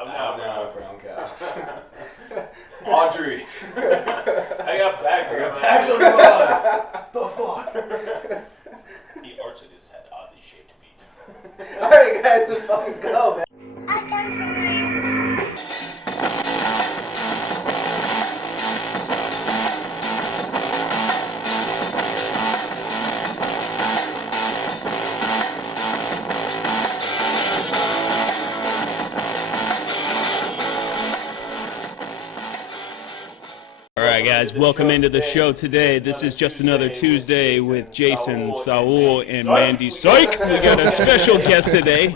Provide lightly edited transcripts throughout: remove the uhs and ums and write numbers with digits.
I'm now brown cow. Audrey. I got bags. On the bus. The fuck? He arched his head oddly shaped feet. Alright guys, let's fucking go, man. Alright guys, welcome into the show today. This is just another Tuesday with Jason, Saul, and Mandy Psych. We got a special guest today.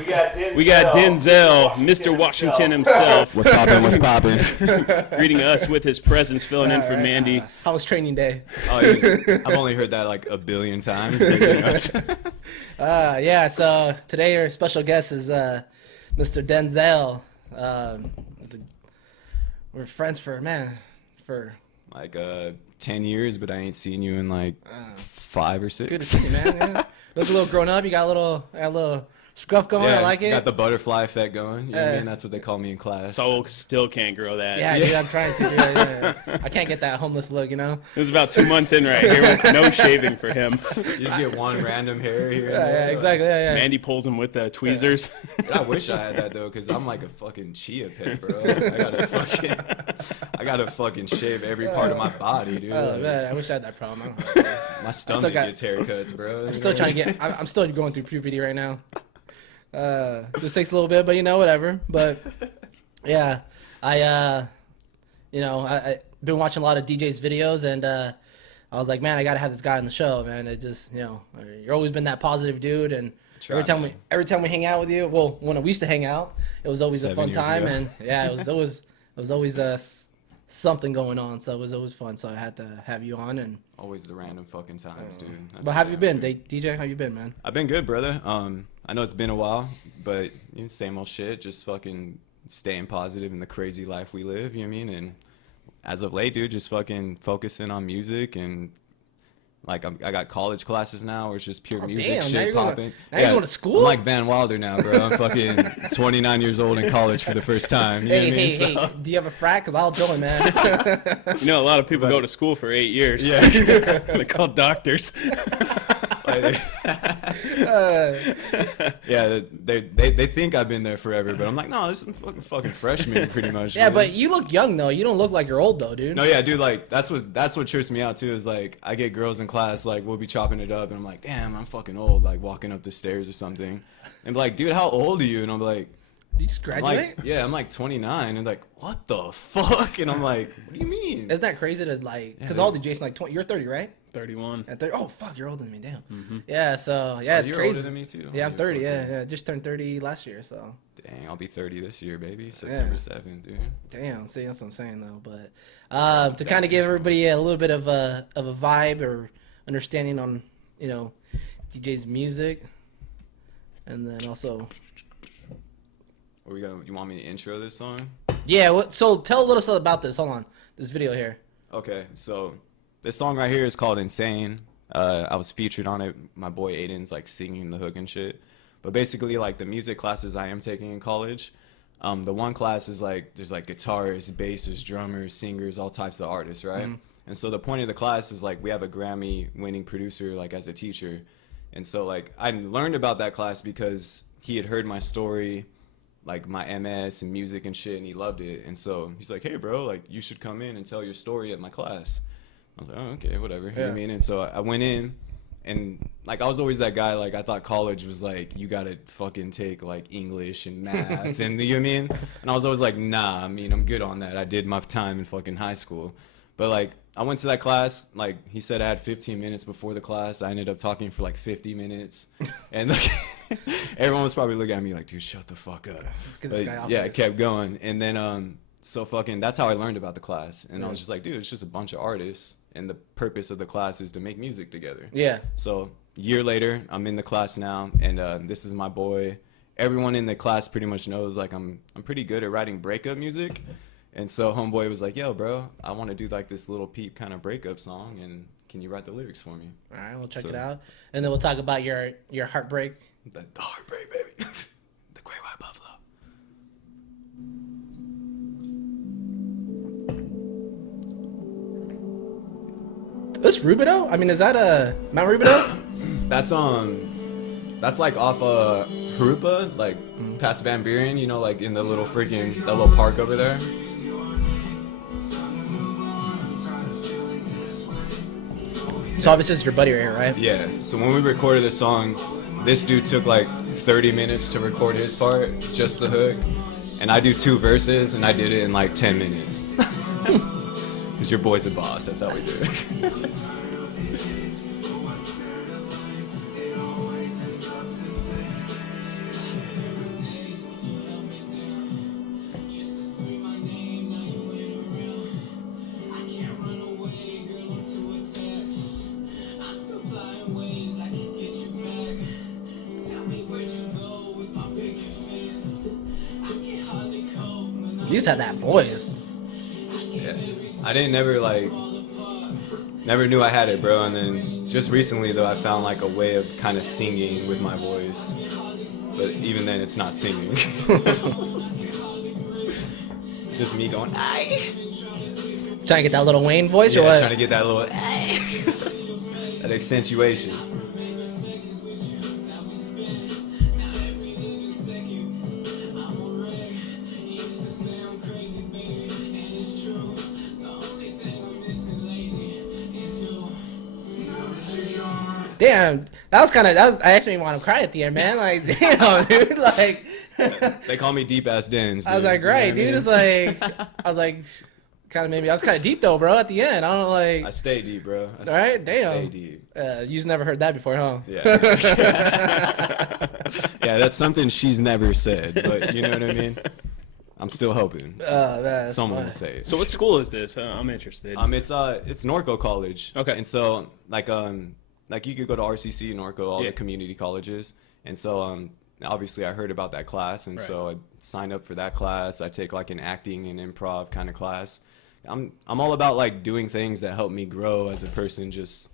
We got Denzel, Mr. Washington himself. What's poppin'? Greeting us with his presence, filling in for Mandy. How was training day? Oh, yeah. I've only heard that like a billion times. Yeah, so today our special guest is Mr. Denzel. We're friends for like 10 years, but I ain't seen you in like 5 or 6. good to see you, man. Yeah. Look a little grown up. You got a little scruff going. Yeah, I like it. Got the butterfly effect going. You know what I mean? That's what they call me in class. Saul still can't grow that. Yeah, dude, I'm trying to. Yeah. I can't get that homeless look, you know. It was about 2 months in right here with no shaving for him. You just get one random hair here. Yeah, exactly. Yeah. Mandy pulls him with tweezers. Dude, I wish I had that though, cause I'm like a fucking chia pet, bro. I gotta fucking shave every part of my body, dude. Oh man, I wish I had that problem. I don't know. My stomach gets haircuts, bro. I'm still trying to get. I'm still going through puberty right now. Just takes a little bit, but you know, whatever. But yeah, I been watching a lot of DJ's videos, and I was like, man, I gotta have this guy on the show, man. It just, you're always been that positive dude, and every time we hang out with you, well, when we used to hang out, it was always a fun time, and yeah, it was always something going on, so it was always fun. So I had to have you on, and always the random fucking times, dude. But how have you been, DJ? How you been, man? I've been good, brother. I know it's been a while, but same old shit. Just fucking staying positive in the crazy life we live. You know what I mean? And as of late, dude, just fucking focusing on music and. Like I got college classes now, where it's just pure music shit popping. Now you're going to school? I'm like Van Wilder now, bro. I'm fucking 29 years old in college for the first time. You know what I mean? Hey, do you have a frat? Because I'll join, man. A lot of people go to school for 8 years. Yeah. They're called doctors. Yeah, they think I've been there forever, but I'm like, no, this is fucking freshman, pretty much. Yeah, but you look young though. You don't look like you're old though, dude. No, yeah, dude. Like that's what trips me out too. Is like I get girls in class, like we'll be chopping it up, and I'm like, damn, I'm fucking old. Like walking up the stairs or something, and be like, dude, how old are you? And I'm like, did you just graduate? I'm like 29, and like, what the fuck? And I'm like, what do you mean? Isn't that crazy to like? Because all the Jason like 20. You're 30, right? 31. At 30. Oh fuck, you're older than me. Damn. Mm-hmm. Yeah. So yeah, it's you're crazy. Older than me too. Yeah, I'm 30. Yeah. Just turned 30 last year. So. Dang, I'll be 30 this year, baby. September 7th, dude. Damn. See, that's what I'm saying though. But to kind of give everybody a little bit of a vibe or understanding on DJ's music, and then also. You want me to intro this song? Yeah. So tell a little something about this. Hold on. This video here. Okay, so this song right here is called Insane. I was featured on it. My boy Aiden's like singing the hook and shit. But basically, like the music classes I am taking in college, the one class is like there's like guitarists, bassists, drummers, singers, all types of artists, right? Mm-hmm. And so the point of the class is like we have a Grammy-winning producer like as a teacher, and so like I learned about that class because he had heard my story, like my MS and music and shit, and he loved it. And so he's like, hey bro, like you should come in and tell your story at my class. I was like, oh, okay, whatever. You know what I mean? And so I went in, and like I was always that guy, like I thought college was like you gotta fucking take like English and math and you know what I mean? And I was always like, nah, I mean I'm good on that. I did my time in fucking high school. But like I went to that class, like he said I had 15 minutes before the class. I ended up talking for like 50 minutes. And like everyone was probably looking at me like, dude, shut the fuck up. Let's get this guy off. Yeah, I kept going. And then so fucking that's how I learned about the class. And I was just like, dude, it's just a bunch of artists, and the purpose of the class is to make music together. Yeah. So a year later, I'm in the class now, and this is my boy. Everyone in the class pretty much knows like I'm pretty good at writing breakup music. And so homeboy was like, yo, bro, I want to do like this little peep kind of breakup song, and can you write the lyrics for me? All right, we'll check it out. And then we'll talk about your heartbreak. The heartbreak, baby. The Great White Buffalo. This Rubidoux? I mean, is that Mount Rubidoux? That's like off Harupa, like past Van Buren, you know, like in the little freaking that little park over there. So obviously it's your buddy right here, right? Yeah. So when we recorded this song, this dude took like 30 minutes to record his part, just the hook, and I do 2 verses, and I did it in like 10 minutes. Cause your boy's a boss. That's how we do it. You just had that voice. Yeah. I never knew I had it, bro. And then just recently, though, I found like a way of kind of singing with my voice. But even then, it's not singing. It's just me going, aye. Trying to get that little Wayne voice, Yeah, or what? trying to get that little, aye. That accentuation. Damn, that was I actually want to cry at the end, man. Like, damn, dude. Like, They call me deep ass Dens. I was like, right, dude. It's like, I was like, kind of maybe I was kind of deep though, bro. At the end, I don't like. I stay deep, bro. All right, damn. Stay deep. You've never heard that before, huh? Yeah. Yeah, that's something she's never said, but you know what I mean? I'm still hoping That's someone fine. will say it. So what school is this? I'm interested. It's Norco College. Okay. And so like you could go to RCC, Norco, all Yeah. the community colleges. And so obviously I heard about that class, and so I signed up for that class. I take like an acting and improv kind of class. I'm all about like doing things that help me grow as a person, just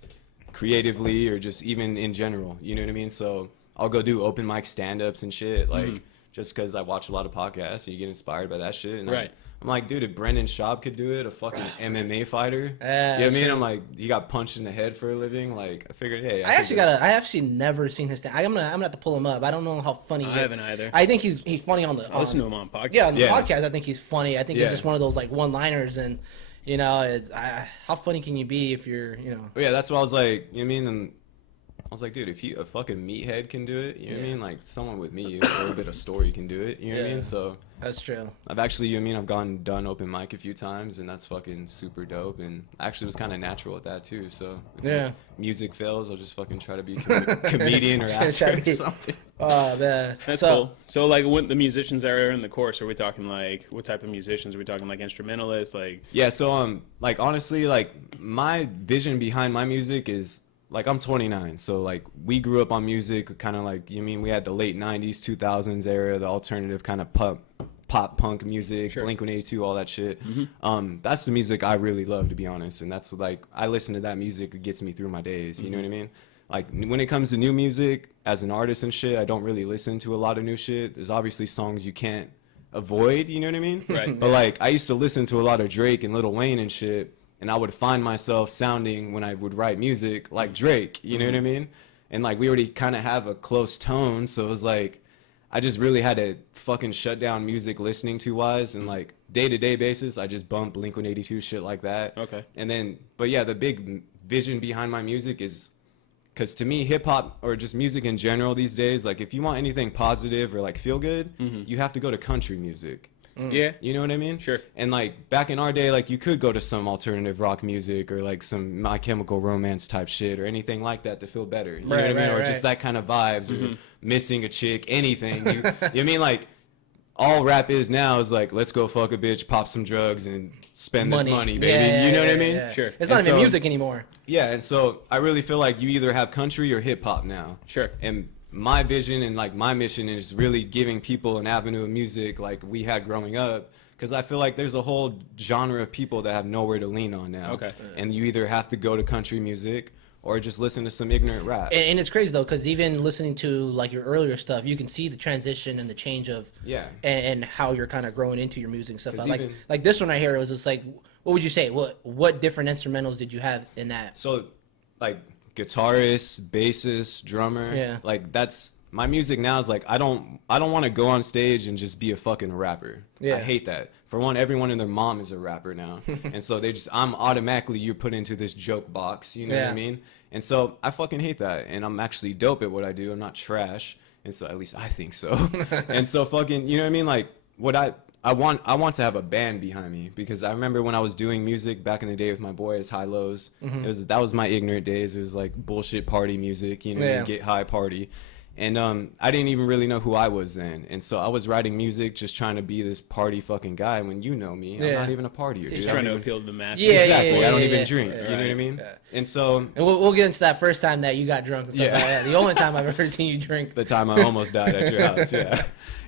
creatively or just even in general. You know what I mean? So I'll go do open mic stand-ups and shit, like just because I watch a lot of podcasts and you get inspired by that shit. And Right. I'm like, dude, if Brendan Schaub could do it, a fucking MMA fighter. You know what I that's mean? true. I'm like, he got punched in the head for a living. Like, I figured, hey, I actually never seen his stand. I'm gonna have to pull him up. I don't know how funny. I haven't either. I think he's funny on the. I listen to him on podcast. Yeah, on the Yeah. podcast, I think he's funny. I think Yeah. it's just one of those like one-liners, and you know, how funny can you be if you're, you know? But yeah, that's what I was like. You know what I mean? And I was like, dude, if a fucking meathead can do it, you know what I mean? Like, someone with me, a little bit of story can do it. You know what I Yeah. mean? So That's true. I've actually, you know what I mean? I've done open mic a few times, and that's fucking super dope. And actually was kind of natural at that too. So if Yeah. music fails, I'll just fucking try to be a comedian or Try to actor or be- something. Oh man, That's so, cool. So, like, when the musicians that are in the course, are we talking like what type of musicians? Are we talking like instrumentalists? Like, Yeah, so like honestly, like my vision behind my music is like I'm 29, so like we grew up on music, kind of like, you mean we had the late 90s, 2000s era, the alternative kind of pop punk music, Sure. Blink-182, all that shit. That's the music I really love, to be honest, and that's what, like, I listen to that music, it gets me through my days. You know what I mean? Like, when it comes to new music, as an artist and shit, I don't really listen to a lot of new shit. There's obviously songs you can't avoid, you know what I mean? Right. But like, I used to listen to a lot of Drake and Lil Wayne and shit, and I would find myself sounding, when I would write music, like Drake, you know what I mean? And like, we already kind of have a close tone, so it was like, I just really had to fucking shut down music listening to wise, and like day-to-day basis, I just bump Blink-182, shit like that. Okay. And then, but yeah, the big vision behind my music is, because to me, hip-hop or just music in general these days, like if you want anything positive or like feel good, you have to go to country music. yeah, You know what I mean? Sure. And like back in our day, like you could go to some alternative rock music or like some My Chemical Romance type shit or anything like that to feel better. You know what I mean? Or just that kind of vibes or missing a chick, anything. You know what I mean? Like all rap is now is like, let's go fuck a bitch, pop some drugs, and spend this money, baby. Yeah, you know what I yeah, mean? yeah. Sure. It's not And even so- music anymore. Yeah, and so I really feel like you either have country or hip hop now. Sure. And my vision and like my mission is really giving people an avenue of music like we had growing up, because I feel like there's a whole genre of people that have nowhere to lean on now. Okay. And you either have to go to country music or just listen to some ignorant rap. And it's crazy though, because even listening to like your earlier stuff, you can see the transition and the change of and how you're kind of growing into your music and stuff. Like this one right here, it was just like, what would you say? What different instrumentals did you have in that? So, like guitarist, bassist, drummer. Like that's my music now is like I don't want to go on stage and just be a fucking rapper. I hate that. For one, everyone and their mom is a rapper now. And so I'm automatically, you're put into this joke box, you know what I mean? And so I fucking hate that. And I'm actually dope at what I do. I'm not trash. And so at least I think so. And so fucking, you know what I mean? Like what I want to have a band behind me, because I remember when I was doing music back in the day with my boys, High Lows, that was my ignorant days. It was like bullshit party music, you know, get high party. And I didn't even really know who I was then. And so I was writing music just trying to be this party fucking guy. When you know me, I'm not even a partier. He's trying to appeal to the masses. Exactly. I don't even drink. You know what I mean? And so... And we'll get into that first time that you got drunk and stuff like that. The only time I've ever seen you drink. The time I almost died at your house,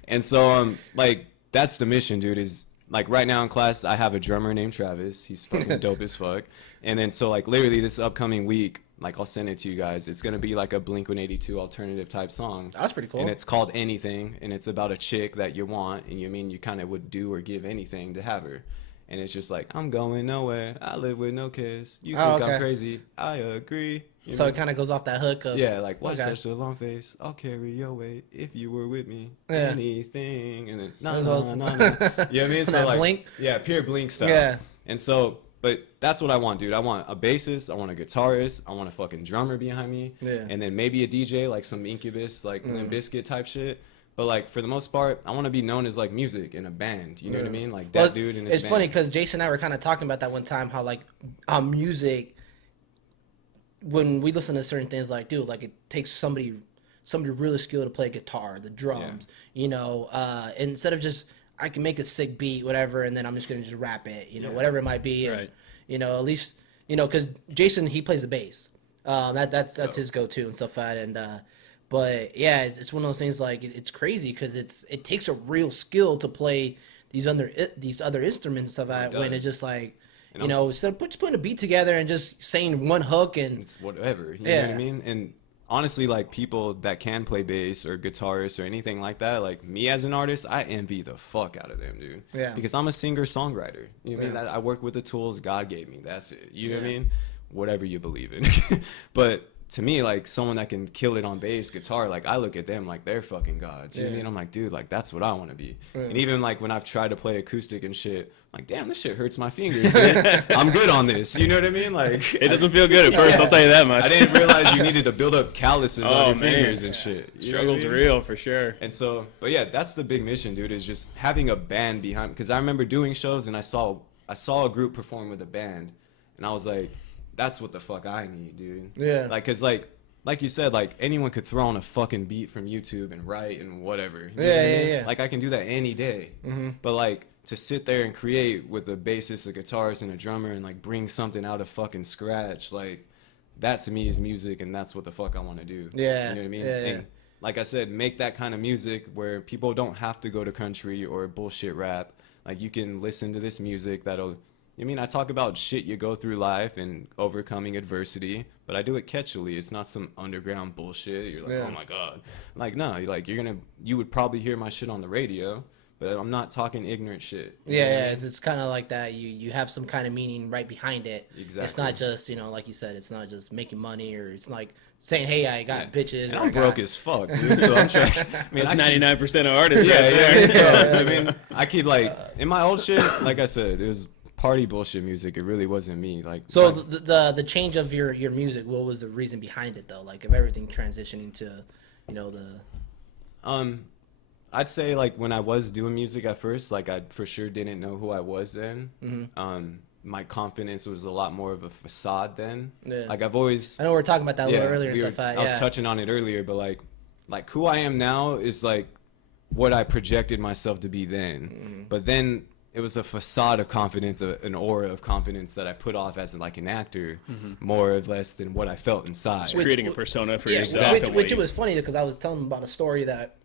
And so, like, that's the mission, dude, is... Like, right now in class, I have a drummer named Travis. He's fucking dope as fuck. And then, so, like, literally this upcoming week... Like, I'll send it to you guys. It's going to be like a Blink-182 alternative type song. That's pretty cool. And it's called Anything. And it's about a chick that you want. And you kind of would do or give anything to have her. And it's just like, I'm going nowhere. I live with no kids. You think I'm crazy. I agree. So it kind of goes off that hook of... Yeah, like, why such a long face? I'll carry your weight if you were with me. Anything. And then, no. You know what I mean? So, like, Blink? Yeah, pure Blink stuff. Yeah. And so... But that's what I want, dude. I want a bassist, I want a guitarist, I want a fucking drummer behind me, and then maybe a DJ, like some Incubus, like Limp Bizkit type shit. But like for the most part, I want to be known as like music in a band. You know what I mean? Like that dude in his band. It's funny because Jason and I were kind of talking about that one time. How like music, when we listen to certain things, like dude, like it takes somebody really skilled to play guitar, the drums. You know, instead of just I can make a sick beat, whatever, and then I'm just gonna just rap it, you know, whatever it might be. And, you know, at least, you know, because Jason, he plays the bass. That's his go-to and stuff like that. And but yeah, it's one of those things like it's crazy because it takes a real skill to play these other instruments and stuff like that. When it's just like, you know, instead of just putting a beat together and just saying one hook and it's whatever. You know what I mean? And honestly, like people that can play bass or guitarists or anything like that, like me as an artist, I envy the fuck out of them, dude. Yeah. Because I'm a singer-songwriter. You know what I mean? That I work with the tools God gave me. That's it. You know what I mean? Whatever you believe in. But to me, like someone that can kill it on bass, guitar, like I look at them like they're fucking gods. You know what I mean? I'm like, dude, like that's what I want to be. And even like when I've tried to play acoustic and shit, I'm like, damn, this shit hurts my fingers. I'm good on this. You know what I mean? Like it doesn't feel good at first. I'll tell you that much. I didn't realize you needed to build up calluses on your fingers and shit. Struggle's real for sure. And so, but yeah, that's the big mission, dude. Is just having a band behind. Because I remember doing shows and I saw a group perform with a band, and I was like, that's what the fuck I need, dude. Yeah. Like, cause like you said, like anyone could throw on a fucking beat from YouTube and write and whatever. You know what I mean? Like I can do that any day. But like to sit there and create with a bassist, a guitarist, and a drummer and like bring something out of fucking scratch, like that to me is music, and that's what the fuck I want to do. Yeah. You know what I mean? And like I said, make that kind of music where people don't have to go to country or bullshit rap. Like you can listen to this music that'll. I mean, I talk about shit you go through life and overcoming adversity, but I do it catchily. It's not some underground bullshit. You're like, oh my God. Like, no, you would probably hear my shit on the radio, but I'm not talking ignorant shit. It's kind of like that. You have some kind of meaning right behind it. Exactly. It's not just, you know, like you said, it's not just making money, or it's like saying, hey, I got bitches. And I'm broke as fuck, dude. So I'm trying. I mean, that's 99% of artists. So I mean, I keep like in my old shit. Like I said, it was party bullshit music. It really wasn't me. Like so the change of your music, what was the reason behind it though? Like of everything transitioning to, you know, the I'd say like when I was doing music at first, like I for sure didn't know who I was then. My confidence was a lot more of a facade then. Like I've always, I know we were talking about that a little earlier and stuff. I was touching on it earlier, but like who I am now is like what I projected myself to be then. But then it was a facade of confidence, an aura of confidence that I put off as like an actor, more or less than what I felt inside. Creating a persona for yourself. Which it was funny because I was telling them about a story that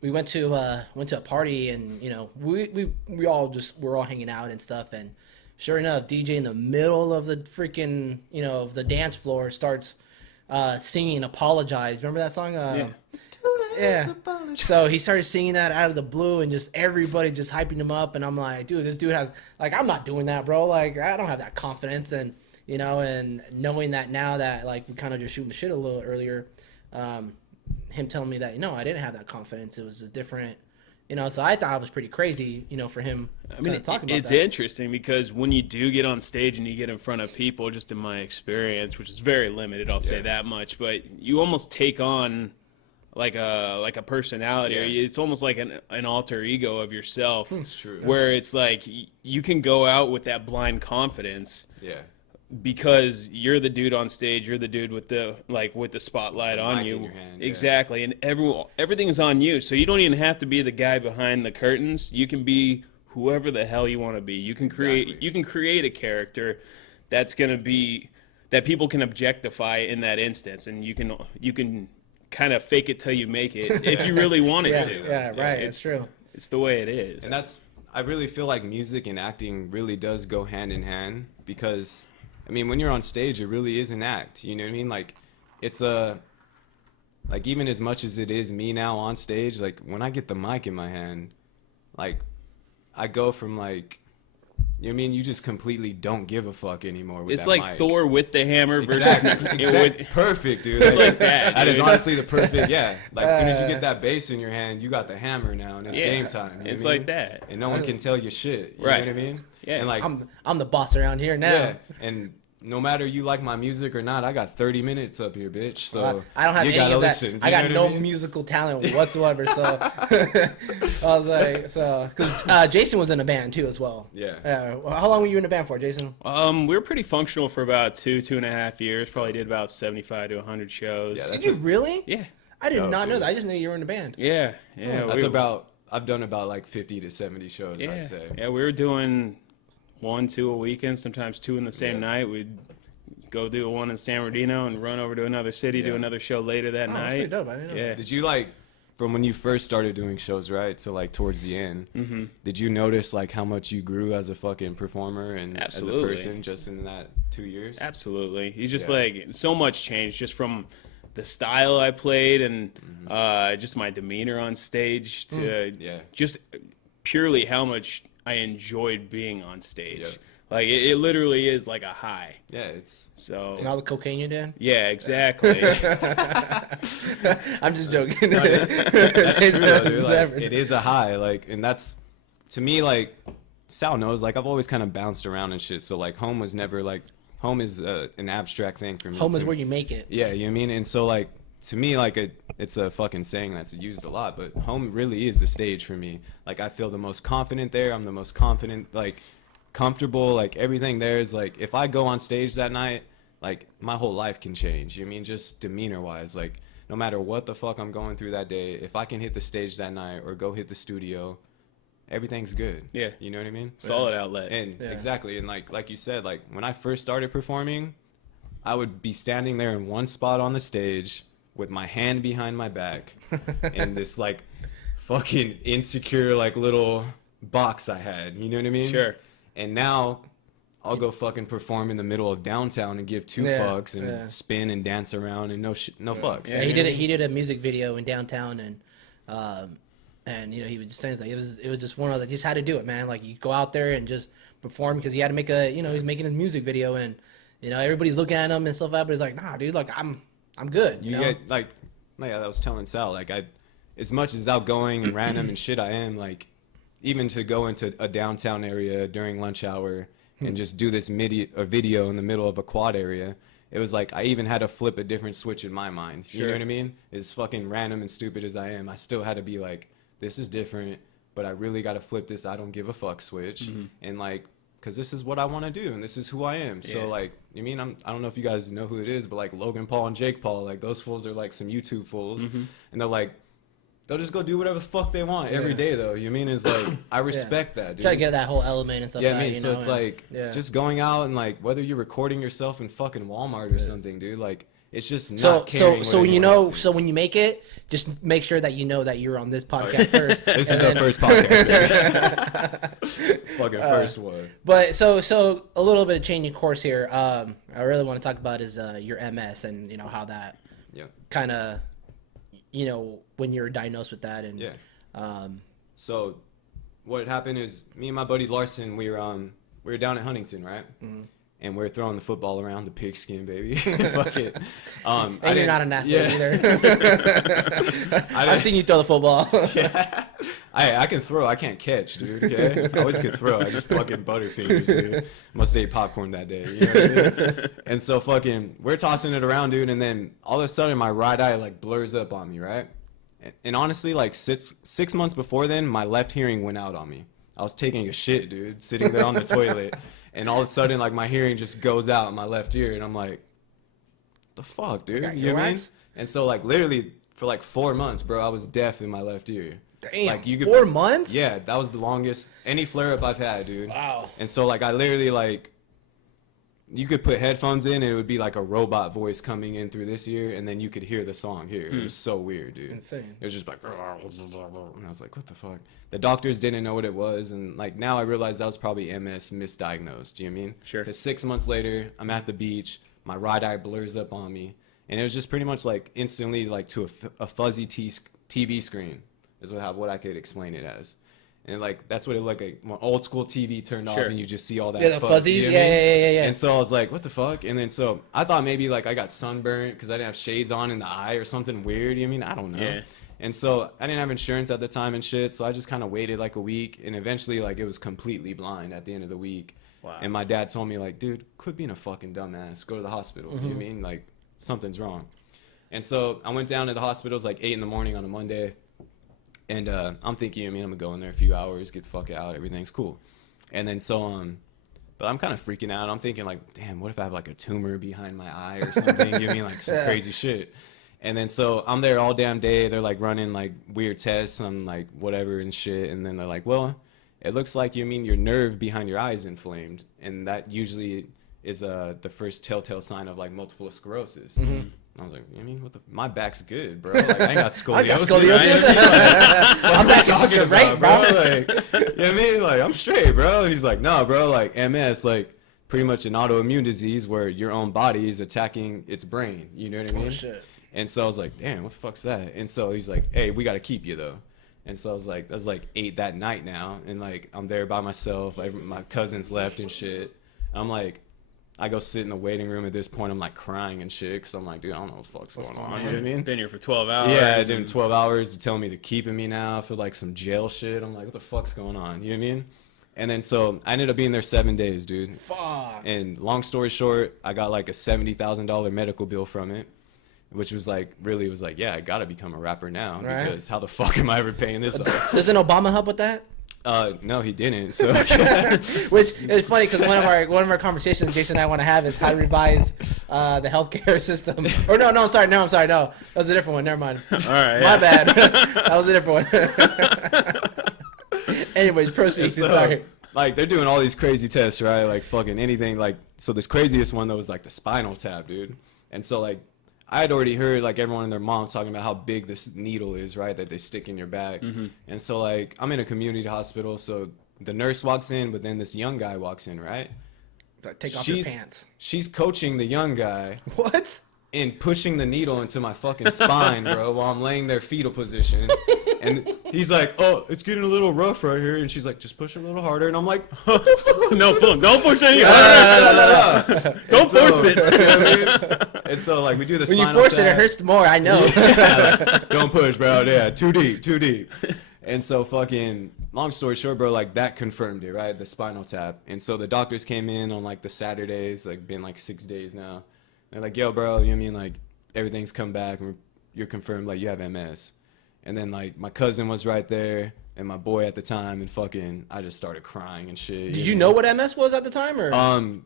we went to a party, and you know we're all hanging out and stuff, and sure enough, DJ in the middle of the freaking, you know, of the dance floor starts singing "Apologize." Remember that song? Yeah. It's too late Yeah. to apologize. So he started singing that out of the blue, and just everybody just hyping him up. And I'm like, dude, this dude has, like, I'm not doing that, bro. Like, I don't have that confidence. And, you know, and knowing that now that, like, we kind of just shooting the shit a little earlier, him telling me that, you know, I didn't have that confidence. It was a different, you know, so I thought it was pretty crazy, you know, for him. I mean, talking about it's that. interesting because when you do get on stage and you get in front of people, just in my experience, which is very limited, I'll say Yeah. that much, but you almost take on like a personality, or Yeah. it's almost like an alter ego of yourself. It's true. Where it's like you can go out with that blind confidence Yeah. because you're the dude on stage, you're the dude with the spotlight on mic you. in your hand, yeah. Exactly, and everything's on you. So you don't even have to be the guy behind the curtains. You can be whoever the hell you want to be. You can create a character that's going to be that people can objectify in that instance, and you can kind of fake it till you make it if you really wanted Yeah, to. yeah, right. It's true. It's the way it is. And I really feel like music and acting really does go hand in hand because, I mean, when you're on stage, it really is an act. You know what I mean? Like, it's like, even as much as it is me now on stage, like, when I get the mic in my hand, like, I go from, like, you know what I mean? You just completely don't give a fuck anymore with It's that like mic. Thor with the hammer versus Exactly. Perfect, dude. It's like that, That is dude. honestly the perfect, yeah. Like, as soon as you get that bass in your hand, you got the hammer now, and it's Yeah, game time. You know it's what I like mean? that. And no one can tell you shit. You Right. know what I mean? Yeah. And, like, I'm the boss around here now. yeah. And no matter you like my music or not, I got 30 minutes up here, bitch. So I don't have you any gotta of that. listen. I You got know what no mean? musical talent whatsoever. So I was like, because Jason was in a band too as well. Yeah. Well, how long were you in a band for, Jason? We were pretty functional for about 2.5 years. Probably did about 75 to 100 shows. Yeah, Did you really? yeah, I did dope, not know dude. that. I just knew you were in a band. yeah. I've done about like 50 to 70 shows, Yeah, I'd say. yeah. We were doing 1-2 a weekend, sometimes 2 in the same Yeah. night. We'd go do one in San Bernardino and run over to another city, do Yeah. another show later that Oh, that's night. pretty dope. I didn't know Yeah. that. Did you like, from when you first started doing shows, right, to like towards the end, did you notice like how much you grew as a fucking performer and Absolutely. as a person just in that 2 years? Absolutely. You just Yeah. like so much changed just from the style I played and just my demeanor on stage to Yeah. just purely how much I enjoyed being on stage. Yeah. Like it literally is like a high. Yeah, it's So And all the cocaine you did? yeah, exactly. I'm just joking. that's true, though, dude. Like, it is a high, like, and that's to me, like, Sal knows, like, I've always kind of bounced around and shit. So like, home was never like, home is an abstract thing for me. Home is too. where you make it. Yeah, you know what I mean? And so, like, to me, like, it's a fucking saying that's used a lot, but home really is the stage for me. Like, I feel the most confident there. I'm the most confident, like, comfortable. Like, everything there is, like, if I go on stage that night, like, my whole life can change. You know what I mean? Just demeanor-wise. Like, no matter what the fuck I'm going through that day, if I can hit the stage that night or go hit the studio, everything's good. Yeah. You know what I mean? Solid outlet. And Yeah. exactly, and like you said, like when I first started performing, I would be standing there in one spot on the stage with my hand behind my back and this like fucking insecure like little box I had. You know what I mean? Sure. And now I'll go fucking perform in the middle of downtown and give two Yeah, fucks and yeah. spin and dance around and no fucks. Yeah, You he know did what I it. He did a music video in downtown, and you know, he was just saying like it was just one of the just had to do it, man. Like you go out there and just perform because he had to make a, you know, he's making his music video, and you know everybody's looking at him and stuff like that, but he's like, nah, dude, like I'm good. You you know? get like I was telling Sal, like as much as outgoing and random and shit I am, like even to go into a downtown area during lunch hour and just do this video in the middle of a quad area, it was like I even had to flip a different switch in my mind. You know Sure. what I mean? As fucking random and stupid as I am, I still had to be like, this is different, but I really got to flip this I don't give a fuck switch and like, because this is what I want to do and this is who I am. Yeah. So like, I mean, I don't know if you guys know who it is, but like Logan Paul and Jake Paul, like those fools are like some YouTube fools, and they're like, they'll just go do whatever the fuck they want every Yeah. day though. You mean it's like I respect that, dude. Try to get that whole element and stuff. Yeah, like I mean, that, you so know, it's and- like yeah. just going out and like whether you're recording yourself in fucking Walmart or something, dude. Like It's just So not caring. so what when you anyone know else so thinks. when you make it, just make sure that you know that you're on this podcast first. This is and the then- first podcast. Fucking first one. But so a little bit of changing course here. I really want to talk about is your MS and how that Yeah. kind of when you're diagnosed with that and Yeah. So what happened is me and my buddy Larson, we were down at Huntington, right? Mm-hmm. And we are throwing the football around the pigskin, baby. Fuck it. and you're not an athlete either. I I've seen you throw the football. I can throw. I can't catch, dude. Okay, I always could throw. I just fucking butterfingers, dude. Must have ate popcorn that day. You know what I mean? And so fucking, we're tossing it around, dude. And then all of a sudden, my right eye like blurs up on me, right? And honestly, like 6 months before then, my left hearing went out on me. I was taking a shit, dude, sitting there on the toilet, and all of a sudden, like my hearing just goes out in my left ear, and I'm like, the fuck, dude? got You know what I mean? earwax? And so like literally for like 4 months, bro, I was deaf in my left ear. Damn, Like, you could- 4 months? Yeah, that was the longest any flare up I've had, dude. Wow. And so like I literally like, you could put headphones in and it would be like a robot voice coming in through this ear, and then you could hear the song here. It was so weird, dude. Insane. It was just like, and I was like, what the fuck? The doctors didn't know what it was, and like now I realize that was probably MS misdiagnosed. Do you know what I mean? Sure. Because 6 months later, I'm at the beach, my right eye blurs up on me, and it was just pretty much like instantly like to a fuzzy TV screen is what I could explain it as. And like that's what it looked like when old school TV turned Sure. off and you just see all that. Yeah, the fuzz, fuzzies. you know what I mean? Yeah. And so I was like, what the fuck? And then so I thought maybe like I got sunburnt because I didn't have shades on in the eye or something weird. You know what I mean? I don't know. Yeah. And so I didn't have insurance at the time and shit. So I just kind of waited like a week, and eventually like it was completely blind at the end of the week. Wow. And my dad told me like, dude, quit being a fucking dumbass. Go to the hospital. You know what I mean? Like something's wrong. And so I went down to the hospital. It was like 8 in the morning on a Monday. And I'm thinking, I'm gonna go in there a few hours, get the fuck out, everything's cool. And then so but I'm kind of freaking out. I'm thinking like, damn, what if I have like a tumor behind my eye or something? You know what I mean? Like some crazy shit. And then so I'm there all damn day. They're like running like weird tests on like whatever and shit. And then they're like, well, it looks like your nerve behind your eye is inflamed, and that usually is the first telltale sign of like multiple sclerosis. I was like, I mean, my back's good, bro. Like, I ain't got scoliosis. I got scoliosis. I'm back talking straight, about, bro. Like, you know what I mean? Like, I'm straight, bro. And he's like, no, bro, like MS, like pretty much an autoimmune disease where your own body is attacking its brain. You know what I mean? Shit. And so I was like, damn, what the fuck's that? And so he's like, hey, we got to keep you though. And so I was like 8 that night now. And like, I'm there by myself. Like, my cousins left and shit. I'm like, I go sit in the waiting room at this point. I'm like crying and shit because I'm like, dude, I don't know what the fuck's going on. You know what I mean? Been here for 12 hours. Yeah, doing and- 12 hours to tell me they're keeping me now for like some jail shit. I'm like, what the fuck's going on? You know what I mean? And then so I ended up being there 7 days, dude. Fuck. And long story short, I got like a $70,000 medical bill from it, which was like, really was like, yeah, I gotta become a rapper now Right. because how the fuck am I ever paying this off? Doesn't Obama help with that? No, he didn't. So Which is funny because one of our conversations Jason and I want to have is how to revise the healthcare system. Or no, I'm sorry, no, that was a different one. Never mind. All right. My Yeah. bad. That was a different one. Anyways, proceed. So, Sorry. like, they're doing all these crazy tests, right? Like, fucking anything. Like, so this craziest one, though, was, like, the spinal tap, dude. And so, like, I had already heard, like, everyone and their moms talking about how big this needle is, right, that they stick in your back. And so, like, I'm in a community hospital, so the nurse walks in, but then this young guy walks in, right? Take off your pants. She's coaching the young guy What? in pushing the needle into my fucking spine, bro, while I'm laying there fetal position. And he's like, oh, it's getting a little rough right here. And she's like, just push a little harder. And I'm like, No, don't push any no, harder. no, no, no. Don't force it. You know what I mean? And so, like, we do the When you spinal force it, it tap. hurts more. I know. Don't push, bro. Yeah, too deep. And so fucking, long story short, bro, like that confirmed it, right? The spinal tap. And so the doctors came in on like the Saturdays, like been like 6 days now. They're like, yo, bro, you know what I mean? Like everything's come back and you're confirmed like you have MS. And then like my cousin was right there and my boy at the time, and fucking I just started crying and shit. Did you know what MS was at the time, or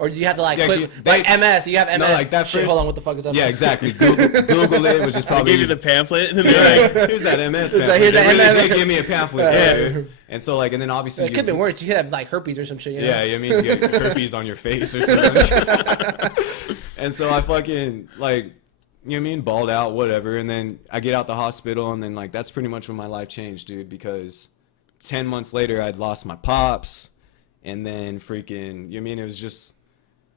or did you have to like yeah, click, they- like MS? You have MS. No, like that Shit, first. hold on, what the fuck is that? Yeah, exactly. Google it, which is I probably gave you the pamphlet. And then yeah, like, here's that MS Here's pamphlet. that- here's They that really MS. did give me a pamphlet. Yeah. And so like, and then obviously It could have been worse. You could have like herpes or some shit. You know? Yeah, I mean, you get herpes on your face or something. And so I fucking, like, you know what I mean, balled out, whatever. And then I get out the hospital, and then, like, that's pretty much when my life changed, dude, because 10 months later, I'd lost my pops. And then freaking, you know what I mean, it was just,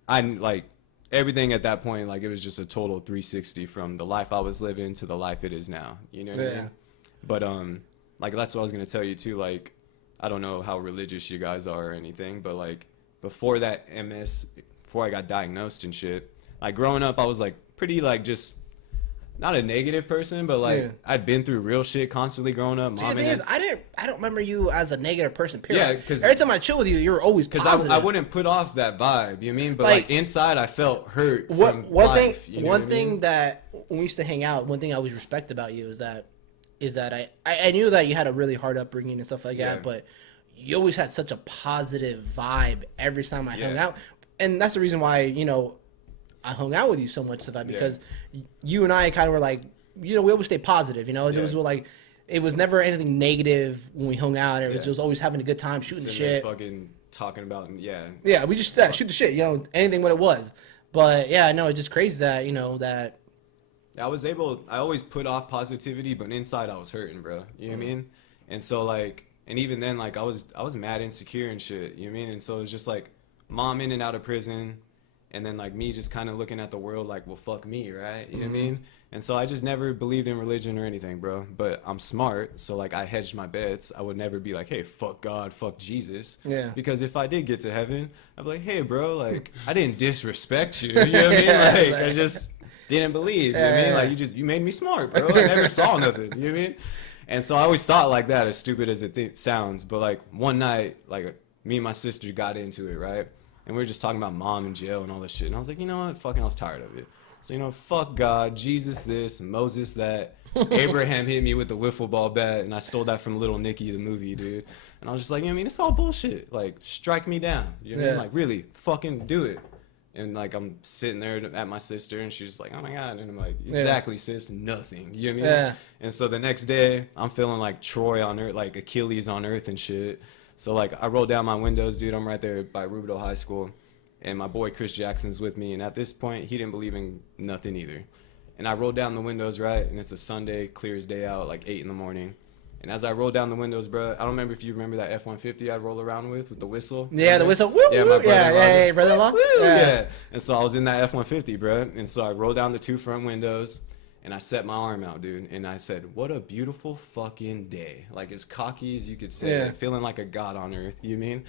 like, everything at that point, like, it was just a total 360 from the life I was living to the life it is now. You know what I mean? But, like, that's what I was going to tell you, too. Like, I don't know how religious you guys are or anything, but, like, before that MS, before I got diagnosed and shit, like, growing up, I was, like, pretty, like, just not a negative person, but, like, I'd been through real shit constantly growing up. See, the thing is, I don't remember you as a negative person, period. Yeah, because every time I chill with you, you're always positive. Because I wouldn't put off that vibe, you know what I mean? But, like inside, I felt hurt from one life. Thing, you know one what thing I mean? that, when we used to hang out, one thing I always respect about you is that I knew that you had a really hard upbringing and stuff like that, but you always had such a positive vibe every time I hung out. And that's the reason why, you know, I hung out with you so much, because you and I kind of were like, you know, we always stay positive, you know. It was like, it was never anything negative when we hung out. It was just always having a good time, shooting the shit. Fucking talking about, Yeah, we just shoot the shit, you know, anything what it was. But yeah, no, it's just crazy that, you know, that. I always put off positivity, but inside I was hurting, bro. You know what I mean? And so, like, and even then, like, I was mad insecure and shit, you know what I mean? And so it was just like, mom in and out of prison, and then, like, me just kind of looking at the world like, well, fuck me, right? You know what I mean? And so I just never believed in religion or anything, bro. But I'm smart, so, like, I hedged my bets. I would never be like, hey, fuck God, fuck Jesus. Yeah. Because if I did get to heaven, I'd be like, hey, bro, like, I didn't disrespect you. You know what I mean? Like, I just didn't believe. You know what I mean? Like, you made me smart, bro. I never saw nothing. You know what I mean? And so I always thought like that, as stupid as it sounds. But, like, one night, like, me and my sister got into it, right? And we were just talking about mom in jail and all this shit. And I was like, you know what? Fucking, I was tired of it. So, you know, fuck God, Jesus this, Moses that. Abraham hit me with the wiffle ball bat, and I stole that from Little Nicky, the movie, dude. And I was just like, you know what I mean? It's all bullshit. Like, strike me down. You know what I mean? Like, really, fucking do it. And, like, I'm sitting there at my sister, and she's just like, oh, my God. And I'm like, exactly, sis, nothing. You know what I mean? And so the next day, I'm feeling like Troy on Earth, like Achilles on Earth and shit. So, like, I rolled down my windows, dude. I'm right there by Rubidoux High School. And my boy Chris Jackson's with me. And at this point, he didn't believe in nothing either. And I rolled down the windows, right? And it's a Sunday, clear as day out, like 8 in the morning. And as I rolled down the windows, bro, I don't remember if you remember that F-150 I'd roll around with the whistle. Yeah, the whistle. Woo, yeah, woo, my brother-in-law. brother-in-law. Yeah. And so I was in that F-150, bro. And so I rolled down the 2 front windows. And I set my arm out, dude. And I said, what a beautiful fucking day. Like, as cocky as you could say, like, feeling like a god on earth. You know what I mean?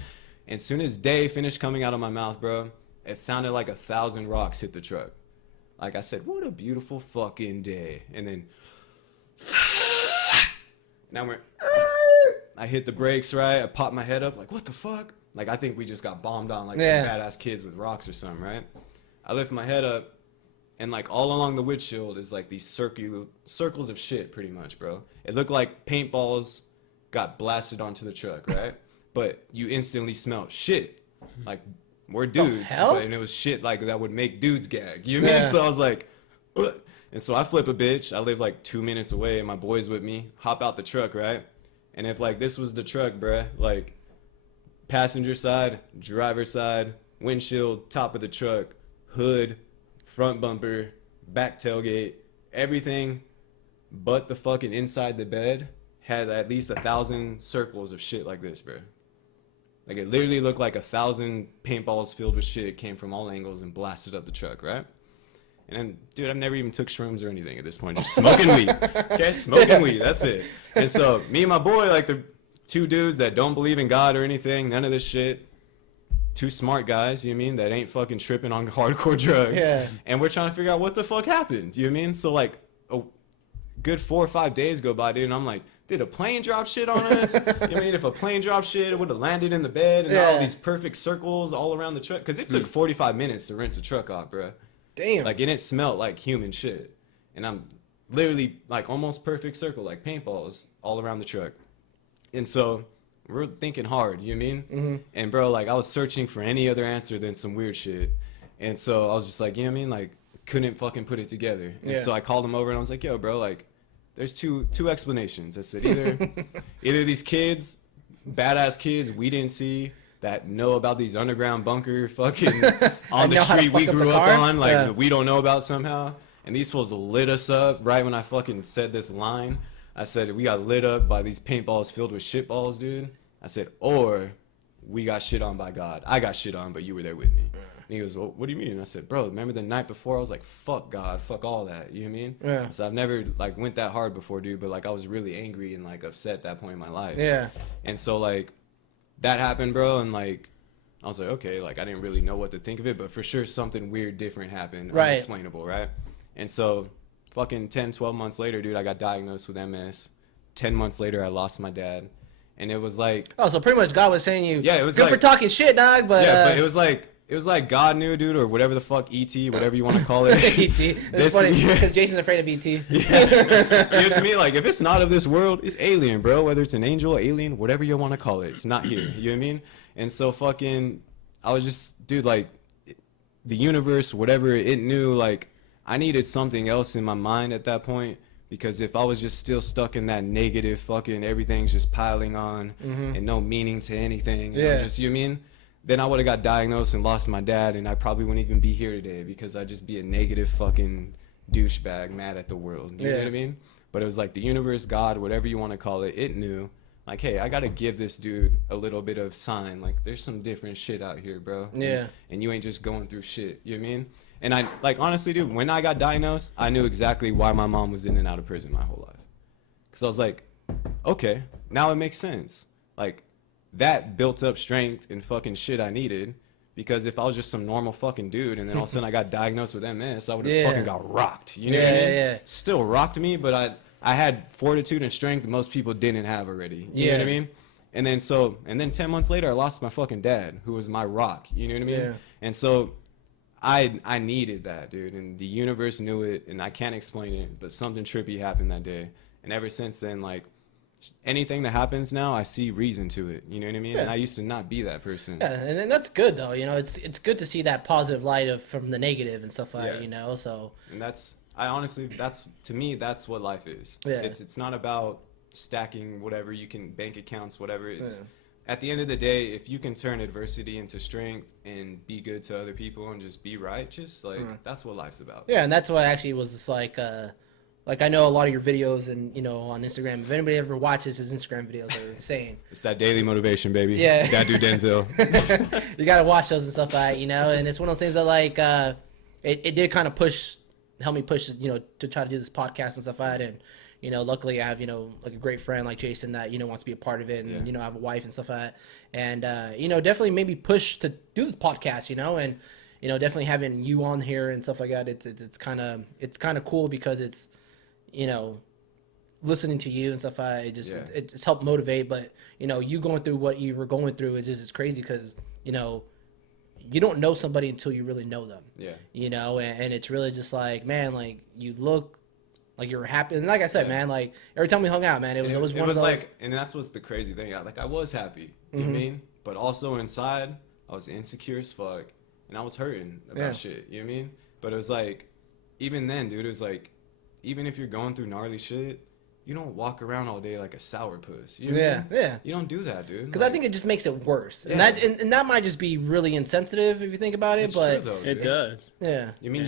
And as soon as day finished coming out of my mouth, bro, it sounded like 1,000 rocks hit the truck. Like, I said, what a beautiful fucking day. And then, and I hit the brakes, right? I popped my head up, like, what the fuck? Like, I think we just got bombed on, like, some badass kids with rocks or something, right? I lift my head up. And, like, all along the windshield is, like, these circles of shit, pretty much, bro. It looked like paintballs got blasted onto the truck, right? But you instantly smelled shit. Like, we're dudes. And it was shit, like, that would make dudes gag. You know what I mean? So I was like, ugh. And so I flip a bitch. I live, like, 2 minutes away, and my boy's with me. Hop out the truck, right? And if, like, this was the truck, bruh, like, passenger side, driver side, windshield, top of the truck, hood, front bumper, back tailgate, everything but the fucking inside the bed had at least 1,000 circles of shit like this, bro. Like, it literally looked like 1,000 paintballs filled with shit came from all angles and blasted up the truck, right? And then, dude, I've never even took shrooms or anything at this point. Just smoking weed. Okay, smoking weed, that's it. And so me and my boy, like, the 2 dudes that don't believe in God or anything, none of this shit. 2 smart guys, you know what I mean, that ain't fucking tripping on hardcore drugs. Yeah. And we're trying to figure out what the fuck happened, you know what I mean? So, like, a good 4 or 5 days go by, dude, and I'm like, did a plane drop shit on us? You know what I mean? If a plane dropped shit, it would have landed in the bed and all these perfect circles all around the truck. Because it took 45 minutes to rinse the truck off, bro. Damn. Like, and it smelled like human shit. And I'm literally, like, almost perfect circle, like paintballs all around the truck. And so we're thinking hard, you know what I mean? Mm-hmm. And, bro, like, I was searching for any other answer than some weird shit. And so I was just like, you know what I mean? Like, couldn't fucking put it together. And so I called him over and I was like, yo, bro, like, there's two explanations. I said, either these kids, badass kids we didn't see, that know about these underground bunker fucking on the know how to street we fuck up the grew up car? on, like Yeah. that we don't know about somehow. And these fools lit us up right when I fucking said this line. I said we got lit up by these paintballs filled with shitballs, dude. I said, or we got shit on by God. I got shit on, but you were there with me. And he goes, well, what do you mean? I said, bro, remember the night before? I was like, fuck God, fuck all that. You know what I mean? Yeah. So I've never like went that hard before, dude. But like I was really angry and like upset at that point in my life. Yeah. And so like that happened, bro. And like I was like, okay, like I didn't really know what to think of it, but for sure something weird, different happened, Right. unexplainable, right? And so fucking 10, 12 months later, dude, I got diagnosed with MS. 10 months later, I lost my dad. And it was like, Oh, so pretty much God was saying you. Yeah, it was good for like- talking shit, dog. But yeah, but it was like God knew, dude, or whatever the fuck, ET, whatever you want to call it. ET. It's This- funny yeah. because Jason's afraid of ET. You know, to me, like, if it's not of this world, it's alien, bro. Whether it's an angel, alien, whatever you want to call it, it's not here. You know what I mean? And so fucking, I was just, dude, like, the universe, whatever, it knew, like, I needed something else in my mind at that point. Because if I was just still stuck in that negative fucking everything's just piling on and no meaning to anything, you know, Yeah. just, you know what I mean? Then I would have got diagnosed and lost my dad, and I probably wouldn't even be here today because I'd just be a negative fucking douchebag mad at the world. You know Yeah. what I mean? But it was like the universe, God, whatever you want to call it, it knew. Like, hey, I got to give this dude a little bit of sign. Like, there's some different shit out here, bro. Yeah. And you ain't just going through shit. You know what I mean? And I, like, honestly, dude, when I got diagnosed, I knew exactly why my mom was in and out of prison my whole life. Because I was like, okay, now it makes sense. Like, that built up strength and fucking shit I needed. Because if I was just some normal fucking dude and then all of a sudden I got diagnosed with MS, I would have Yeah. fucking got rocked. You know what I Yeah, mean? yeah. Still rocked me, but I had fortitude and strength most people didn't have already. You know what I Yeah. mean? And then 10 months later, I lost my fucking dad, who was my rock. You know what I mean? Yeah. And so I needed that, dude. And the universe knew it, and I can't explain it, but something trippy happened that day. And ever since then, like, anything that happens now, I see reason to it. You know what I mean? Yeah. And I used to not be that person. Yeah, and that's good though. You know, it's good to see that positive light of from the negative and stuff like that. Yeah. You know, so And I honestly, to me, that's what life is. Yeah. It's not about stacking whatever you can, bank accounts, whatever. It's Yeah. at the end of the day, if you can turn adversity into strength and be good to other people and just be right, just like that's what life's about. yeah, and that's what actually was just like I know a lot of your videos and you know on Instagram. If anybody ever watches his Instagram videos, they're insane. It's that daily motivation, baby. Yeah. DatDudeDenzel. You gotta watch those and stuff like that, you know. And it's one of those things that like it did kind of help me push, you know, to try to do this podcast and stuff like that. And you know, luckily I have, you know, like a great friend like Jason that, you know, wants to be a part of it. And, Yeah. you know, I have a wife and stuff like that. And, you know, definitely maybe push to do this podcast, you know, and, you know, definitely having you on here and stuff like that. It's kind of cool because it's, you know, listening to you and stuff like that, it just, Yeah. it's helped motivate. But, you know, you going through what you were going through it's crazy because, you know, you don't know somebody until you really know them. Yeah. You know, and it's really just like, man, like you look like you were happy. And like I said, Yeah. man, like every time we hung out, man, it was one of those. like, and that's what's the crazy thing. Like, I was happy, you know what I mean? But also inside, I was insecure as fuck, and I was hurting about Yeah. shit, you know what I mean? But it was like, even then, dude, it was like, even if you're going through gnarly shit, you don't walk around all day like a sourpuss. You know what I Yeah, mean? yeah. You don't do that, dude. Because I think it just makes it worse, and Yeah. that and that might just be really insensitive if you think about it. it's But true, though, It dude. does. yeah, I mean,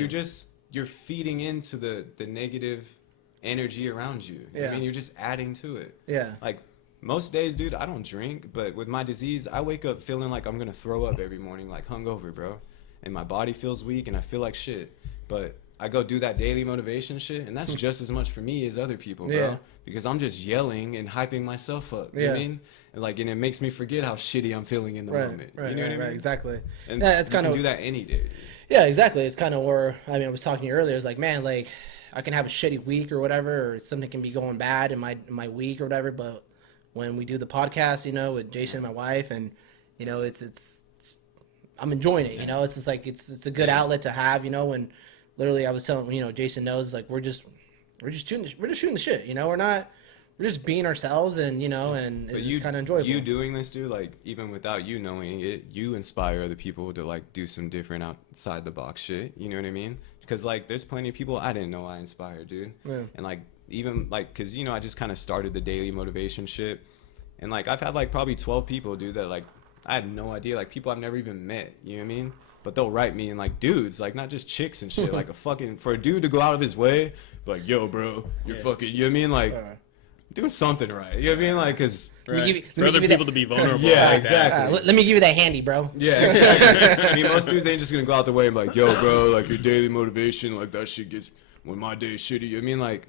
you're feeding into the negative energy around you. Yeah. I mean, you're just adding to it. yeah, Like, most days, dude, I don't drink, but with my disease, I wake up feeling like I'm gonna throw up every morning, like hungover, bro. And my body feels weak and I feel like shit. But I go do that daily motivation shit, and that's just as much for me as other people, bro. Yeah. Because I'm just yelling and hyping myself up. You know what I Yeah. mean? And it makes me forget how shitty I'm feeling in the right, moment. right, You know right, what I right, mean? exactly. And Yeah, it's you kind can of do that any day, dude. Yeah, exactly. It's kind of where I was talking to you earlier. It's like, man, like I can have a shitty week or whatever, or something can be going bad in my week or whatever. But when we do the podcast, you know, with Jason and my wife, and you know, it's I'm enjoying it. You know, it's just like it's a good outlet to have. You know, and literally I was telling you know Jason knows like we're just shooting the shit. You know, we're just being ourselves, and you know, and But it's kind of enjoyable. You doing this, dude, like, even without you knowing it, you inspire other people to, like, do some different outside the box shit. You know what I mean? Because, like, there's plenty of people I didn't know I inspired, dude. Yeah. And, like, even, like, because, you know, I just kind of started the daily motivation shit. And, like, I've had, like, probably 12 people, dude, that, like, I had no idea. Like, people I've never even met, you know what I mean? But they'll write me and, like, dudes, like, not just chicks and shit. Like, for a dude to go out of his way, like, yo, bro, you're fucking, you know what I mean? Like, doing something right. You know what I mean? Like, because... Right. For other people to be vulnerable. Yeah, like exactly. Let me give you that handy, bro. Yeah, exactly. I mean, most dudes ain't just gonna go out the way and be like, yo, bro, like, your daily motivation, like, that shit gets, when my day is shitty. You know what I mean? Like,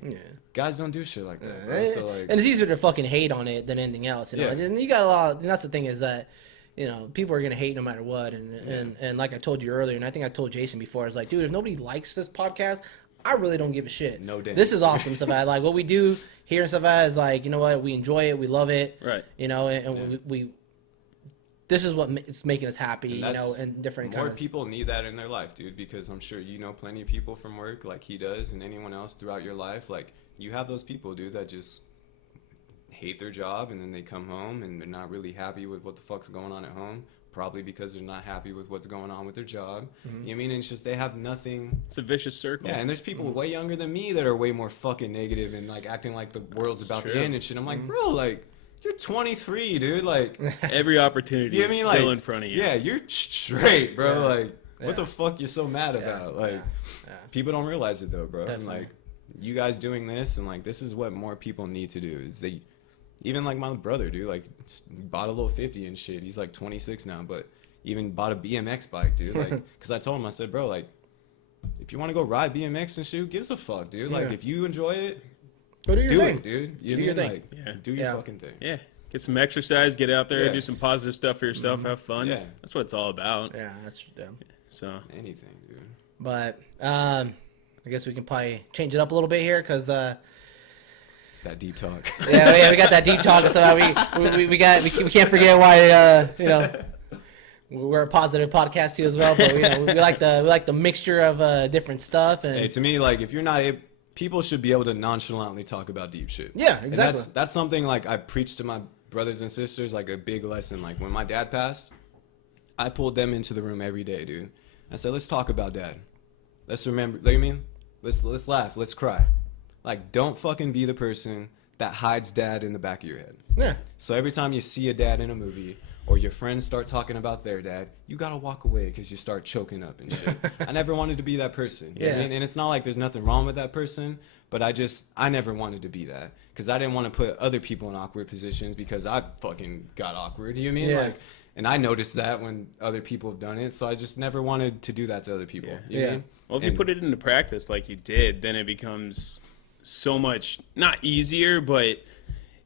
guys don't do shit like that, bro. So, like, and it's easier to fucking hate on it than anything else, you know? And you got a lot, and that's the thing is that, you know, people are gonna hate no matter what, and like I told you earlier, and I think I told Jason before, I was like, dude, if nobody likes this podcast, I really don't give a shit. No damn. This is awesome stuff. Like what we do here and stuff is like, you know what, we enjoy it, we love it, right? You know, and we this is what it's making us happy, you know, and different more kinds. people need that in their life, dude, because I'm sure you know plenty of people from work like he does, and anyone else throughout your life. Like, you have those people, dude, that just hate their job, and then they come home and they're not really happy with what the fuck's going on at home. Probably because they're not happy with what's going on with their job. You know what I mean? And it's just they have nothing. It's a vicious circle. Yeah, and there's people way younger than me that are way more fucking negative and like acting like the world's about to end and shit. I'm like, bro, like, you're 23, dude. Like, every opportunity is still in front of you. Yeah, you're straight, bro. Like, what the fuck you're so mad about? Like, people don't realize it though, bro. And like, you guys doing this and like, this is what more people need to do is they. Even like my brother, dude, like bought a little 50 and shit. He's like 26 now, but even bought a BMX bike, dude. Like, cause I told him, I said, bro, like, if you want to go ride BMX and shit, who gives a fuck, dude? Like, if you enjoy it, go do your thing, it, dude. You do your thing. Like, do your fucking thing. Yeah, get some exercise, get out there, do some positive stuff for yourself, have fun. Yeah, that's what it's all about. Yeah, that's so anything, dude. But I guess we can probably change it up a little bit here, cause. It's that deep talk. Yeah, we got that deep talk. So we can't forget why you know, we're a positive podcast too as well. But you know, we like the mixture of different stuff. And hey, to me, like, if you're not, people should be able to nonchalantly talk about deep shit. Yeah, exactly. And that's something like I preach to my brothers and sisters, like a big lesson. Like when my dad passed, I pulled them into the room every day, dude. I said, let's talk about dad. Let's remember. Like, I mean, let's laugh. Let's cry. Like, don't fucking be the person that hides dad in the back of your head. Yeah. So every time you see a dad in a movie or your friends start talking about their dad, you gotta walk away because you start choking up and shit. I never wanted to be that person. You know what I mean? And it's not like there's nothing wrong with that person, but I never wanted to be that because I didn't want to put other people in awkward positions because I fucking got awkward. You know what I mean? Yeah. Like, and I noticed that when other people have done it, so I just never wanted to do that to other people. You know what I mean? Well, if you put it into practice like you did, then it becomes so much not easier, but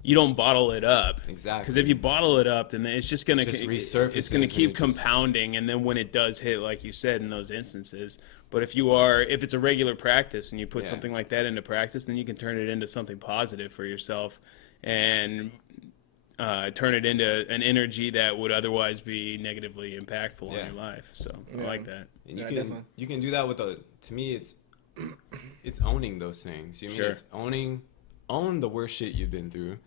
you don't bottle it up. Exactly. Because if you bottle it up, then it's just gonna resurface. It's gonna keep compounding, and then when it does hit, like you said, in those instances. But if it's a regular practice and you put something like that into practice, then you can turn it into something positive for yourself, and turn it into an energy that would otherwise be negatively impactful on your life. So I like that. And you can do that with to me, it's owning those things. You know what I mean? It's own the worst shit you've been through,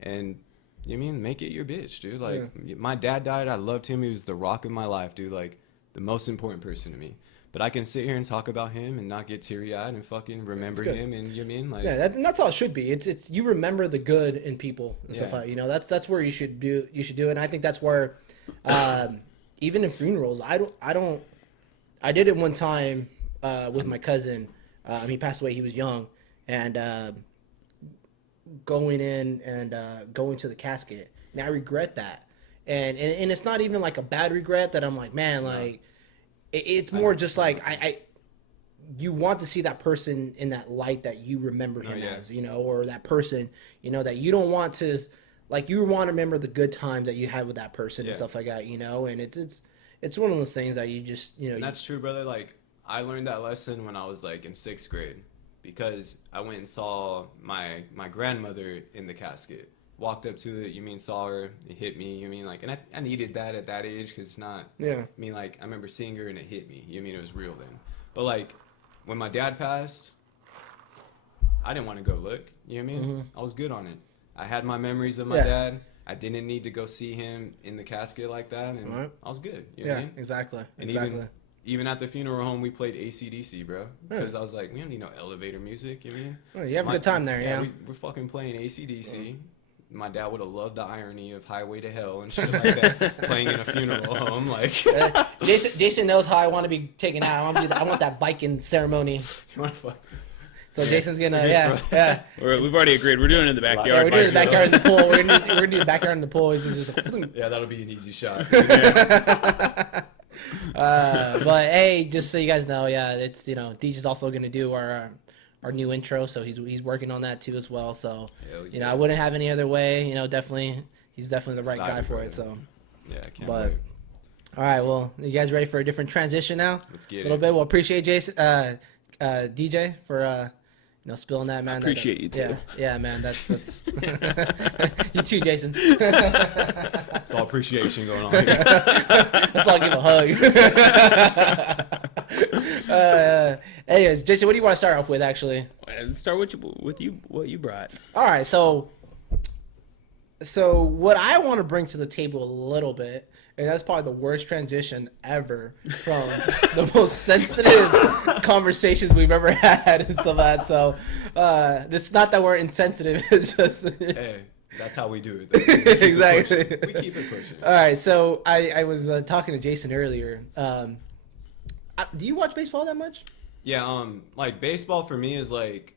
and you know what I mean, make it your bitch, dude. Like my dad died, I loved him. He was the rock of my life, dude. Like the most important person to me. But I can sit here and talk about him and not get teary eyed and fucking remember him. And you know what I mean, like and that's all it should be. It's you remember the good in people and stuff. You know, that's where you should do it. And I think that's where, even in funerals, I did it one time with my cousin. He passed away. He was young, and going in and going to the casket. And I regret that. And it's not even like a bad regret that I'm like, man, like it's more just like you want to see that person in that light that you remember him as, you know, or that person, you know, that you don't want to, like, you want to remember the good times that you had with that person and stuff like that, you know. And it's one of those things that you just, you know. And that's true, brother. Like, I learned that lesson when I was like in 6th grade, because I went and saw my grandmother in the casket. Walked up to it, saw her, it hit me, like, and I needed that at that age, because it's not, like, I remember seeing her and it hit me, it was real then. But like, when my dad passed, I didn't want to go look, you know what I mean? I was good on it. I had my memories of my dad. I didn't need to go see him in the casket like that, and I was good, you know what I mean? Exactly. And even at the funeral home, we played AC/DC, bro. Because I was like, we don't need no elevator music, you know what I mean? You have a good time there, we're fucking playing AC/DC. my dad would have loved the irony of Highway to Hell and shit like that playing in a funeral home. Like, Jason knows how I want to be taken out. I want that Viking ceremony. you want to fuck? So Jason's gonna, yeah. We've already agreed. We're doing it in the backyard. Yeah, we're doing the backyard in the pool. We're gonna do the backyard in the pool. He's just Yeah, that'll be an easy shot. but hey, just so you guys know, yeah, it's DJ's also gonna do our new intro, so he's working on that too as well. So I wouldn't have any other way. Definitely he's definitely the right guy for it. So yeah, I can't but wait. all right, well, you guys ready for a different transition now? Let's get a little it. bit. Well, appreciate Jason, DJ for spilling that, man. Appreciate you too. Yeah, man. That's you too, Jason. It's all appreciation going on here. Let's all give a hug. Anyways, Jason, what do you want to start off with, actually? Let's start with what you brought. All right, so what I want to bring to the table a little bit, and that's probably the worst transition ever from the most sensitive conversations we've ever had and stuff like that. So it's not that we're insensitive. It's just Hey, that's how we do it. We keep Exactly. It pushing. We keep it pushing. All right, so I was talking to Jason earlier. Do you watch baseball that much? Yeah, like baseball for me is like,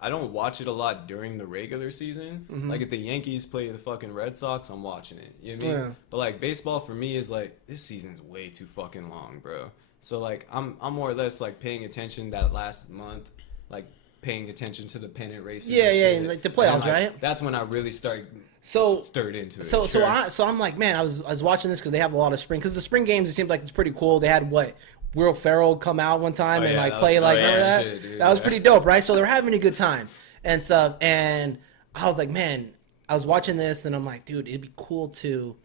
I don't watch it a lot during the regular season. Mm-hmm. Like if the Yankees play the fucking Red Sox, I'm watching it. You know what I mean? Yeah. But like baseball for me is like, this season's way too fucking long, bro. So like I'm more or less like paying attention that last month, like paying attention to the pennant races. Yeah, and yeah, shit. and, like, the playoffs, And, like, right? That's when I really stirred into it. So I'm like, man, I was watching this because they have a lot of spring. Because the spring games, it seems like it's pretty cool. They had Will Ferrell come out one time and like play like remember that? Shit, dude, that was pretty dope, right? So they're having a good time and stuff. And I was like, man, I was watching this and I'm like, dude, it'd be cool to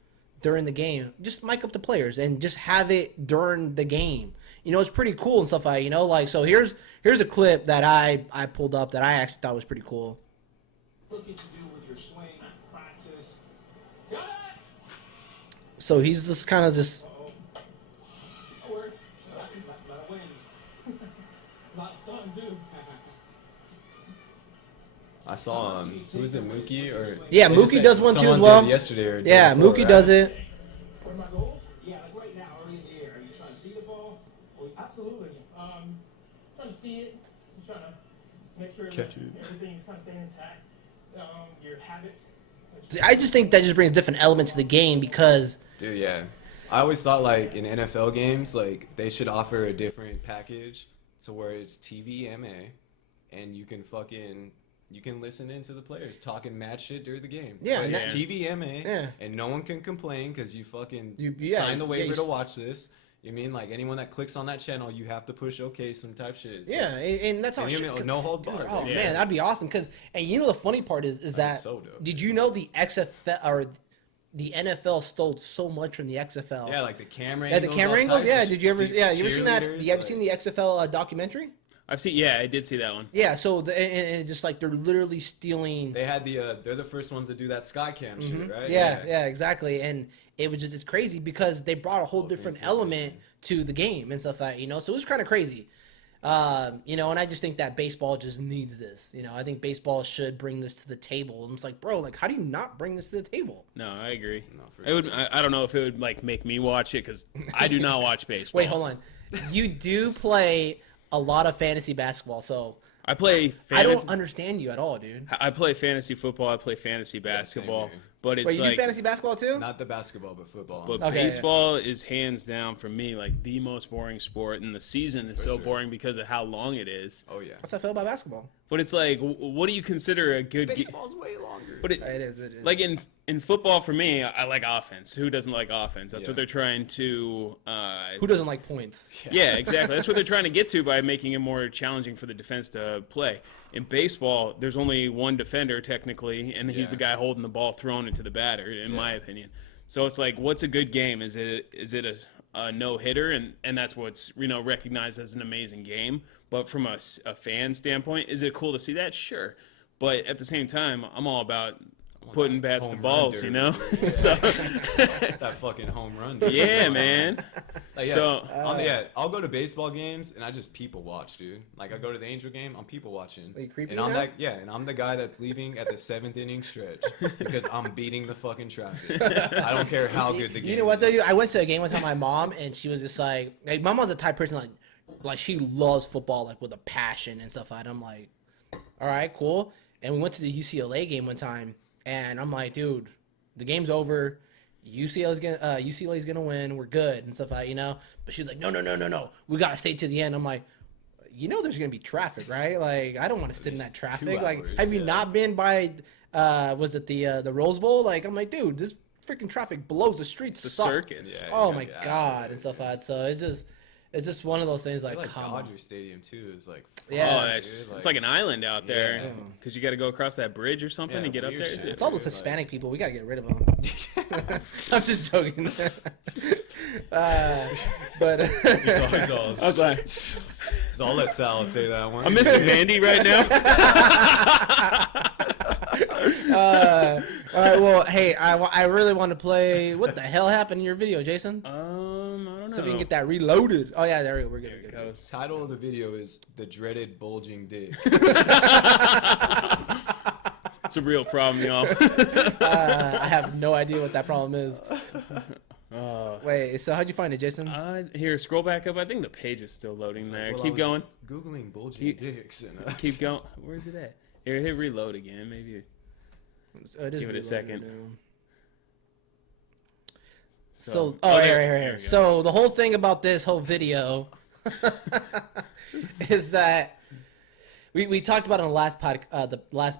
during the game just mic up the players and just have it during the game. It's pretty cool and stuff like like. So here's a clip that I pulled up that I actually thought was pretty cool. Looking to do with your swing practice. So he's just kind of just. I saw who's it, Mookie or Yeah, they just Mookie said does one too someone as well. did yesterday or Yeah, day before, Mookie right? does it. What are my goals? Yeah, like right now, early in the air. Are you trying to see the ball? Or absolutely. Trying to see it. I'm trying to make sure Catch that it. everything's kind of staying intact. Your habits. I just think that just brings different elements to the game because. Dude, yeah. I always thought like in NFL games, like they should offer a different package to where it's TV MA and you can listen into the players talking mad shit during the game. Yeah, But and it's that- TV MA Yeah. and no one can complain because you fucking Yeah, signed the waiver you to watch this. You mean like anyone that clicks on that channel, you have to push OK some type shit. So- Yeah, and that's how. And it you should- mean, no holds barred. Oh Yeah. man, that'd be awesome. And the funny part is That'd that be so dope. did you know the XFL or the NFL stole so much from the XFL? Yeah, like the camera Yeah, angles. the camera all angles. types Yeah, of did you ever? shit. Yeah, you ever seen that? Cheerleaders, You ever like- seen the XFL documentary? I did see that one. Yeah. So and it's just like they're literally stealing. They had they're the first ones to do that Skycam shit, right? Yeah, exactly. And it was just it's crazy because they brought a whole different Vince McMahon. element to the game and stuff like So it was kind of crazy. And I just think that baseball just needs this. I think baseball should bring this to the table. And it's like, bro, like how do you not bring this to the table? No, I agree. No, for It would. I don't know if it would like make me watch it because I do not watch baseball. Wait, hold on. You do play a lot of fantasy basketball, so I play. I Fantasy, don't understand you at all, dude. I play fantasy football. I play fantasy basketball. here. But it's Wait, you like, do fantasy basketball too? Not the basketball, but football. but Okay, baseball is hands down for me like the most boring sport, and the season is so sure. boring because of how long it is. Oh yeah. What's how I feel about basketball? But it's like, what do you consider a good game? Baseball's way longer. But It is. like in football for me, I like offense. Who doesn't like offense? That's Yeah. what they're trying to. Who doesn't like points? Yeah, exactly. That's what they're trying to get to by making it more challenging for the defense to play. In baseball, there's only one defender technically, and he's Yeah. the guy holding the ball, throwing it to the batter. In my opinion, so it's like, what's a good game? Is it a no hitter, and that's what's recognized as an amazing game. But from a fan standpoint, is it cool to see that? Sure, but at the same time, I'm all about putting bats to Home run balls, derby, you know. dude. So That fucking home run. Dude. yeah, man. Like, yeah, So- I'll go to baseball games and I just people watch, dude. Like I go to the Angel game, I'm people watching. Are you creepy and I'm now? and I'm the guy that's leaving at the 7th inning stretch because I'm beating the fucking traffic. I don't care how good the game. You know what though? is. I went to a game one time with my mom, and she was just like my mom's the type of person like she loves football like with a passion and stuff. And I'm like, all right, cool. And we went to the UCLA game one time, and I'm like, dude, the game's over. UCLA's gonna win. We're good and stuff like you know. But she's like, no. We gotta stay to the end. I'm like, you know, there's gonna be traffic, right? Like, I don't want to sit in that traffic. Like, hours, have you yeah. not been by? Was it the Rose Bowl? Like, I'm like, dude, this freaking traffic blows the streets. The suck. circus. Yeah. Oh you my gotta get out god of and it, stuff yeah. like that. So it's just one of those things I like, feel like come on. Dodger Stadium too is like. Yeah. Oh, fuck, that's dude, it's like an island out there Yeah. because you got to go across that bridge or something Yeah, to get up weird there. shit. It's all those Dude, like- Hispanic people. We gotta get rid of them. I'm just joking. But I I was like, So I'll let Sal say that one. I'm missing Mandy right now. all right. Well, hey, I really want to play. What the hell happened in your video, Jason? I don't know. So we can get that reloaded. Oh yeah, there we go. We're good. There We're it good. goes. Title of the video is The Dreaded Bulging Dick. It's a real problem, y'all. I have no idea what that problem is. Wait, so how'd you find it, Jason? Here, scroll back up. I think the page is still loading there. Well, I Keep was going. Googling bulging Keep- dicks. And, Keep going. Where's it at? Here, hit reload again. Maybe. Oh, it is give it a reloading second. now. So- So, oh, here, there here. we go. So the whole thing about this whole video is that we talked about on the last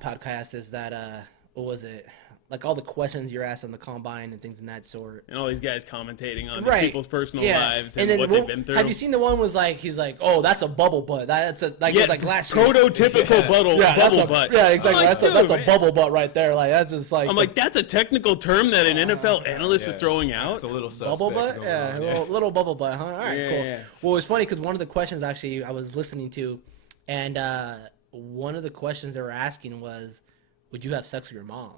podcast is that what was it? Like all the questions you're asked on the combine and things in that sort. And all these guys commentating on Right. people's personal lives and then what they've been through. Have you seen the one was like he's like, oh, that's a bubble butt. That's a like it was like last year. prototypical Yeah. bubble That's a, butt. yeah, exactly. I'm like, that's a dude, bubble butt right there. Like that's just like I'm like, that's a technical term that an NFL analyst is Yeah. throwing out. It's a little suspect. bubble butt. going Yeah, on, a little bubble butt. Huh? All right, Yeah, cool. yeah. Well, it's funny because one of the questions actually I was listening to, and one of the questions they were asking was, "Would you have sex with your mom?"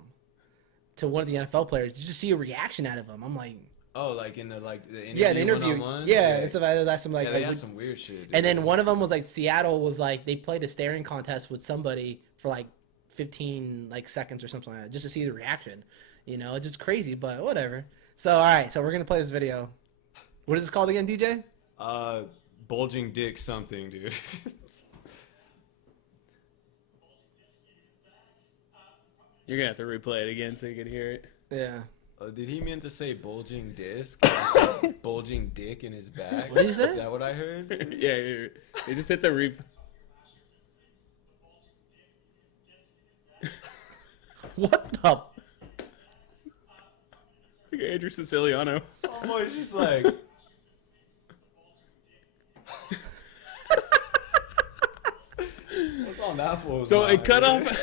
To one of the NFL players, you just see a reaction out of him. I'm like, Oh, like in the interview. yeah, the interview. one-on-ones? Yeah, and so I was asking him like, Yeah, they like, had would- some weird shit. Dude. and then one of them was like Seattle was like they played a staring contest with somebody for like 15 like seconds or something like that just to see the reaction. You know, it's just crazy, but whatever. So all right, so we're gonna play this video. What is this called again, DJ? Bulging dick something, dude. You're gonna have to replay it again so you can hear it. Yeah. Did he mean to say bulging disc? Bulging dick in his back? What did you say? Is that what I heard? Yeah, you just hit the What the? Andrew Siciliano. Oh, boy, it's just like. What's on that fool's So mind, it cut dude? off.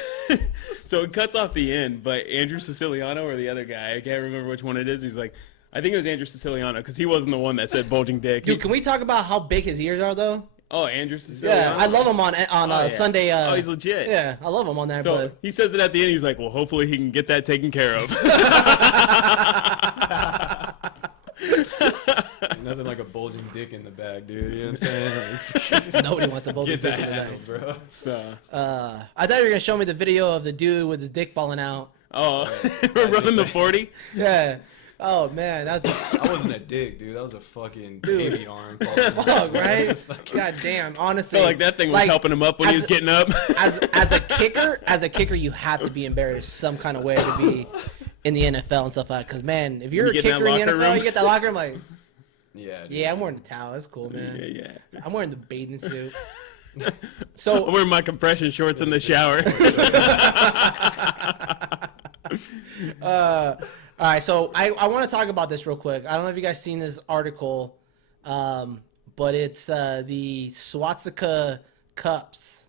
So it cuts off the end, but Andrew Siciliano or the other guy, I can't remember which one it is. He's like, I think it was Andrew Siciliano because he wasn't the one that said bulging dick. Dude, can we talk about how big his ears are though? Oh, Andrew Siciliano. Yeah, I love him on yeah. Sunday. Oh, he's legit. Yeah, I love him on that. So But he says it at the end. He's like, well, hopefully he can get that taken care of. Nothing like a bulging dick in the bag, dude. You know what I'm saying? nobody wants a bulging Get dick that in the handle, bro. So, I thought you were gonna show me the video of the dude with his dick falling out. oh, we're running the 40. Yeah. Oh man, that's That wasn't a dick, dude. That was a fucking baby arm. fuck, right? God damn. Honestly, Felt like that thing was helping him up when he was getting up. as a kicker, you have to be embarrassed some kind of way to be in the NFL and stuff like that. Because man, if you're a You get in that kicker in the locker NFL, room? you get that locker room like, Yeah, dude. yeah, I'm wearing the towel. That's cool, man. Yeah. I'm wearing the bathing suit. I'm So wearing my compression shorts in the shower. all right, so I want to talk about this real quick. I don't know if you guys seen this article, but it's the swastika cups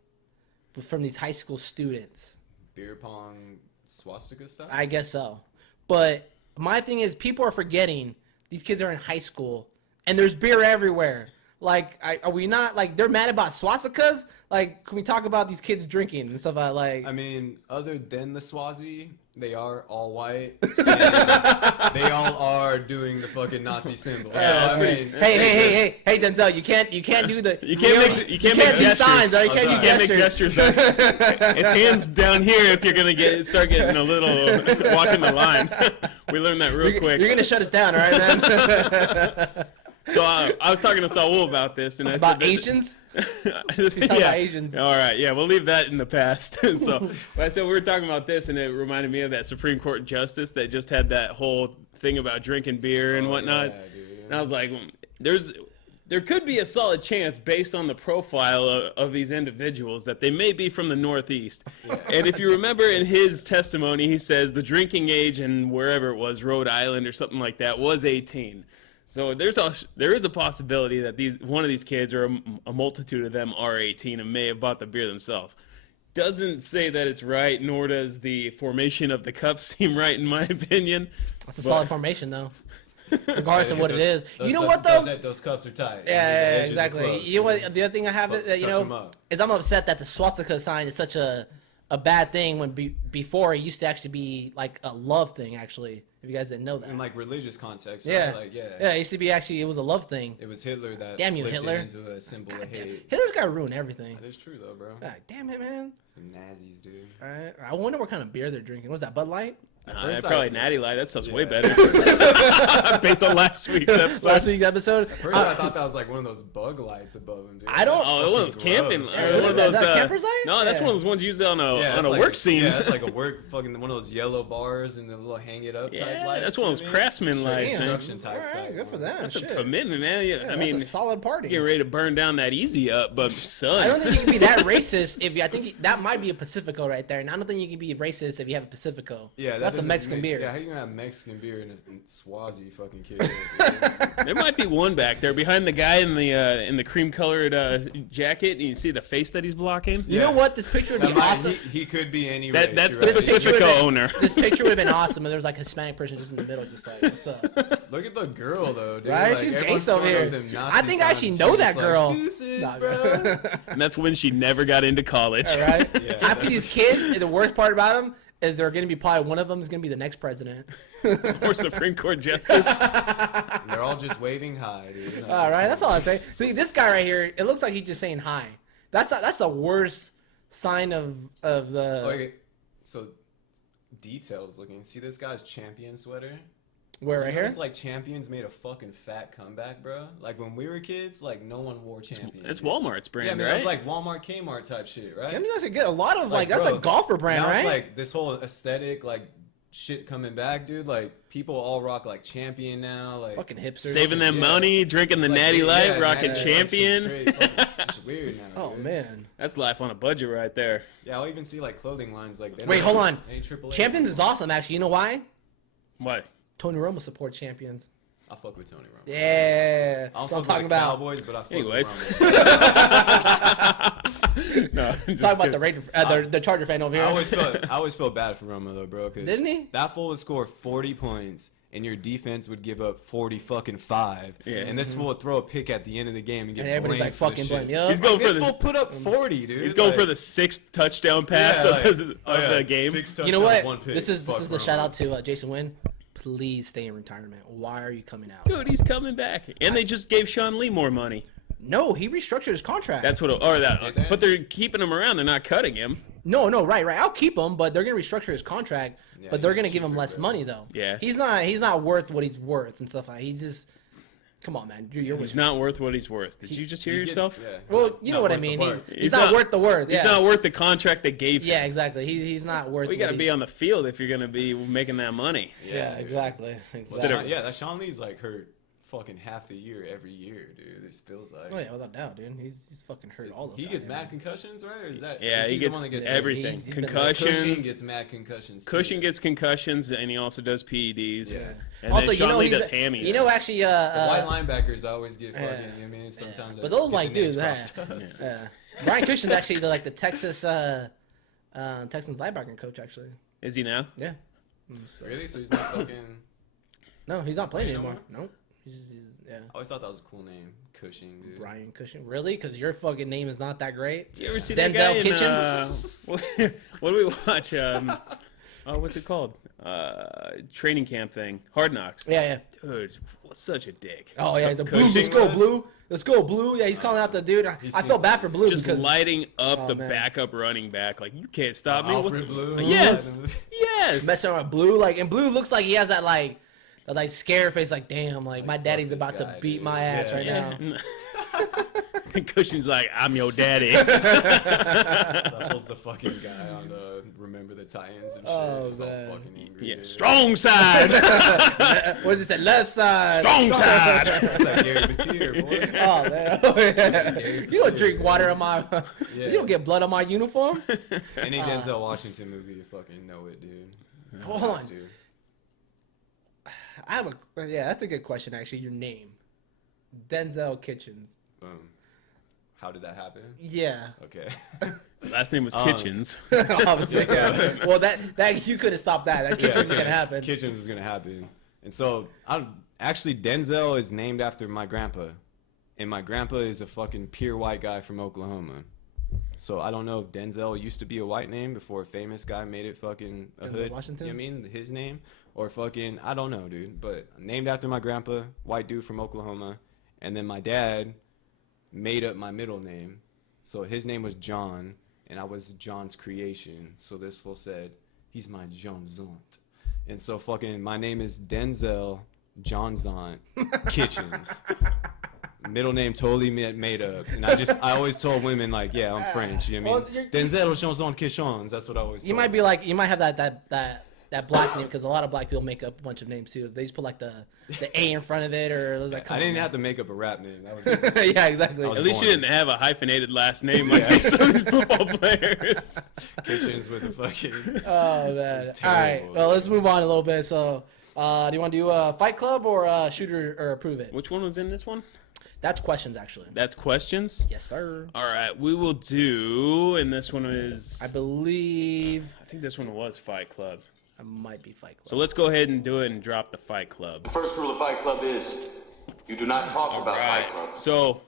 from these high school students. Beer pong swastika stuff? I guess so. But my thing is, people are forgetting these kids are in high school and there's beer everywhere. Like, are we not, like, they're mad about swastikas? Like, can we talk about these kids drinking and stuff like I mean, other than the Swazi, they are all white. And they all are doing the fucking Nazi symbol. So I mean, Hey, Denzel, you can't do the. You can't make do gestures. signs, right? You can't do make gestures. gestures. It's hands down here if you're gonna start getting a little walking the line. We learned that real quick. You're gonna shut us down, all right, man? So I was talking to Saul about this, and I About said that, Asians. He's talking about Asians. All right, yeah, we'll leave that in the past. So, but I said we were talking about this, and it reminded me of that Supreme Court justice that just had that whole thing about drinking beer and whatnot. yeah, dude. And I was like, there could be a solid chance based on the profile of these individuals that they may be from the Northeast. Yeah. And if you remember in his testimony, he says the drinking age in wherever it was, Rhode Island or something like that, was 18. So there is a possibility that one of these kids or a multitude of them are 18 and may have bought the beer themselves. Doesn't say that it's right, nor does the formation of the cup seem right, in my opinion. That's a solid formation, though. Regardless of what it is. Those, You know what, though? Those cups are tight. Yeah, The edges are exactly. close. You know what? The other thing I have, Touch 'em up. is I'm upset that the swastika sign is such a bad thing when before it used to actually be like a love thing, actually. If you guys didn't know that. In like religious context, Yeah. right? Like, Yeah, it used to be actually, it was a love thing. It was Hitler that Damn you, flipped Hitler. it into a symbol of hate. Hitler's got to ruin everything. That is true though, bro. God, damn it, man. Some Nazis, dude. All right. I wonder what kind of beer they're drinking. Was that Bud Light? First Probably I- Natty Light. That stuff's way Yeah. better. Based on last week's episode. Last week's episode? First, I thought that was like one of those bug lights above him, dude. I don't- Oh, one of those camping. Gross. Or Yeah, one what of is that? those. Is that a camper's light? No, that's Yeah. one of those ones used on a it's work like, scene. Yeah, it's like a work fucking one of those yellow bars and the little hang it up type Yeah, lights. that's one of those you know what I mean? craftsman Straight lights. man. construction type All right, stuff. good for them. That's Shit. a commitment, man. Yeah, I mean, that's a solid party. get ready to burn down that easy up, but son. I don't think you can be that racist if you. I think that might be a Pacifico right there, and I don't think you can be racist if you have a Pacifico. Yeah, that that's a doesn't Mexican make- beer. Yeah, how you gonna have Mexican beer in a Swazi fucking kid? There might be one back there behind the guy in the cream colored jacket, and you see the face that he's blocking. You know what? This picture would be awesome. He could be any race. That's you're the right. This picture Pacifico would've been- owner. This picture would have been awesome if there was like a Hispanic person just in the middle, just like, what's up? Look at the girl though, dude. Right? Like, She's everyone's gangsta over throwing here. up them I Nazi think I actually signs, know she's that just like, girl. "Deuces, Nah, bro." And that's when she never got into college. All right. Yeah, Half of that's- these kids, the worst part about them is they're going to be probably one of them is going to be the next president. Or Supreme Court justice. And they're all just waving hi, dude. All right, that's all I say. See, this guy right here, it looks like he's just saying hi. That's the worst sign of the Okay, so details looking. See this guy's champion sweater? where right here. It's like Champions made a fucking fat comeback, bro. Like when we were kids, like no one wore Champions. That's dude. Walmart's brand, Yeah, I mean right? that's like Walmart, Kmart type shit, right? I mean, that's a good. A lot of like that's bro, a golfer brand, now right? It's like this whole aesthetic, like shit coming back, dude. Like people all rock like Champion now, like Fucking hipsters. Saving them Yeah. money, drinking the It's like, Natty yeah, Light, yeah, rocking Natty Light's some Champion. straight fucking- It's weird now. Oh dude. man, That's life on a budget right there. Yeah, I'll even see like clothing lines like. Wait, hold on. AAA Champions is awesome. Actually, you know why? What? Tony Romo supports Champions. I fuck with Tony Romo. Yeah, I don't that's what I'm fuck talking with about. Cowboys, but I fuck Anyways. with Romo. No, I'm just Talk about kidding. the Raider, the Charger fan over here. I always felt bad for Romo though, bro. Cause Didn't he? That fool would score 40 points, and your defense would give up 40 fucking 5. Yeah. And this fool would throw a pick at the end of the game and get And everybody's blamed like, for the fucking shit. blame. Yup. He's going Like, this for the fool put up 40, dude. he's going Like, for the 6th touchdown pass yeah, of, like, of oh, yeah, the game. 6 You know touchdowns, what? 1 pick. This is Fuck a Romo. shout out to Jason Wynn. Please stay in retirement. Why are you coming out? Dude, he's coming back. And they just gave Sean Lee more money. No, he restructured his contract. That's what Did they? but they're keeping him around. They're not cutting him. No, right. I'll keep him, but they're gonna restructure his contract. Yeah, But they're he's gonna give him cheaper, less bro. money though. Yeah. He's not worth what he's worth and stuff like. He's just, come on, man. You're He's not worth what he's worth. Did you just hear He gets- yourself? yeah, Well, you know not what I worth the mean. work. He's not worth the worth. He's yeah. not worth the contract they gave him. Yeah, exactly. He's not worth. We got to what be he's- on the field if you're going to be making that money. Yeah, dude. exactly. Instead of- Yeah, that Sean Lee's like hurt fucking half the year every year, dude. It feels like. Oh yeah, without doubt, dude. He's fucking hurt all the He time. gets mad concussions, right? Or is that? Yeah, is he the gets one that gets everything. He's been- Concussions. Cushing gets mad concussions. too. Cushing gets concussions, and he also does PEDs. Yeah. And Also, then you Sean know Lee he's does hammies. You know, actually, The white linebackers always get fucking. Yeah. I mean, sometimes. but they those get like the names dudes, crossed up. Brian Christian's actually the Texas Texans linebacker coach. Actually, Is he now? yeah. Really? So he's not fucking. No, he's not playing Playing no anymore. Nope. He's yeah. I alwaid thought that was a cool name, Cushing, dude. Brian Cushing. Really? Because your fucking name is not that great. Did you ever see Denzel that guy Kitchens? what did we watch? what's it called? Training camp thing. Hard Knocks. Yeah. Dude, such a dick. Oh yeah, he's a blue. Cushing Let's go was? blue. Let's go blue. Yeah, he's calling out the dude. I seems felt bad for blue Just because lighting up Oh, the man. backup running back. Like, you can't stop me. Alfred Blue. Yes. Yes. messing around with blue. Like, and blue looks like he has that like scare face. Like, damn, like my daddy's fuck about this to guy, beat dude. my ass Yeah, right yeah. now. And Cushing's like, I'm your daddy. That was the fucking guy on the Remember the Titans and shit. Oh, He's all man. fucking angry. Yeah, dude. strong side. What is it? Left side. Strong side. It's like Gary Batir, boy. Oh man. Oh, yeah. You don't drink water on my. Yeah. You don't get blood on my uniform. Any Denzel Washington movie, you fucking know it, dude. Hold on. Has to. I have a. Yeah, that's a good question actually. Your name, Denzel Kitchens. Boom. How did that happen? Yeah. Okay. His last name was Kitchens. Obviously. Yeah. Well, that you couldn't stop that. That Kitchens is gonna happen. Kitchens is gonna happen. And so, actually, Denzel is named after my grandpa, and my grandpa is a fucking pure white guy from Oklahoma. So I don't know if Denzel used to be a white name before a famous guy made it fucking a Denzel hood. Washington? You know what I mean? His name, or fucking I don't know, dude. But named after my grandpa, white dude from Oklahoma, and then my dad made up my middle name. So his name was John, and I was John's creation. So this fool said, he's my John Zont. And so fucking my name is Denzel John Zont Kitchens. Middle name totally made up. And I always told women, like, yeah, I'm French. You know what I mean? Well, Denzel Chanson Kitchens. That's what I always told You might them. be like, you might have that black name because a lot of black people make up a bunch of names too. They just put like the A in front of it or it was like. I didn't have to make up a rap name. That was Yeah, exactly. was At least you born. didn't have a hyphenated last name like some of these football players. Kitchens with a fucking. Oh man! was All right, terrible. well let's move on a little bit. So, do you want to do Fight Club or Shooter or Prove It? Which one was in this one? That's questions actually. That's questions? Yes, sir. All right, we will do, and this one is, I believe I think this one was Fight Club. I might be Fight Club. So let's go ahead and do it and drop the Fight Club. First rule of Fight Club is you do not talk about Fight Club. So,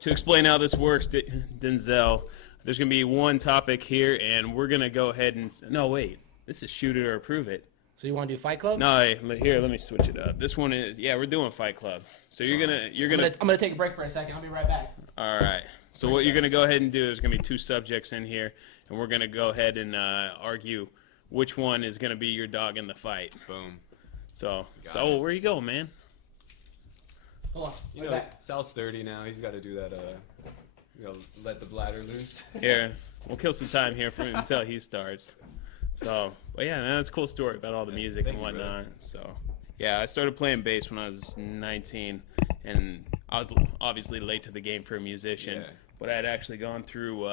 to explain how this works, Denzel, there's going to be one topic here, and we're going to go ahead and... No, wait. This is Shoot It or Prove It. So you want to do Fight Club? No, here, let me switch it up. This one is... Yeah, we're doing Fight Club. So you're going to... I'm gonna take a break for a second. I'll be right back. All right. So what you're going to go ahead and do is going to be two subjects in here, and we're going to go ahead and argue which one is going to be your dog in the fight. Boom. So, Got it. where you go, man? Hold on. You Right know, back. Sal's 30 now. He's got to do that. Let the bladder loose. Here, we'll kill some time here for him until he starts. So, but yeah, man, that's a cool story about all the music Thank and you, brother. whatnot. So, yeah, I started playing bass when I was 19, and I was obviously late to the game for a musician. Yeah. But I had actually gone through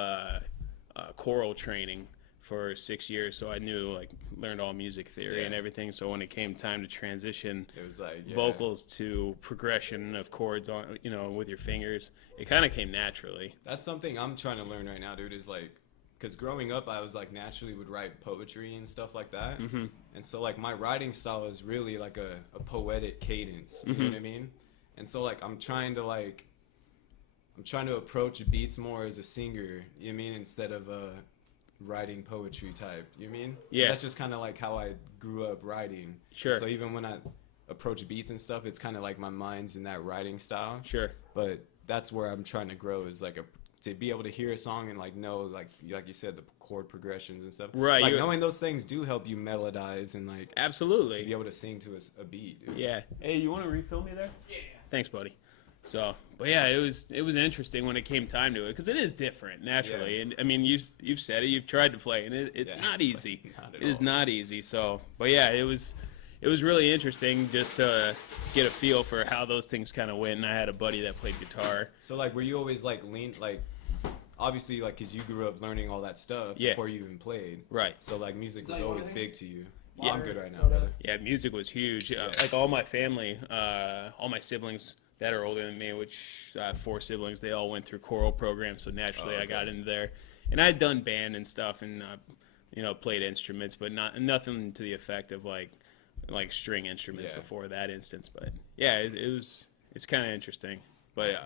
choral training for 6 years, so I learned all music theory Yeah. and everything. So when it came time to transition It was like yeah. vocals to progression of chords on, with your fingers, it kind of came naturally. That's something I'm trying to learn right now, dude. Is like, because growing up, I was like naturally would write poetry and stuff like that, Mm-hmm. and so like my writing style is really like a poetic cadence. You know what I mean? And so like I'm trying to approach beats more as a singer. You know what I mean? Instead of a writing poetry type. You know what I mean? Yeah. That's just kind of like how I grew up writing. Sure. So even when I approach beats and stuff, it's kind of like my mind's in that writing style. Sure. But that's where I'm trying to grow, is like to be able to hear a song and like know like you said, the chord progressions and stuff. Right, Like you- knowing those things do help you melodize and like to Absolutely. be able to sing to a beat. Dude. Yeah. Hey, you want to refill me there? Yeah. Thanks, buddy. So, but yeah, it was interesting when it came time to it, because it is different naturally. Yeah. And I mean, you've said it, you've tried to play, and it's Yeah, not it's, like, easy. not at It is all. not easy. So, but yeah, it was really interesting just to get a feel for how those things kind of went. And I had a buddy that played guitar. So like, were you always like obviously like, because you grew up learning all that stuff Yeah. before you even played. Right. So like music was you always want big to you. Yeah. I'm good right now, Soda. brother. Yeah, music was huge. Like all my family, all my siblings that are older than me, which 4 siblings, they all went through choral programs, so naturally I got into there. And I had done band and stuff, and played instruments, but nothing to the effect of like string instruments Yeah. before that instance. But yeah, it's kind of interesting. But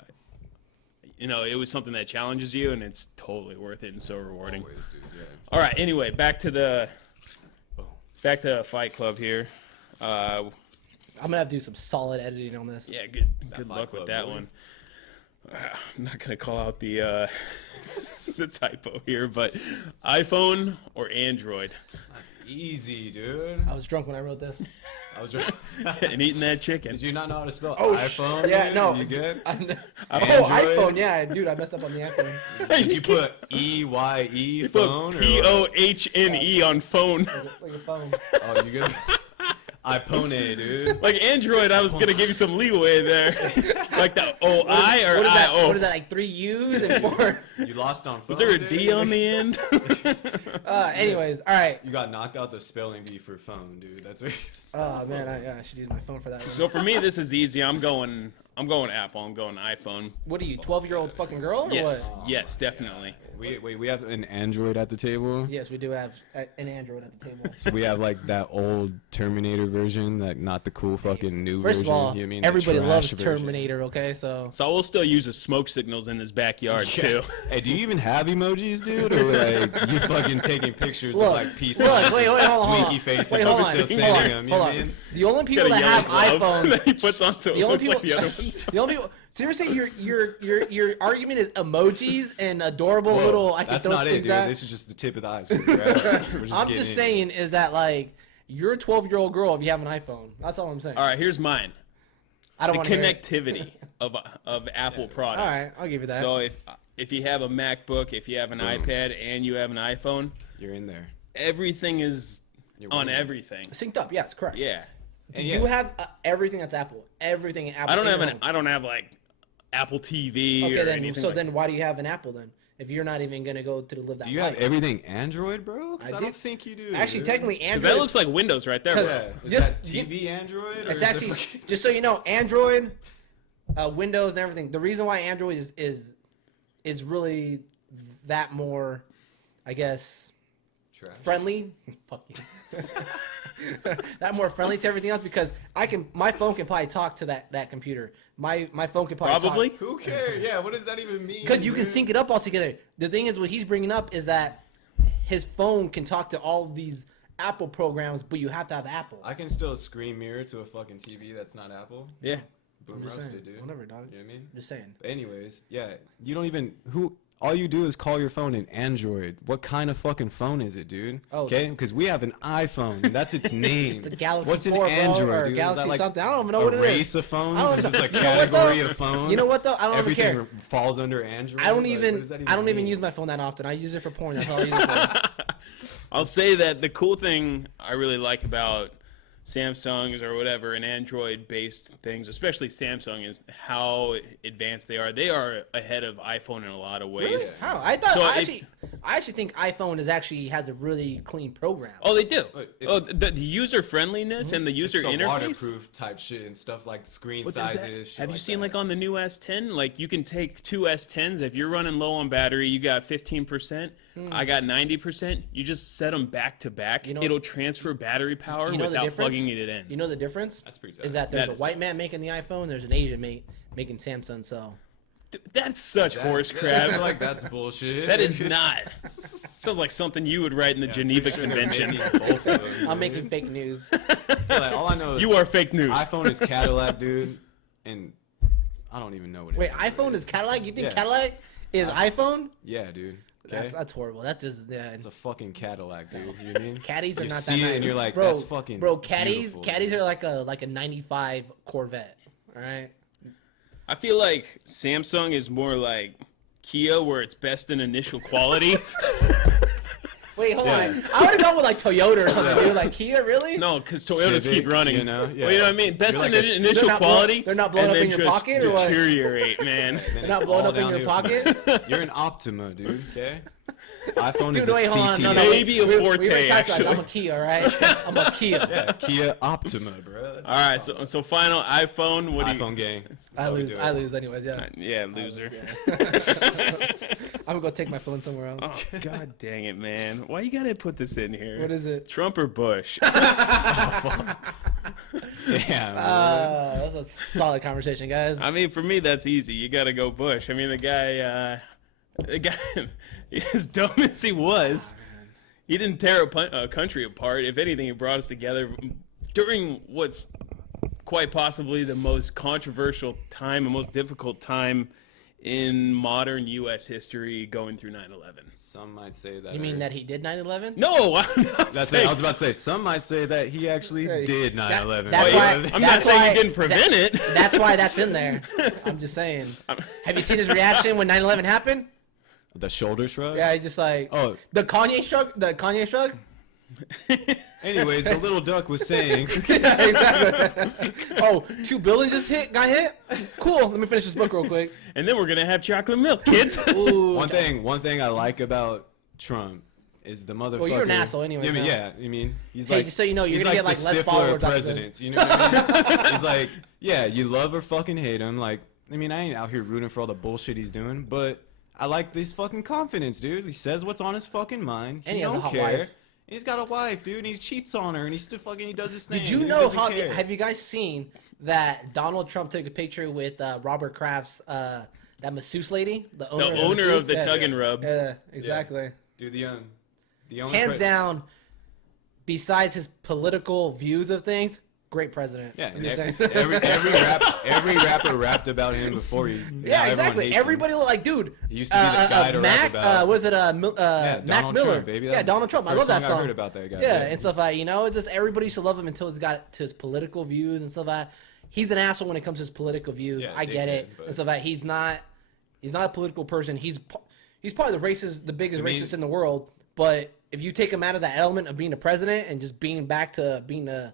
it was something that challenges you, and it's totally worth it and so rewarding. Always, dude. Yeah. All right, anyway, back to the Back to Fight Club here. I'm gonna have to do some solid editing on this. Yeah, good Fight luck with Club, that really. one. I'm not gonna call out the the typo here, but iPhone or Android, That's easy, dude. I was drunk when I wrote this. I was right. and eating that chicken. Did you not know how to spell Oh, iPhone? yeah, dude? no. You good? Oh, Android? iPhone, yeah, dude, I messed up on the iPhone. Did you put EYE phone? or what? POHNE on phone. Like a phone. Oh, you good? iPhone, dude. Like Android, I was gonna give you some leeway there. Like the OI or What is that? IO. What is that? Like 3 U's and 4. You lost on phone. Was there a dude? D on the end? Anyways, all right. You got knocked out the spelling bee for phone, dude. That's what. Oh man, I should use my phone for that. One. So for me, this is easy. I'm going Apple. I'm going iPhone. What are you, 12-year-old fucking girl or Yes, what? yes, definitely. We have an Android at the table. Yes, we do have an Android at the table. So we have like that old Terminator version, like not the cool fucking new First version. of all, you know what I mean? The everybody trash loves version. Terminator. Okay, so Saul still uses smoke signals in his backyard too. Hey, do you even have emojis, dude? Or like you fucking taking pictures of look, like peace look, signs wait, and hold on, blinky face wait, and hold you're on, still hold sending on, them? You know hold what I on. mean? The only He's got people a that yellow have glove iPhones, that he puts on so it the only looks like people, the other ones. the only people. Seriously, your argument is emojis and adorable Whoa, little. I can that's throw not it, things dude. at. This is just the tip of the iceberg, right? We're I'm getting just in. saying is that like you're a 12-year-old girl if you have an iPhone. That's all I'm saying. All right, here's mine. I don't The want to hear it. connectivity of Apple products. All right, I'll give you that. So if you have a MacBook, if you have an Boom. iPad, and you have an iPhone, You're in there. everything is You're on winning. everything. Synced up, yes, correct. Yeah. Do And you yeah. have everything that's Apple? Everything Apple. I don't in have your an. home? I don't have like Apple TV Okay, or then anything. so like then why do you have an Apple then? If you're not even gonna go to live that Do you life. have everything Android, bro? 'Cause I I do. don't think you do. Actually, dude. technically, Because Android. that looks like Windows right there. 'Cause- Bro. Yeah. Is Just- that TV Android? Or It's is it actually fucking- just so you know, Android, Windows, and everything. The reason why Android is really that more, I guess, Trash. friendly. Fuck you. That more friendly to everything else because my phone can probably talk to that computer. My phone can probably Probably. talk. Who cares? Yeah, what does that even mean? Because you can dude? sync it up all together. The thing is, what he's bringing up is that his phone can talk to all these Apple programs, but you have to have Apple. I can still screen mirror to a fucking TV that's not Apple. Yeah. Boom just roasted, saying. dude. Whatever, dog. You know what I mean? Just saying. But anyways, yeah, you don't even all you do is call your phone an Android. What kind of fucking phone is it, dude? Oh. Okay, because we have an iPhone. And that's its name. It's a Galaxy What's 4, an bro, Android, or dude? Is Galaxy that like something. I don't even know a what it is. race of phones? I don't It's just a you know what, though? category of phones. You know what though? I don't even Everything care. falls under Android. I don't Like, even. what does that I don't even mean? use my phone that often. I use it for porn. That's all I use it for. I'll say that the cool thing I really like about Samsungs or whatever and Android-based things, especially Samsung, is how advanced they are. They are ahead of iPhone in a lot of ways. Really? How? I thought So I if- actually think iPhone has a really clean program. Oh, they do. Look, Oh, it's- the user friendliness and the user It's the interface. waterproof type shit and stuff like screen But there's that- sizes. shit Have you like seen that. like on the new S10? Like you can take two S10s. If you're running low on battery, you got 15%. I got 90%. You just set them back to back. You know- It'll transfer battery power You know the without difference? plugging it in. You know the difference? That's pretty Is tight. that there's That a is white tight. man making the iPhone, there's an Asian making Samsung. So That's such horse I crap. feel like that's bullshit. That is not. Sounds like something you would write in the Geneva Pretty sure they're Convention. making both of them, I'm dude. making fake news. Like, all I know is You are fake news. iPhone is Cadillac, dude, and I don't even know what it Wait, is. iPhone is Cadillac? You think Yeah. Cadillac is iPhone? Yeah, dude. Okay? That's horrible. That's just yeah. It's a fucking Cadillac, dude. You know what I mean? Caddies are You not see that it nice. and you're like, bro, that's fucking bro. Caddies beautiful, caddies dude. are like a '95 Corvette. All right. I feel like Samsung is more like Kia, where it's best in initial quality. Wait, hold on. I would have gone with like Toyota or something, dude. Like Kia, really? No, because Toyotas Civic, keep running. you know? Well, you Yeah. know what I mean? Best You're in like a- initial They're not quality. they're not blowing and up then in your just pocket, or what? deteriorate, man. Then They're it's not blowing all up in your downhill from pocket. You're an Optima, dude. Okay. iPhone Dude, is a wait, hold on. CT. No, Maybe a we Forte, already talked about this. actually. I'm a Kia, all right? I'm a Kia. Yeah, Kia Optima, bro. That's All right, so final iPhone. What do you? iPhone gang. That's I how we lose. do I it. lose anyways. Yeah. Yeah, loser. I'm gonna go take my phone somewhere else. Oh, God dang it, man! Why you gotta put this in here? What is it? Trump or Bush? Damn. That's a solid conversation, guys. I mean, for me, that's easy. You gotta go Bush. I mean, the guy, as dumb as he was, He didn't tear a country apart. If anything, he brought us together during what's quite possibly the most controversial time, the most difficult time in modern U.S. history, going through 9/11. Some might say that. You mean that he did 9/11? No, I'm not That's it. saying. I was about to say. Some might say that he actually did 9/11. that's Oh, why- yeah. I'm not that's saying why- he didn't prevent it. That's why that's in there. I'm just saying. Have you seen his reaction when 9/11 happened? The shoulder shrug. Yeah, he just like the Kanye shrug. The Kanye shrug. Anyways, the little duck was saying. Yeah, exactly. Oh, 2 billion just got hit. Cool. Let me finish this book real quick. And then we're gonna have chocolate milk, kids. Ooh. One thing I like about Trump is the motherfucker. Well, you're an asshole anyway, Yeah, I mean, now. yeah, I mean, he's Hey, like. just so you know, you're he's gonna get, like, the less Stifler followers of after presidents. You know what I mean? He's like, yeah, you love or fucking hate him. Like, I mean, I ain't out here rooting for all the bullshit he's doing, but I like this fucking confidence, dude. He says what's on his fucking mind. And he has a don't hot care. wife. He's got a wife, dude, and he cheats on her, and he still fucking he does his thing. Did you He know? doesn't care. Have you guys seen that Donald Trump took a picture with Robert Kraft's that masseuse lady, the owner, The owner of the masseuse? Tug and Rub. Yeah, exactly. Dude, the only Hands down. Besides his political views of things, great president. Yeah, I'm just saying. every rapper rapped about him before he. Yeah, exactly. Everybody look like, dude. He used to be the guy to rap Mac, about. was it Yeah, Mac Donald Miller? Trump, baby. Yeah, That's Donald Trump. the I love first that song I song. heard about that guy. Yeah, Yeah. and stuff like, you know, it's just everybody used to love him until it's got to his political views and stuff like that. He's an asshole when it comes to his political views. Yeah, I get it. dickhead, but- And stuff like he's not a political person. He's probably the biggest To me- racist in the world. But if you take him out of that element of being a president and just being back to being a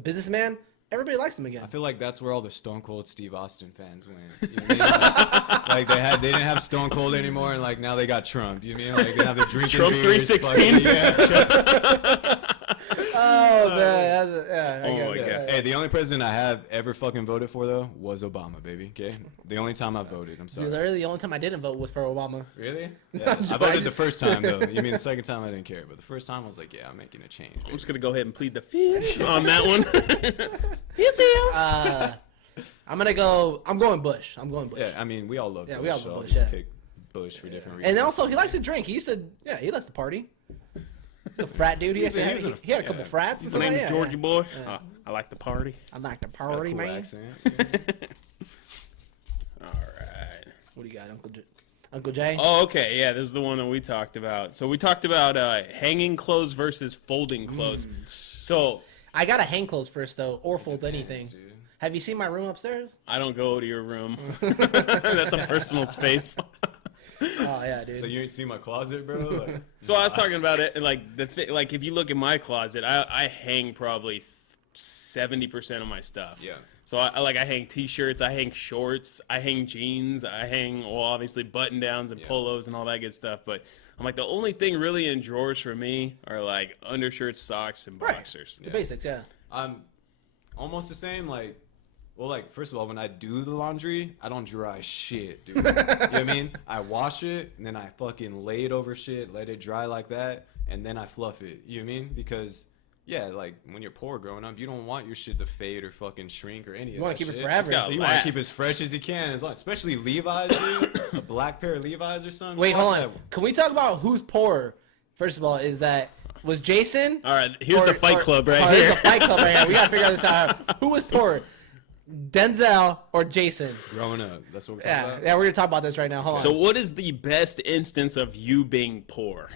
businessman, everybody likes him again. I feel like that's where all the Stone Cold Steve Austin fans went. You know what I mean? Like they didn't have Stone Cold anymore, and like now they got Trump. You know, like they have the drinking Trump beers, 316. fucking- yeah, Oh man, I Oh get my it. God. Hey, the only president I have ever fucking voted for though was Obama, baby. Okay, the only time I voted. I'm sorry. Literally, the only time I didn't vote was for Obama. Really? Yeah. I'm I voted just- the first time though. You mean the second time I didn't care, but the first time I was like, yeah, I'm making a change. I'm Baby. just gonna go ahead and plead the fifth on that one. I'm going Bush. I'm going Bush. Yeah, I mean, we all love Yeah, Bush. we all so love I'll Bush, just yeah. pick Bush for different reasons. And also, he likes to drink. He said, yeah, he likes to party. He's a frat dude. He had a couple frats. and My stuff name's like that. Georgie Boy. I like the party. I like to Got a party, cool man. accent. All right. What do you got, Uncle Jay? Oh, okay. Yeah, this is the one that we talked about. So we talked about hanging clothes versus folding clothes. So I gotta hang clothes first though, or fold anything. Dude. Have you seen my room upstairs? I don't go to your room. That's a personal space. Oh yeah, dude. So you ain't seen my closet, bro? Like, So I was talking about it, and like like if you look at my closet, I hang probably 70% of my stuff. Yeah. So I hang t-shirts, I hang shorts, I hang jeans, I hang obviously button downs and Yeah. polos and all that good stuff. But I'm like, the only thing really in drawers for me are like undershirts, socks, and Right. boxers. The basics, yeah. I'm almost the same. Like, well, like first of all, when I do the laundry, I don't dry shit, dude. You know what I mean? I wash it and then I fucking lay it over shit, let it dry like that, and then I fluff it. You know what I mean? Because yeah, like when you're poor growing up, you don't want your shit to fade or fucking shrink or any of that. You wanna keep it shit. forever. It's So gotta you want to last. keep it as fresh as you can, as long, especially Levi's, dude. A black pair of Levi's or something. Wait, You hold wash on. Can we talk about who's poorer? First of all, was Jason? All right, here's the Fight Club right Here's here. the Fight Club right here. We gotta figure this out. Who was poorer, Denzel or Jason? Growing up, that's what we're talking Yeah, about. yeah. We're gonna talk about this right now. Hold on. So what is the best instance of you being poor?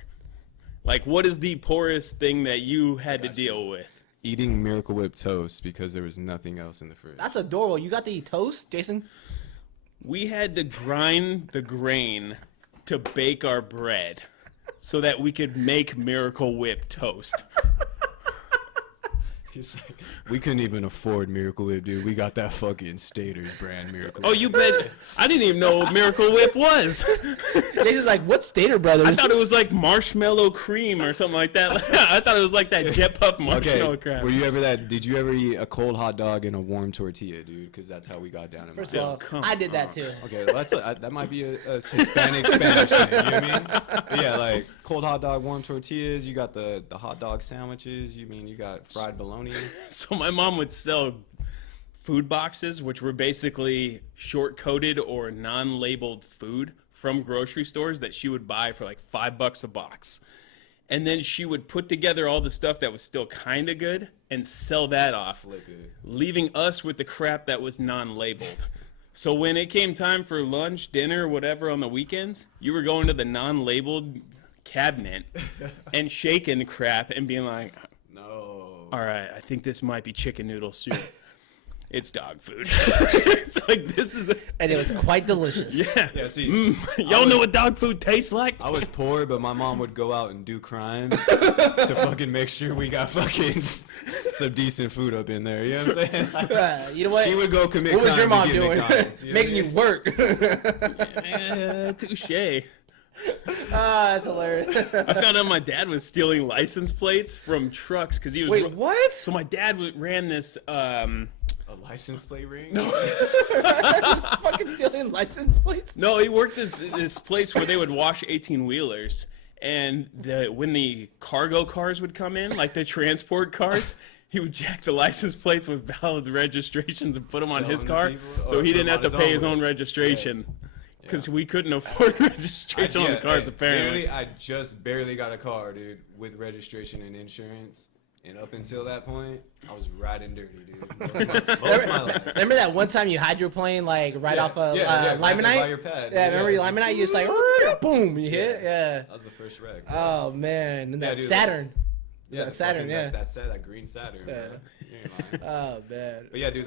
Like, what is the poorest thing that you had to deal with? Eating Miracle Whip toast because there was nothing else in the fridge. That's adorable. You got to eat toast, Jason? We had to grind the grain to bake our bread so that we could make Miracle Whip toast. He's like, we couldn't even afford Miracle Whip, dude. We got that fucking Stater's brand Miracle Oh, Whip. you bet. I didn't even know what Miracle Whip was. Jason's like, what Stater I Brothers? thought it was like marshmallow cream or something like that. I thought it was like that Jet Puff marshmallow Okay, crap. were you ever that? Did you ever eat a cold hot dog and a warm tortilla, dude? Because that's how we got down in First my of house. all, come I did that too. Okay, well, that might be a Hispanic Spanish thing. You know what I mean? But yeah, like cold hot dog, warm tortillas. You got the hot dog sandwiches. You got fried bologna. So my mom would sell food boxes, which were basically short-coded or non-labeled food from grocery stores that she would buy for like $5 a box. and then she would put together all the stuff that was still kind of good and sell that off, leaving us with the crap that was non-labeled. So when it came time for lunch, dinner, whatever on the weekends, you were going to the non-labeled cabinet and shaking crap and being like, No. all right, I think this might be chicken noodle soup. It's dog food. It's like, this is... And it was quite delicious. Yeah, see, Y'all know what dog food tastes like? I was poor, but my mom would go out and do crime to fucking make sure we got fucking some decent food up in there. You know what I'm saying? Like, You know what? she would go commit What was crime your mom to get doing? McDonald's, you know Making what I you mean? work. Touche. Ah, that's hilarious. I found out my dad was stealing license plates from trucks because he was... Wait, what? So my dad ran this... A license plate ring? No. Fucking stealing license plates? No, he worked this place where they would wash 18-wheelers. And when the cargo cars would come in, like the transport cars, he would jack the license plates with valid registrations and put them on his Selling car. to people? So Or he put didn't 'em have on to his pay his own own way. registration. Because we couldn't afford registration on the cars, apparently. I just barely got a car, dude, with registration and insurance. And up until that point, I was riding dirty, dude. Most of my life. Remember that one time you had your plane like right off of right there by Limonite? your pad. Yeah, remember your Limonite? You just like, boom, you hit? Yeah. That was the first wreck. Oh, man. And Yeah, that dude, Saturn. yeah, that Saturn, fucking- yeah. that green Saturn. Yeah. Bro. You ain't lying. Oh, man. But yeah, dude,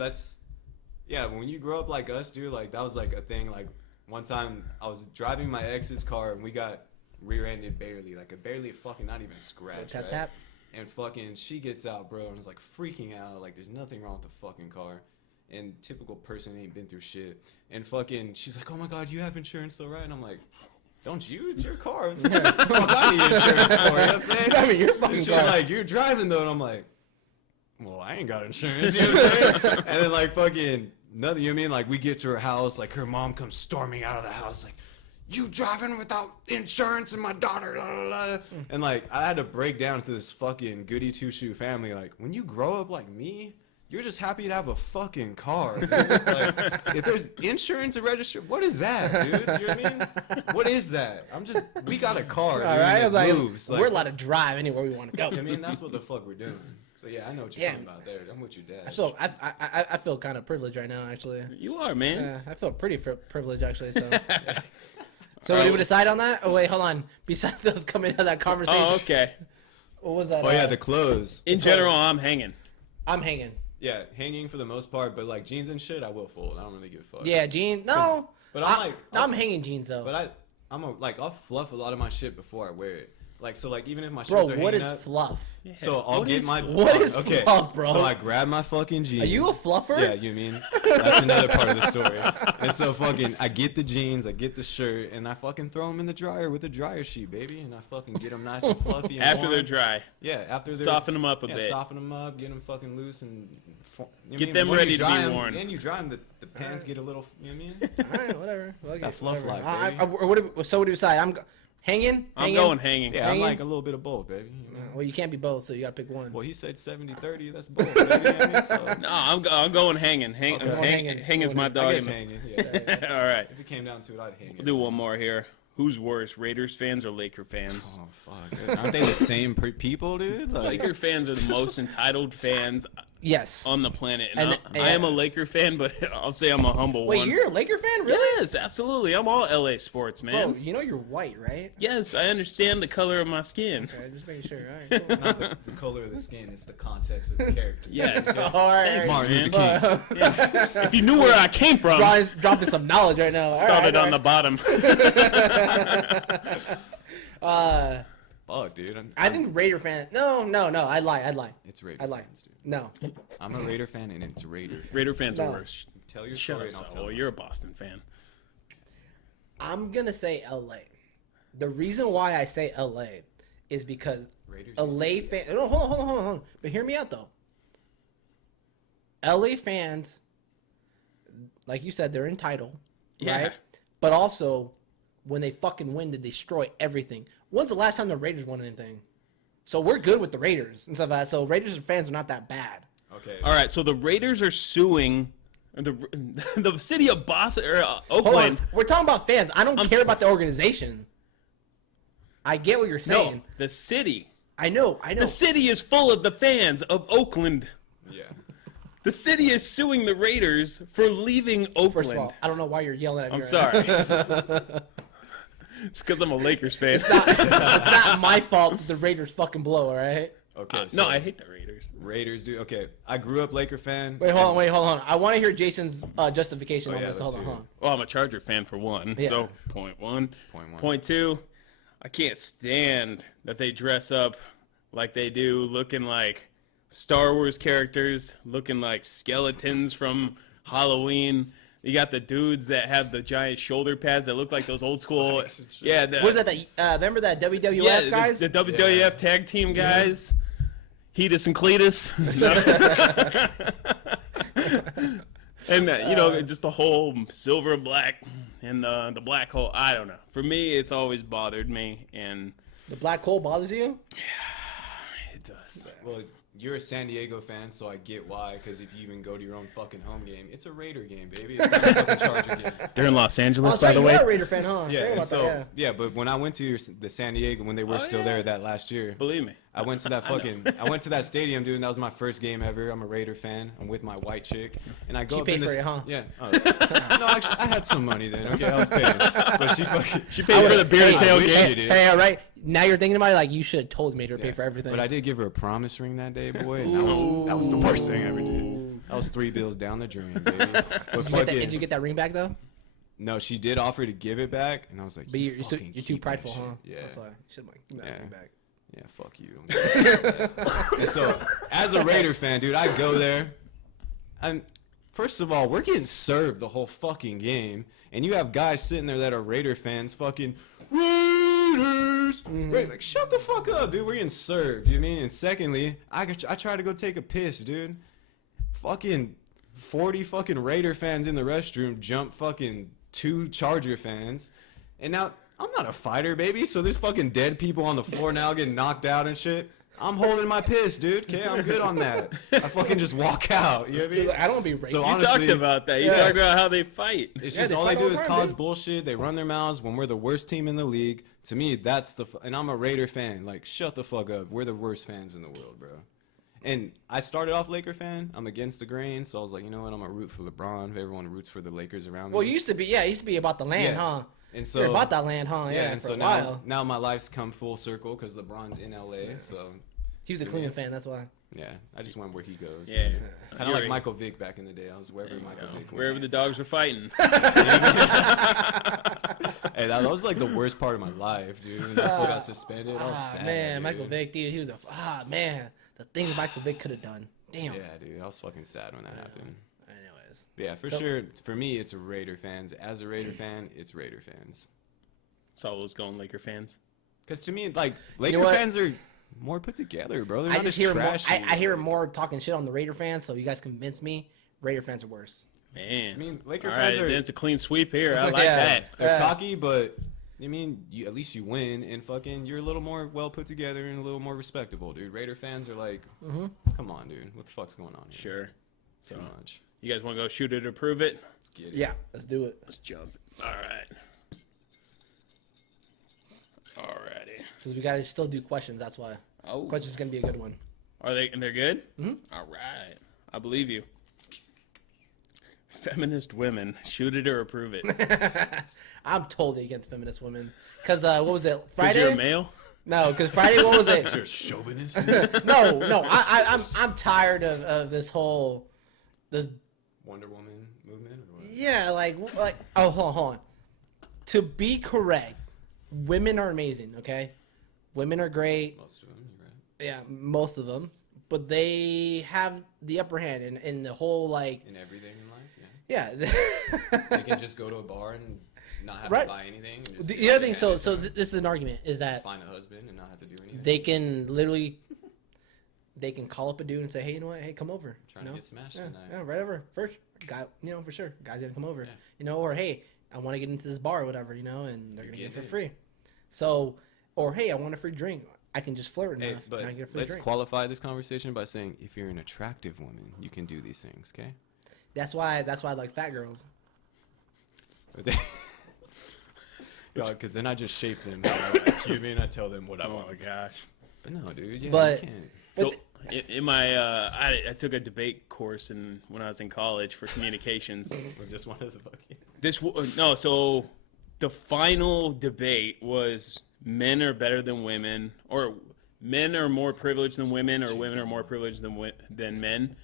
when you grow up like us, dude, like that was like a thing. Like one time I was driving my ex's car and we got rear-ended barely, like a barely fucking not even scratch. Tap, right? tap. And fucking she gets out, bro, and is like freaking out, like there's nothing wrong with the fucking car. And typical person ain't been through shit. And fucking she's like, oh my god, you have insurance though, right? And I'm like, don't you? It's your car. What the fuck I need insurance for? You know what I'm saying? I mean, your fucking And she's car. like, you're driving though, and I'm like, well, I ain't got insurance. You know what I'm saying? And then like fucking nothing. You know what I mean? Like we get to her house, like her mom comes storming out of the house, like, you driving without insurance and my daughter, la, la, la. And like I had to break down to this fucking goody two shoe family. Like when you grow up like me, you're just happy to have a fucking car. Dude. Like if there's insurance and registration, what is that, dude? You know what I mean? What is that? We got a car. All Dude, right. and I was it like, moves. we're allowed to drive anywhere we want to go. I mean, that's what the fuck we're doing. So yeah, I know what you're Yeah. talking about there. I'm with your dad. So I feel kind of privileged right now, actually. You are, man. Yeah, I feel pretty privileged, actually. So. So what did we decide on that? Oh wait, hold on. Besides us coming out of that conversation, Oh, okay. what was that? Oh yeah, the clothes. In general, I'm hanging. I'm hanging. Yeah, hanging for the most part, but like jeans and shit, I will fold. I don't really give a fuck. Yeah, jeans. No, But I'm I'm hanging jeans though. But I'll fluff a lot of my shit before I wear it. Like so, like even if my Bro, shirts are what hanging is up, fluff? so I'll What get is my What is okay. fluff, bro? So I grab my fucking jeans. Are you a fluffer? Yeah, you mean that's another part of the story. And so fucking, I get the jeans, I get the shirt, and I fucking throw them in the dryer with a dryer sheet, baby, and I fucking get them nice and fluffy. And After warm. they're dry. Yeah, after they're Soften 'em up a yeah, bit. Soften them up, get them fucking loose, and you Get mean, them when ready you to be dry 'em, worn. And you dry them, the pants get a little. You know what I mean? All right, whatever. Okay, That fluff whatever. life, baby. So what do we decide? hanging. I'm going hanging. Yeah, I'm Hanging? like a little bit of both, baby. You know? Well, you can't be both, so you gotta pick one. Well, he said 70-30. That's both, baby. I mean, so, No, I'm going hanging. Hang hanging. is my I dog. guess hanging. Yeah. All right. If it came down to it, I'd hang We'll it. do one more here. Who's worse, Raiders fans or Laker fans? Oh fuck! Aren't they the same people, dude? Like, Laker fans are the most entitled fans Yes. on the planet. And And- I am a Laker fan, but I'll say I'm a humble Wait, one. you're a Laker fan, really? Yes, absolutely. I'm all LA sports, man. Bro, you know you're white, right? Yes, I understand the color of my skin. Okay, just making sure. All right, cool. it's not the color of the skin; it's the context of the character. Yes. All right. Martin Luther man. King. If you knew where I came from, Dropping some knowledge right now. All started right, on the bottom. Fuck, dude. I think Raider fan. No. I'd lie. it's Raider I'd lie. fans, dude. No. I'm a Raider fan, and it's Raider. Fans. Raider fans No. are worse. Tell your Shut story, up, and I'll tell Saul. mine. You're a Boston fan. I'm gonna say LA. The reason why I say LA is because Raiders. LA fan. No, hold on. But hear me out though. LA fans, like you said, they're entitled, Yeah. right? But also, when they fucking win, they destroy everything. When's the last time the Raiders won anything? So we're good with the Raiders and stuff like that. So Raiders fans are not that bad. Okay. All right, so the Raiders are suing the city of Boston or Hold Oakland. on. We're talking about fans. I don't I'm care s- about the organization. I get what you're saying. No, the city. I know. The city is full of the fans of Oakland. Yeah. The city is suing the Raiders for leaving Oakland. First of all, I don't know why you're yelling at me. I'm right sorry. now. It's because I'm a Lakers fan. It's not my fault that the Raiders fucking blow. All right. Okay. No, I hate the Raiders. Raiders, dude. Okay, I grew up Laker fan. Wait, hold on. I want to hear Jason's justification Oh, on yeah, this. let's Hold on, hear hold on. Well, I'm a Charger fan for one, Yeah. so point one. Point one. Point two, I can't stand that they dress up like they do, looking like Star Wars characters, looking like skeletons from Halloween. You got the dudes that have the giant shoulder pads that look like those old school. Spikes and shit. Yeah, What was that? Remember that WWF yeah, guys? the WWF tag team guys, Hetus and Cletus. And just the whole silver and black and the black hole. I don't know. For me, it's always bothered me, and The black hole bothers you? it does. Well, you're a San Diego fan, so I get why. Because if you even go to your own fucking home game, it's a Raider game, baby. It's not a fucking Charger game. They're in Los Angeles, Oh, by sorry, the you way. are a Raider fan, huh? Yeah, Forgot and about so that, yeah, but when I went to the San Diego when they were Oh, still yeah. there that last year, Believe me. I went to that I went to that stadium, dude, and that was my first game ever. I'm a Raider fan. I'm with my white chick, and I go She up paid in this. for it, huh? Yeah. Oh. No, actually, I had some money then. Okay, I was paying, but she paid for the beer and I wish tailgate. she did. Hey, all right. Now you're thinking about it, like you should have told me to pay Yeah. for everything. But I did give her a promise ring that day, boy, and that was the worst thing I ever did. That was 3 bills down the drain, baby. But Did you get that ring back though? no, she did offer to give it back, and I was like, But you're fucking too keep that prideful, shit. huh? Yeah. That's why. You should like give that Yeah. ring back. Yeah, fuck you. And so, as a Raider fan, dude, I go there. And first of all, we're getting served the whole fucking game, and you have guys sitting there that are Raider fans, fucking Raiders. Right, like shut the fuck up, dude. We're getting served. You know what I mean? And secondly, I try to go take a piss, dude. Fucking 40 fucking Raider fans in the restroom jump fucking 2 Charger fans, and now. I'm not a fighter, baby, so there's fucking dead people on the floor now getting knocked out and shit. I'm holding my piss, dude. Okay, I'm good on that. I fucking just walk out. You know what I mean? I don't want to be racist. So You honestly, talked about that. You Yeah. talked about how they fight. it's Yeah, just they all they fight do all the is time, cause dude. bullshit. They run their mouths when we're the worst team in the league. To me, that's and I'm a Raider fan. Like, shut the fuck up. We're the worst fans in the world, bro. And I started off Laker fan. I'm against the grain, so I was like, you know what? I'm gonna root for LeBron. If everyone roots for the Lakers around me. Well, it used to be about the land, Yeah. huh? And so You're about that land, huh? Yeah, and for so a while. now my life's come full circle because LeBron's in LA. So He was a Cleveland fan, that's why. yeah, I just went where he goes. Yeah. Kind of like Michael Vick back in the day. I was wherever Michael Vick went. Wherever the dogs were fighting. Hey, that was like the worst part of my life, dude. When that fool got suspended. I was sad. Man, dude. Michael Vick, dude, he was man, the things Michael Vick could have done. Damn. Yeah, dude, I was fucking sad when that happened. Anyways. But yeah, for sure. For me, it's a Raider fans. As a Raider fan, it's Raider fans. Saul was going Laker fans. Because to me, like Laker what? fans are more put together, bro. They're I not just as hear more, trashy. I hear more talking shit on the Raider fans, so you guys convince me Raider fans are worse. Man. I mean, Laker All fans right, are then it's a clean sweep here. I like Yeah. that. they're Yeah. cocky, but I mean, at least you win, and fucking you're a little more well put together and a little more respectable, dude. Raider fans are like, come on, dude, what the fuck's going on here? Sure. So, Too much. you guys want to go shoot it or prove it? Let's get it. Yeah, let's do it. Let's jump. All right. Alrighty. Because we gotta still do questions, that's why. Oh. Questions gonna be a good one. Are they? And they're good. All right. I believe you. Feminist women, shoot it or approve it. I'm totally against feminist women. Cause what was it? 'Cause Friday? you're a male. No, because Friday. What was it? You're a chauvinist. No. I'm tired of this whole this. Wonder Woman movement. Or what? Yeah, like oh hold on. To be correct, women are amazing. Okay, women are great. Most of them, you're right. Yeah, most of them, but they have the upper hand in the whole like. In everything in life, yeah. Yeah. They can just go to a bar and not have Right. to buy anything. And just The other thing, so this is an argument, is that find a husband and not have to do anything. they can literally, they can call up a dude and say, hey, you know what, hey, come over. Trying you to know? get smashed yeah, tonight. yeah, right over. First, guy, for sure, guy's gonna come over. Yeah. You know, or hey, I want to get into this bar or whatever, and they're gonna get it for get it. free. So, or hey, I want a free drink. I can just flirt Hey, enough but and I get a free let's drink. qualify this conversation by saying if you're an attractive woman, you can do these things, okay? That's why I like fat girls. Because then I just shape them. You mean I tell them what I Oh want. my gosh. But no, dude. Yeah, But- you can't. So in my, I took a debate course when I was in college for communications. Was this one of the fucking? No, so the final debate was men are better than women, or men are more privileged than women, or women are more privileged than men.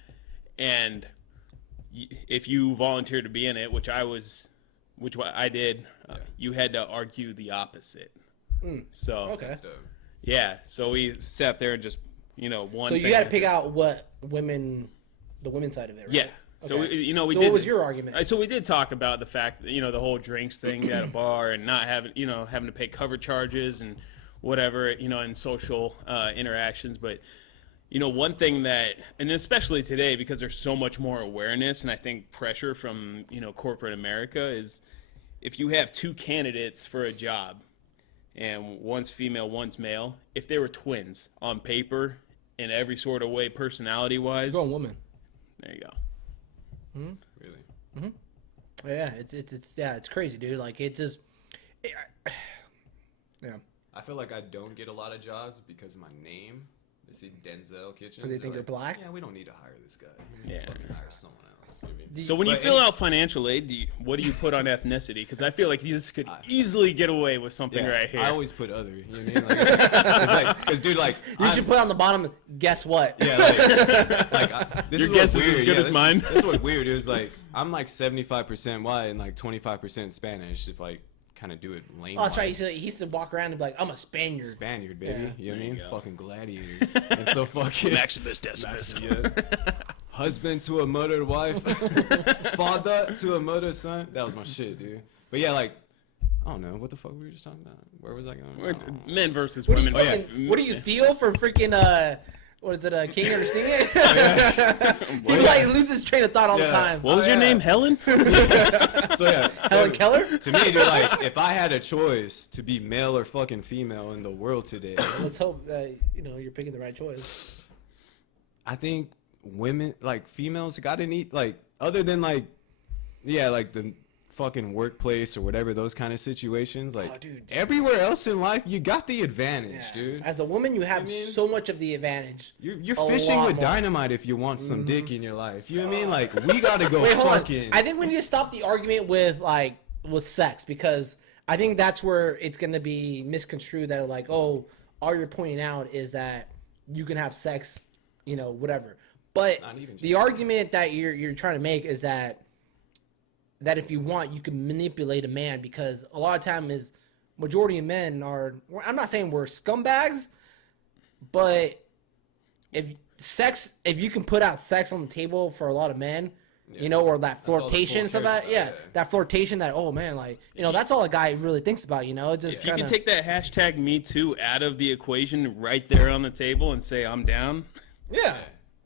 And if you volunteered to be in it, which I did, you had to argue the opposite. So Okay. yeah, so we sat there and just one. So you thing got to after- pick out what the women's side of it, right? Yeah. So Okay. we So did. what was your argument? So we did talk about the fact that the whole drinks thing at a bar and not having having to pay cover charges and whatever in social interactions. But one thing that, and especially today because there's so much more awareness and I think pressure from corporate America, is if you have two candidates for a job and one's female, one's male, if they were twins on paper in every sort of way, personality wise, Go on, woman. there you go. Really? Yeah, it's crazy, dude. Like it just, yeah. I feel like I don't get a lot of jobs because of my name. They see Denzel Kitchen. They think you're black? Yeah, we don't need to hire this guy. Yeah. Fucking hire someone else. You know what I mean? So when you But fill out financial aid, what do you put on ethnicity? Because I feel like this could easily get away with something right here. I always put other. You know what I mean? Like, because dude, like, You should put on the bottom. Guess what? Yeah, this Your is guess what's is as weird. good as this, mine. This is what weird is. Like, I'm like 75% white and like 25% Spanish. If like kind of do it lame. Oh, that's right. He used to walk around and be like, "I'm a Spaniard." Spaniard, baby. Yeah. You know what I mean? Fucking gladiator. And so fucking Maximus Decimus. yeah. Husband to a murdered wife, father to a murdered son. That was my shit, dude. But yeah, like, I don't know what the fuck we were just talking about. Where was I going? Men versus What do women. you fucking, what do you feel for freaking what is it? King Understand It? He like loses train of thought all the Yeah. time. What was your yeah. name? Helen? So yeah, Helen Keller? to me, dude, like, if I had a choice to be male or fucking female in the world today, Let's hope that you're picking the right choice. I think women, like females, gotta need, like, other than like, yeah, like the fucking workplace or whatever, those kind of situations, like, Oh, dude. everywhere else in life, you got the advantage, dude. As a woman, you have I mean- so much of the advantage. You're a fishing lot with more. dynamite if you want some dick in your life. You know what I mean? Like, we gotta go Wait, hold on. fucking. I think we need to stop the argument with sex, because I think that's where it's going to be misconstrued that like, oh, all you're pointing out is that you can have sex, whatever. But Not even the just- argument that you're trying to make is that if you want, you can manipulate a man, because a lot of time is majority of men are. I'm not saying we're scumbags, but if you can put out sex on the table for a lot of men, or that That's all the flirtation fool stuff, cares that about, yeah. that flirtation, that oh man, like that's all a guy really thinks about, It's just If you kind can of take that hashtag Me Too out of the equation right there on the table and say I'm down, yeah.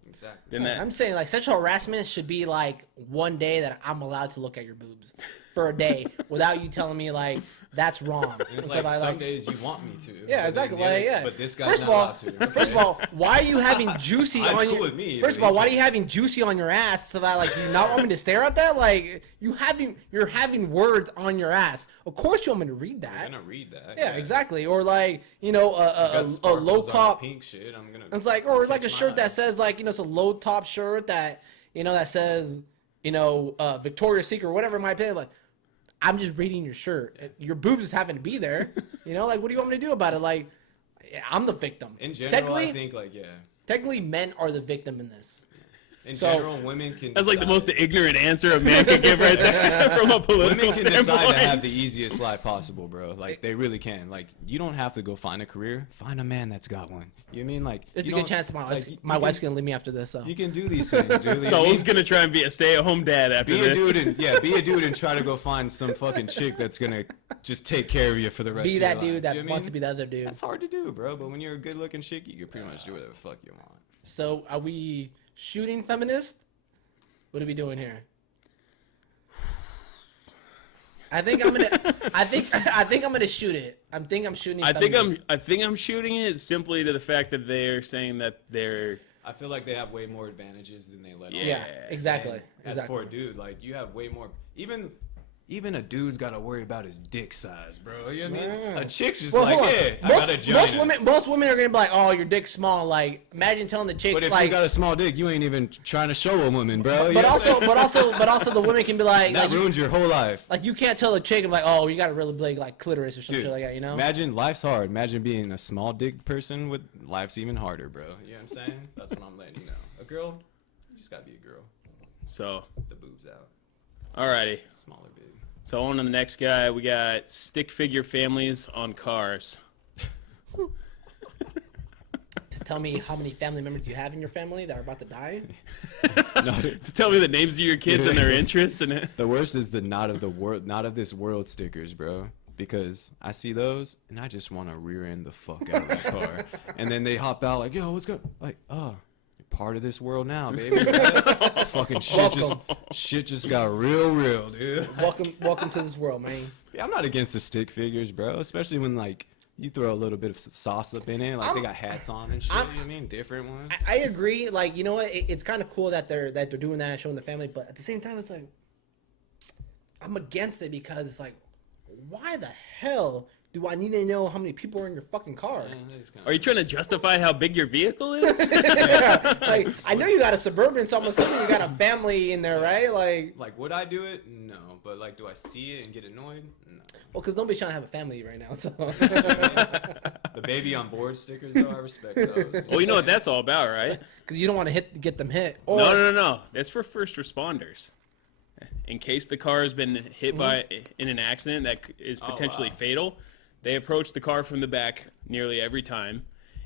Exactly. then that I'm saying like sexual harassment should be like one day that I'm allowed to look at your boobs for a day without you telling me like that's wrong. And it's Instead like of, some days you want me to. but Yeah, then exactly. the other- Like, yeah. But this guy's First of not all, allowed to. first of all, why are you having juicy It's on cool your? with me, First of but all, he why do you can't. having juicy on your ass so that like you not want me to stare at that? Like you're having words on your ass. Of course you want me to read that. I'm gonna read that. Yeah, exactly. Or like a Got low sparkles on top. the pink shit. I'm gonna. It's like, it's gonna or like a catch my shirt that eye. says like it's a low top shirt that that says Victoria's Secret or whatever it might be. Like, I'm just reading your shirt. Your boobs just happen to be there. Like, what do you want me to do about it? Like, I'm the victim. In general, technically, I think like technically, men are the victim in this. In So- general, women can. that's like the most decide- ignorant answer a man could give right there from a political Women can decide to have standpoint. the easiest life possible, bro. Like they really can. Like you don't have to go find a career. Find a man that's got one. You know what I mean? Like It's you a good don't- chance my like, you wife's can- gonna leave me after this. So You can do these things, dude. So You who's can gonna try and be a stay-at-home dad after be a this? dude and be a dude and try to go find some fucking chick that's gonna just take care of you for the rest. be of that your dude life. that You know what I wants to be mean? the other dude. That's hard to do, bro. But when you're a good-looking chick, you can pretty much do whatever the fuck you want. So are we shooting feminist? What are we doing here? I think I'm gonna shoot it. I'm shooting. I feminist. think I'm shooting it simply to the fact that they're saying that they're I feel like they have way more advantages than they let on. Yeah, exactly. And as Exactly. for a dude, like you have way more. Even even a dude's got to worry about his dick size, bro. You know what I mean? Yeah. A chick's just Well, like, hold on. hey, I got a giant. Most women are gonna be like, "Oh, your dick's small." Like, imagine telling the chick, But if like, you got a small dick, you ain't even trying to show a woman, bro. You but know what I'm also, saying? but also, the women can be like, that ruins your whole life. like you can't tell a chick, like, "Oh, you got a really big like clitoris or some shit like that," you know? Imagine life's hard. Imagine being a small dick person with life's even harder, bro. You know what I'm saying? That's what I'm letting you know. A girl, you just gotta be a girl. So, The boobs out. alrighty. Smaller big. So on to the next guy. We got stick figure families on cars. To tell me how many family members you have in your family that are about to die. No, To tell me the names of your kids and their interests in it. the worst is the not of this world stickers, bro. Because I see those and I just want to rear end the fuck out of that car. And then they hop out like, yo, what's good? Like, oh, you're part of this world now, baby. Fucking shit just got real, dude. Welcome to this world, man. Yeah, I'm not against the stick figures, bro. Especially when like you throw a little bit of sauce up in it, like they got hats on and shit. You know what I mean? Different ones. I agree. Like, you know what? It's kind of cool that they're doing that and showing the family, but at the same time, it's like I'm against it because it's like, why the hell do I need to know how many people are in your fucking car? Are you trying to justify how big your vehicle is? It's like, I know you got a Suburban, so I'm assuming you got a family in there, right? Like, would I do it? No. But like, do I see it and get annoyed? No. Well, because nobody's trying to have a family right now, so. The baby on board stickers, though, I respect those. Well, you know what that's all about, right? Because you don't want to get them hit. Or, No. That's for first responders. In case the car has been hit by in an accident that is potentially fatal, they approach the car from the back nearly every time,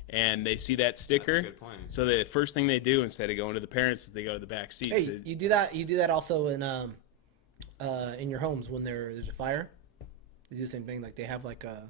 and they see that sticker. That's a good point. So the first thing they do instead of going to the parents is they go to the back seat. Hey, you do that. You do that also in your homes when there's a fire. They do the same thing. Like they have like a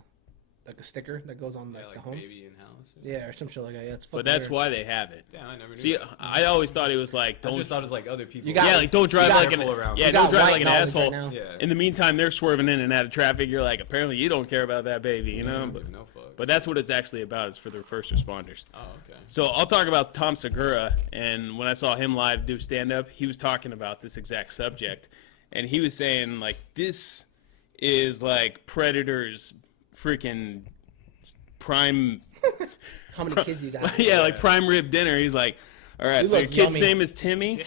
sticker that goes on Like the home. baby in house. Yeah, or some shit like that. Yeah, it's But fucking that's weird. why they have it. Damn, I never knew See, that. I always thought it was like I don't. just thought it was like other people. You got- Yeah, like don't drive got like an careful around. yeah, You don't got drive white like an knowledge asshole. right now. Yeah. In the meantime, they're swerving in and out of traffic. You're like, apparently you don't care about that baby, you know. But, no fucks. but that's what it's actually about. Is for the first responders. Oh, okay. So I'll talk about Tom Segura, and when I saw him live do stand up, he was talking about this exact subject, and he was saying like this is like Predator's freaking prime. How many kids you got? Yeah, like prime rib dinner. He's like, all right, You so your look kid's yummy. name is Timmy.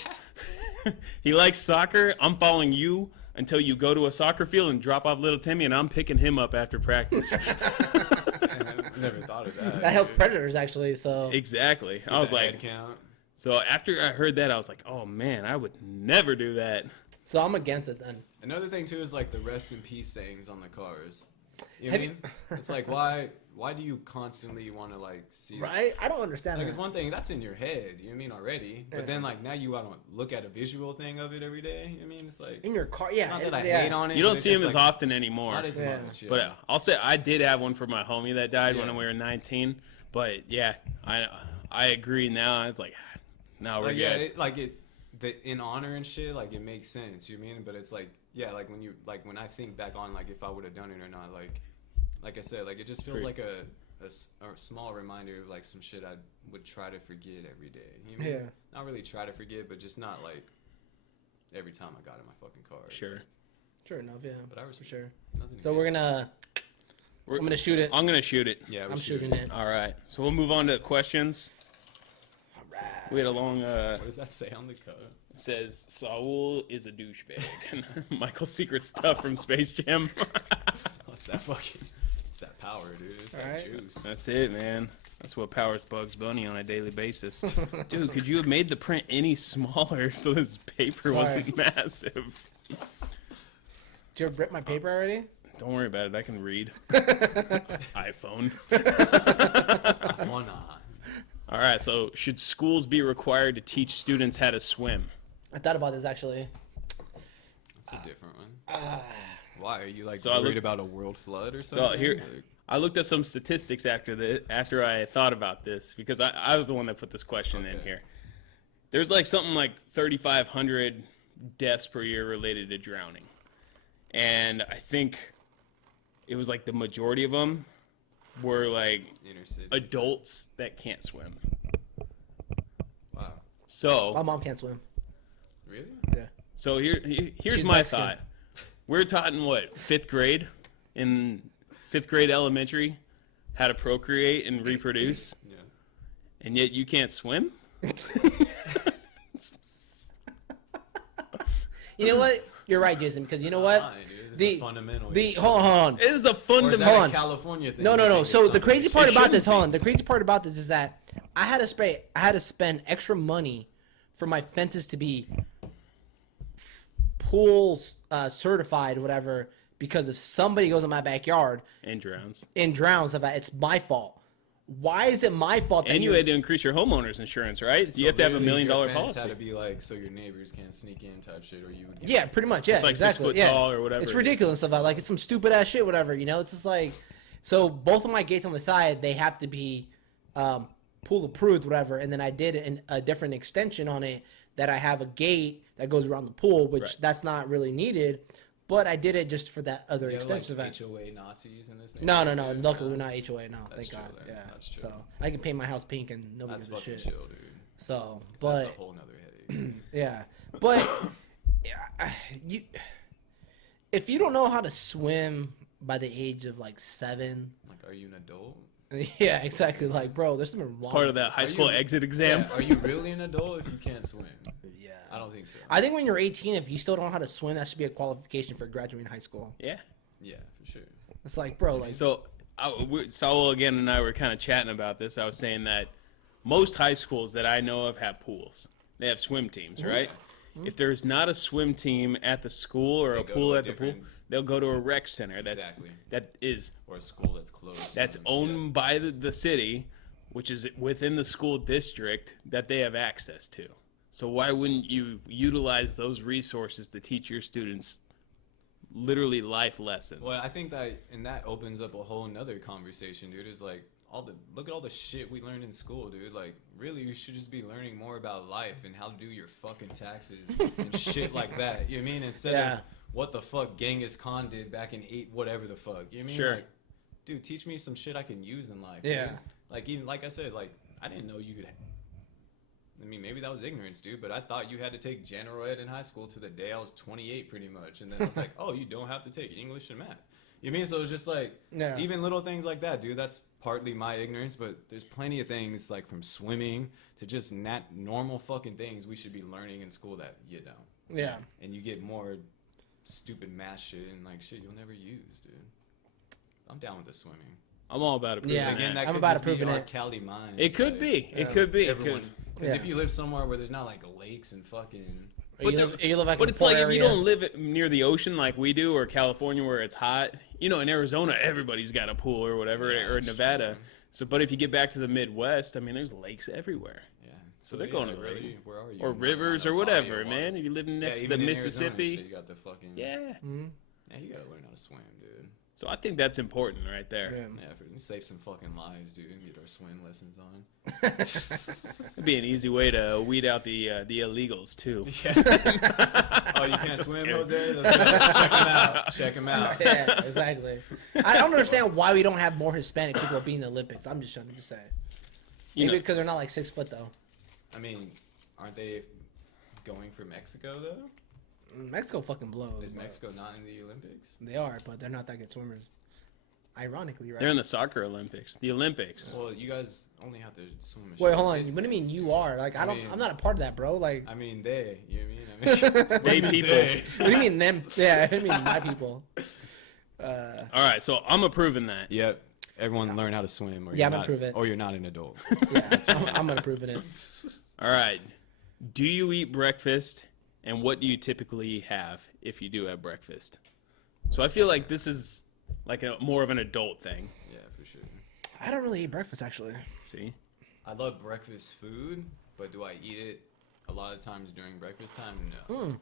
He likes soccer. I'm following you until you go to a soccer field and drop off little Timmy, and I'm picking him up after practice. I never thought of that. That helps dude. predators actually. So Exactly. I was The like, head count. so after I heard that, I was like, oh man, I would never do that. so I'm against it then. Another thing too is like the rest in peace sayings on the cars. You know Have what I mean? It's like why do you constantly want to like see Right? I don't understand Like that. it's one thing that's in your head, you know what I mean, already. But then like now you want to look at a visual thing of it every day. You know what I mean? It's like In your car, yeah. not that I yeah. hate on it. You but don't it's see him just, as like, often anymore. Not as Yeah. much. Yeah. But I'll say I did have one for my homie that died when Yeah. we were 19. But yeah, I agree now. It's like, now we're like good. yeah, the in honor and shit, like it makes sense. You know what I mean? But it's like yeah, like when I think back on like if I would have done it or not, like I said, like it just feels like a small reminder of like some shit I would try to forget every day. You know what I mean? Yeah. Not really try to forget, but just not like every time I got in my fucking car. It's Sure. like, Sure enough, yeah. But I was For sure. nothing So we're against gonna. I'm gonna shoot it. I'm gonna shoot it. Yeah, I'm shooting it. All right. So we'll move on to questions. Alright. We had a long. What does that say on the cover? Says Saul is a douchebag. Michael's secret stuff from Space Jam. What's that fucking? It's that power, dude. It's that Alright. juice. That's it, man. That's what powers Bugs Bunny on a daily basis. Dude, could you have made the print any smaller so this paper wasn't Sorry. massive? Did you ever rip my paper already? Don't worry about it. I can read. iPhone. One eye. All right. So, should schools be required to teach students how to swim? I thought about this actually. That's a different one. Why are you like So I worried look- about a world flood or So something? here, Like, I looked at some statistics after I thought about this because I was the one that put this question in Okay. here. There's like something like 3,500 deaths per year related to drowning, and I think it was like the majority of them were like inner city. adults that can't swim. Wow. So My mom can't swim. Really? Yeah. So here's She's my Mexican. thought. we're taught in what, 5th grade? In 5th grade elementary, how to procreate and reproduce. Yeah. And yet you can't swim? You know what? You're right, Jason. Because you know what? Fine, dude. It's a fundamental issue. hold on. It is a Or is fundamental. that hold a on. California thing? No. You think So it's the something crazy that part shit about this, shouldn't hold on. The crazy part about this is that I had to spend extra money for my fences to be pool certified, whatever, because if somebody goes in my backyard And drowns. and drowns, it's my fault. Why is it my fault? That And you had to increase your homeowner's insurance, right? So You have to have $1 literally million your fence policy. had to be like so your neighbors can't sneak in type shit, or you would get Yeah, pretty much. Yeah, It's like 6 exactly. foot yeah. tall or whatever It's it is. ridiculous stuff. Like it's some stupid ass shit, whatever. You know, it's just like so. Both of my gates on the side they have to be pool approved, whatever. And then I did a different extension on it that I have a gate that goes around the pool, which Right. that's not really needed. But I did it just for that other You have, extension like, event. HOA Nazis in this. No. neighborhood, too? Luckily, we're not HOA. No, That's thank chill God. then. Yeah. That's chill. So I can paint my house pink and nobody That's gives a fucking shit. chill, dude. So, That's but a whole nother headache. yeah, but you, if you don't know how to swim by the age of like 7, Like, are you an adult? yeah, exactly. Like, bro, there's something wrong. Part of that high school you- exit exam. Yeah, are you really an adult if you can't swim? Yeah, I don't think so. I think when you're 18, if you still don't know how to swim, that should be a qualification for graduating high school. Yeah. Yeah, for sure. It's like, bro, like, So, Saul again and I were kind of chatting about this. I was saying that most high schools that I know of have pools. They have swim teams, right? If there's not a swim team at the school or a go pool to a at the pool, different- they'll go to a rec center. Exactly. That is Or a school that's closed. that's owned by the city, which is within the school district that they have access to. So why wouldn't you utilize those resources to teach your students literally life lessons? Well, I think that opens up a whole nother conversation, dude. Is like look at all the shit we learned in school, dude. Like, really, you should just be learning more about life and how to do your fucking taxes and shit like that. You know what I mean? Instead Yeah. of what the fuck Genghis Khan did back in whatever the fuck. You know what I mean? Sure. Like, dude, teach me some shit I can use in life. Yeah. Dude. Like, even like I said, like I didn't know you could. I mean, maybe that was ignorance, dude, but I thought you had to take general ed in high school to the day I was 28, pretty much. And then I was like, oh, you don't have to take English and math. You mean? So it's just like, Yeah. even little things like that, dude. That's partly my ignorance, but there's plenty of things like from swimming to just normal fucking things we should be learning in school that you don't. yeah. And you get more stupid math shit and like shit you'll never use, dude. I'm down with the swimming. I'm all about it. Yeah. Again, that I'm could about just to be prove our it. Cali minds. It could like, be. It could be. It everyone. could. Because Yeah. if you live somewhere where there's not like lakes and fucking. But You live like but in a it's poor like if area. you don't live near the ocean like we do, or California where it's hot. You know, in Arizona, everybody's got a pool or whatever, Yeah, or in that's Nevada. true. So, but if you get back to the Midwest, I mean, there's lakes everywhere, Yeah. so they're going to where are rain. you? Where are you? or Like, rivers on or a body of whatever, water. man. If you live next to the even in Arizona and Mississippi, shit, you got the fucking. yeah. Yeah, you gotta learn how to swim, dude. So I think that's important right there. Yeah. Yeah, save some fucking lives, dude, and get our swim lessons on. It'd be an easy way to weed out the illegals too. Oh, you can't Just swim, kidding. Jose? Let's go. Check him out. Check him out. Yeah, exactly. I don't understand why we don't have more Hispanic people being in the Olympics. I'm just trying to say. You Maybe know, because they're not like 6 foot though. I mean, aren't they going for Mexico though? Mexico fucking blows. Is but Mexico not in the Olympics? They are, but they're not that good swimmers. Ironically, right? they're in the soccer Olympics, the Olympics. Well, you guys only have to swim. A Wait, short hold on. distance, What do you mean you dude. are? Like, I don't. mean- I'm not a part of that, bro. Like, I mean, they. You know what I mean? They people. what do you mean them? Yeah, I mean my people. All right, so I'm approving that. Yep. Everyone learn how to swim, or Yeah, you're I'm gonna not, prove it. or you're not an adult. Yeah, I'm gonna prove it. All right. Do you eat breakfast, and what do you typically have if you do have breakfast? So I feel like this is like more of an adult thing. Yeah, for sure. I don't really eat breakfast actually. See? I love breakfast food, but do I eat it a lot of times during breakfast time? No. You know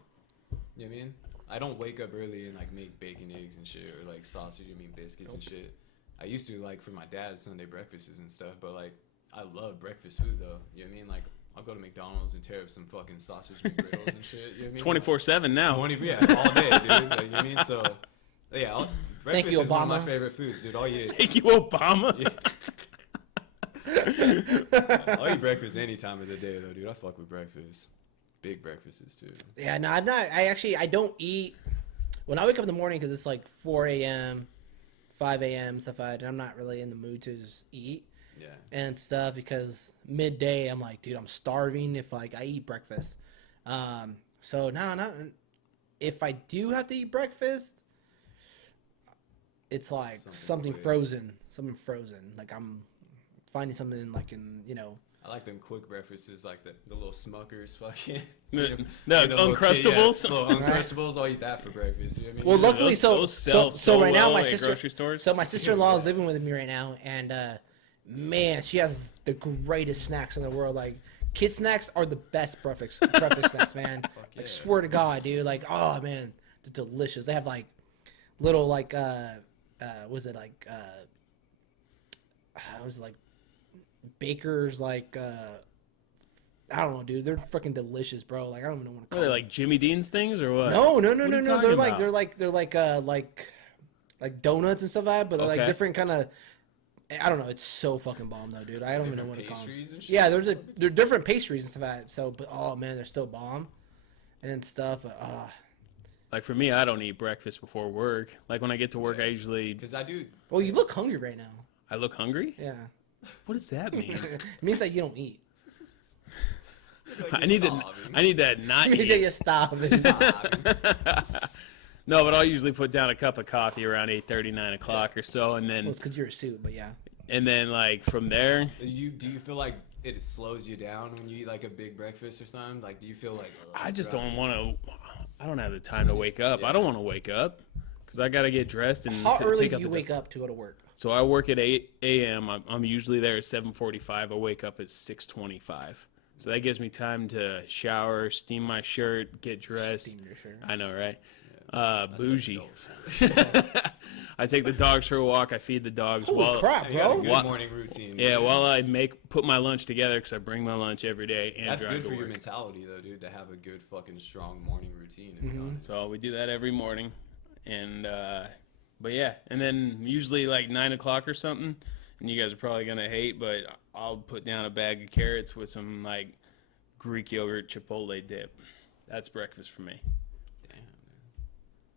what I mean? I don't wake up early and like make bacon, eggs, and shit, or like sausage, I mean biscuits and shit. I used to like for my dad Sunday breakfasts and stuff, but like I love breakfast food though. You know what I mean? Like I'll go to McDonald's and tear up some fucking sausage McGriddles and shit. You know what I mean? 24/7 now. 20, yeah, all day, dude. Like, you know what I mean? So, yeah, breakfast you, is one of my Obama. favorite foods, dude. All you Thank you, Obama. I'll eat breakfast any time of the day, though, dude. I fuck with breakfast. Big breakfasts, too. Yeah, no, I'm not. I don't eat. when I wake up in the morning, because it's like 4 a.m., 5 a.m. stuff, and I'm not really in the mood to just eat and stuff, because midday I'm like, dude, I'm starving if like I eat breakfast. So no, not if I do have to eat breakfast, it's like something frozen. Like I'm finding something like in, you know. I like them quick breakfasts, like the little Smuckers, fucking. The Uncrustables. Uncrustables. Little Uncrustables, I'll eat that for breakfast. You know what I mean? Well, luckily, those sell so right now well my at sister, grocery stores. so my sister-in-law is living with me right now, and man, she has the greatest snacks in the world. Like, kid snacks are the best breakfast snacks, man. Like, swear to God, dude. Like, oh man, they're delicious. They have like little like was it like Baker's like I don't know, dude. They're freaking delicious, bro. Like I don't even know what to call Are they them. like Jimmy Dean's things or what? No. What are you talking about? They're like donuts and stuff like that, but they're like Okay. different kind of. I don't know. It's so fucking bomb though, dude. I don't even know what to call them. Pastries and shit? Yeah, they're different pastries and stuff like that. So, but oh man, they're still bomb and stuff. But Like for me, I don't eat breakfast before work. Like when I get to work, I usually Because I do. well, you look hungry right now. I look hungry. Yeah, What does that mean? it means that you don't eat. I need to not It means that eat. you stop. No, but I'll usually put down a cup of coffee around 8:30, 9 o'clock or so, and Well, then it's because you're a suit, but yeah. like from there, Do you feel like it slows you down when you eat like a big breakfast or something? Like, do you feel like? I just don't want to. I don't have the time to wake up. I don't want to wake up because I got to get dressed and How early take do out you the wake up to go to work? So I work at 8 a.m. I'm usually there at 7:45. I wake up at 6:25. So that gives me time to shower, steam my shirt, get dressed. Steam your shirt. I know, right? Bougie. I take the dogs for a walk. I feed the dogs. Holy crap, You got a bro! good What? morning routine. Yeah, while I put my lunch together because I bring my lunch every day and That's drive good to for your work. mentality, though, dude. To have a good fucking strong morning routine. To be honest. So we do that every morning, and but yeah, and then usually like 9 o'clock or something. And you guys are probably gonna hate, but I'll put down a bag of carrots with some like Greek yogurt Chipotle dip. That's breakfast for me. Damn,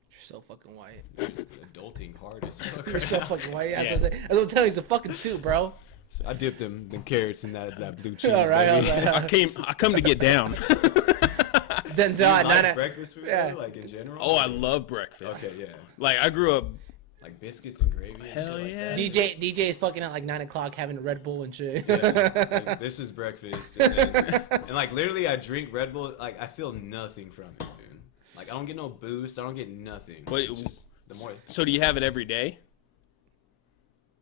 You're so fucking white. dude. Adulting hard as fuck. You're so fucking white. Yeah. Yeah. That's what I'm telling you, he's a fucking suit, bro. So I dipped them carrots in that blue cheese. All right, baby. all right. I come to get down. Denzel Do you at like 9 breakfast food, yeah. though, like in general? Oh, I love breakfast. Okay, yeah. Like I grew up. Like biscuits and gravy. And Hell shit yeah. Like that. DJ is fucking at like 9 o'clock having a Red Bull and shit. Like, this is breakfast, and like literally, I drink Red Bull. Like I feel nothing from it, dude. Like I don't get no boost. I don't get nothing. But It's just the more, So do you have it every day?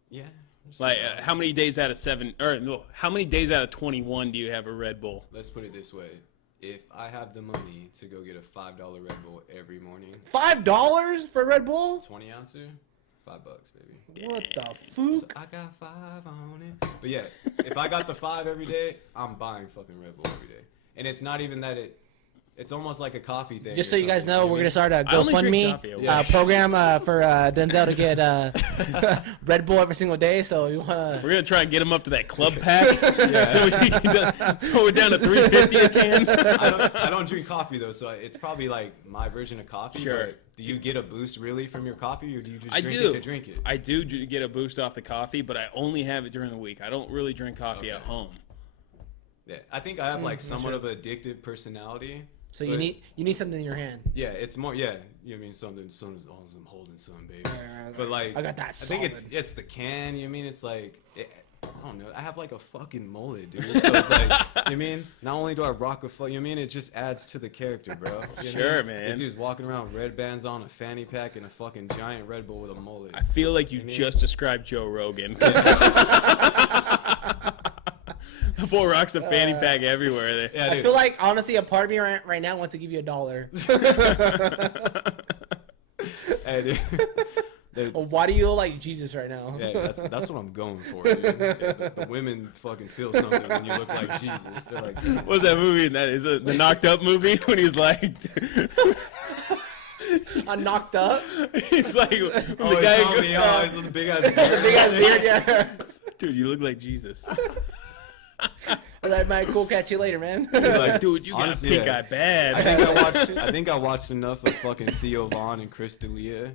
yeah. just Like about. how many days out of 7 or no, how many days out of 21 do you have a Red Bull? Let's put it this way: if I have the money to go get a $5 Red Bull every morning, $5 for a Red Bull? 20 ouncer, $5, baby. What the So fuck? I got 5 on it. But yeah, if I got the 5 every day, I'm buying fucking Red Bull every day. And it's not even that it's almost like a coffee thing. Just or so you guys something, know, what we're I gonna start a I only drink GoFundMe coffee at work. program for Denzel to get Red Bull every single day. So you wanna? We're gonna try and get him up to that club pack. So we're down to $3.50 a can. I don't drink coffee though, so it's probably like my version of coffee. Sure. But do you get a boost really from your coffee, or do you just I drink do. it to drink it? I do get a boost off the coffee, but I only have it during the week. I don't really drink coffee at home. Yeah, I think I have like somewhat of an addictive personality. So you need something in your hand. Yeah, it's more. Yeah, you know what I mean something. I'm holding something, baby. right. But like, I got that I think solid. it's the can. You know what I mean it's like. I don't know. I have like a fucking mullet, dude. So it's like, you know what I mean? Not only do I rock a fuck, you know what I mean? It just adds to the character, bro. You know what I Sure, mean? man. That dude's walking around with red bands on, a fanny pack, and a fucking giant Red Bull with a mullet. I feel like you mean- just described Joe Rogan. The four rocks a fanny pack everywhere. There. Yeah, I dude. feel like honestly, a part of me right now wants to give you $1. Hey, dude. Dude, Why do you look like Jesus right now? yeah, that's what I'm going for, dude. Yeah, the women fucking feel something when you look like Jesus. They're like, What was that movie? That is it the Knocked Up movie when he's like, I'm knocked up. he's like, oh, the it's guy on goes, the eyes with the big ass beard. Big ass beard, yeah. dude, you look like Jesus. I was like, man, cool, catch you later, man. You're like, dude, you got Honestly, pink yeah. eye bad. I think I watched enough of fucking Theo Vaughn and Chris D'Elia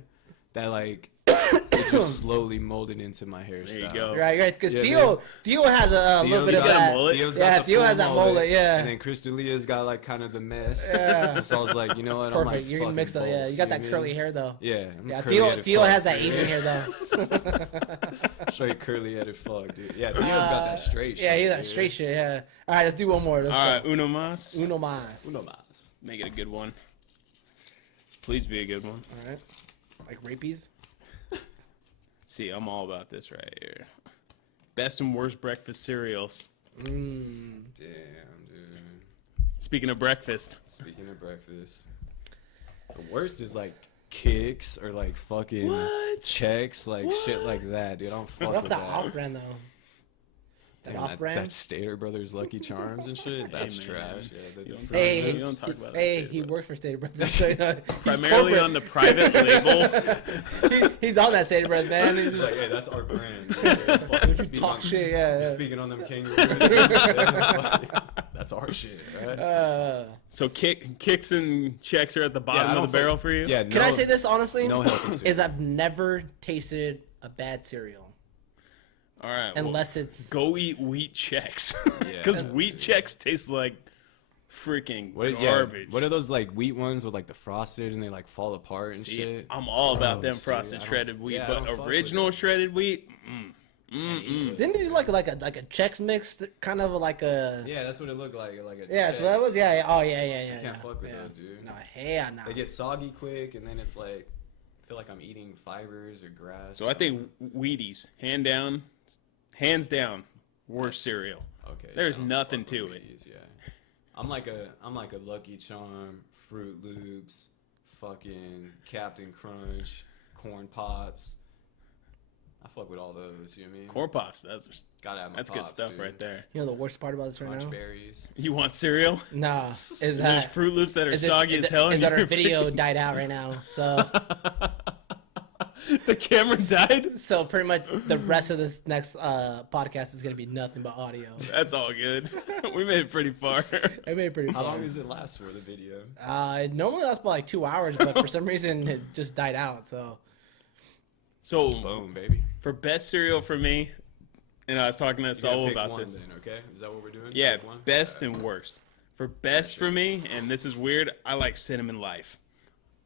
that like it just slowly molded into my hairstyle. There you go. Right, because Yeah, Theo has a little bit of got a that. mullet. Theo's Yeah, got the Theo full has that mullet, yeah. And then Chris D'Elia's got like kind of the mess. Yeah. So I was like, you know what? Perfect. I'm like, You're gonna mix fucking up. Yeah, both, you got that know what I curly mean? hair though. Yeah, I'm Yeah, curly-headed Theo fuck, has that dude. Asian hair though. Straight curly-headed fuck, dude. Yeah, Theo's got that straight shit. Yeah, he's that dude. straight shit. Yeah. All right, let's do one more. Let's All right, go. uno mas. Uno mas. Uno mas. Make it a good one. Please be a good one. All right. Like rapies. See, I'm all about this right here. Best and worst breakfast cereals. Damn, dude. Speaking of breakfast, Speaking of breakfast, the worst is like kicks or like fucking What? checks, like shit like that, dude. I don't fuck What off with the that. off-brand though? That Damn, off-brand. That Stater Brothers Lucky Charms and shit. That's man. trash. Yeah, You don't Hey, You he, don't talk about that hey, Stater he Brothers. works for Stater Brothers. So, you know, he's primarily corporate. on the private label. He's on that Stater Brothers, man. He's Like, just, hey, that's our brand. Fucking speak talk on- shit, yeah. You're speaking on them kangaroos. That's our shit, right? So kicks and checks are at the bottom I of don't the barrel fuck- for you? Yeah, Can I say this honestly? No healthy cereal. Is I've never tasted a bad cereal All right. well, unless it's go eat wheat checks. Yeah. Because wheat checks taste like freaking What, garbage. what are those like wheat ones with like the frosted and they like fall apart and See, shit? I'm all about them Gross, dude. frosted I don't- shredded wheat, yeah, I but don't fuck with original it. shredded wheat, didn't they do like a Chex Mix kind of like a Yeah, that's what it looked like. Like a yeah, that's what it was. Yeah, yeah. Oh yeah, yeah, yeah. I can't yeah. fuck with yeah. those, dude. No, hell no. They get soggy quick, and then it's like I feel like I'm eating fibers or grass. So I think Wheaties, hands down, worst cereal. okay. there's I don't nothing fuck with to it. Wheaties, Yeah, I'm like a Lucky Charm, Fruit Loops, fucking Captain Crunch, Corn Pops. I fuck with all those. You know what I mean? Corn Pops, that's Gotta have my good Pops, stuff dude. right there. You know the worst part about this right Crunch now? berries. You want cereal? Nah, is There's that Fruit Loops that are is it- soggy is as it- hell. Is and that our you're video died out right now? So the camera died? so pretty much the rest of this next podcast is gonna be nothing but audio. That's all good. We made it pretty far. I made it pretty. How fun. long does it last for the video? It normally lasts about like 2 hours, but for some reason it just died out. So So Boom, baby. for best cereal for me, and I was talking to You gotta Saul pick about one this. Then, okay? Is that what we're doing? Yeah, Pick one? best and worst. For best for me, and this is weird, I like Cinnamon Life.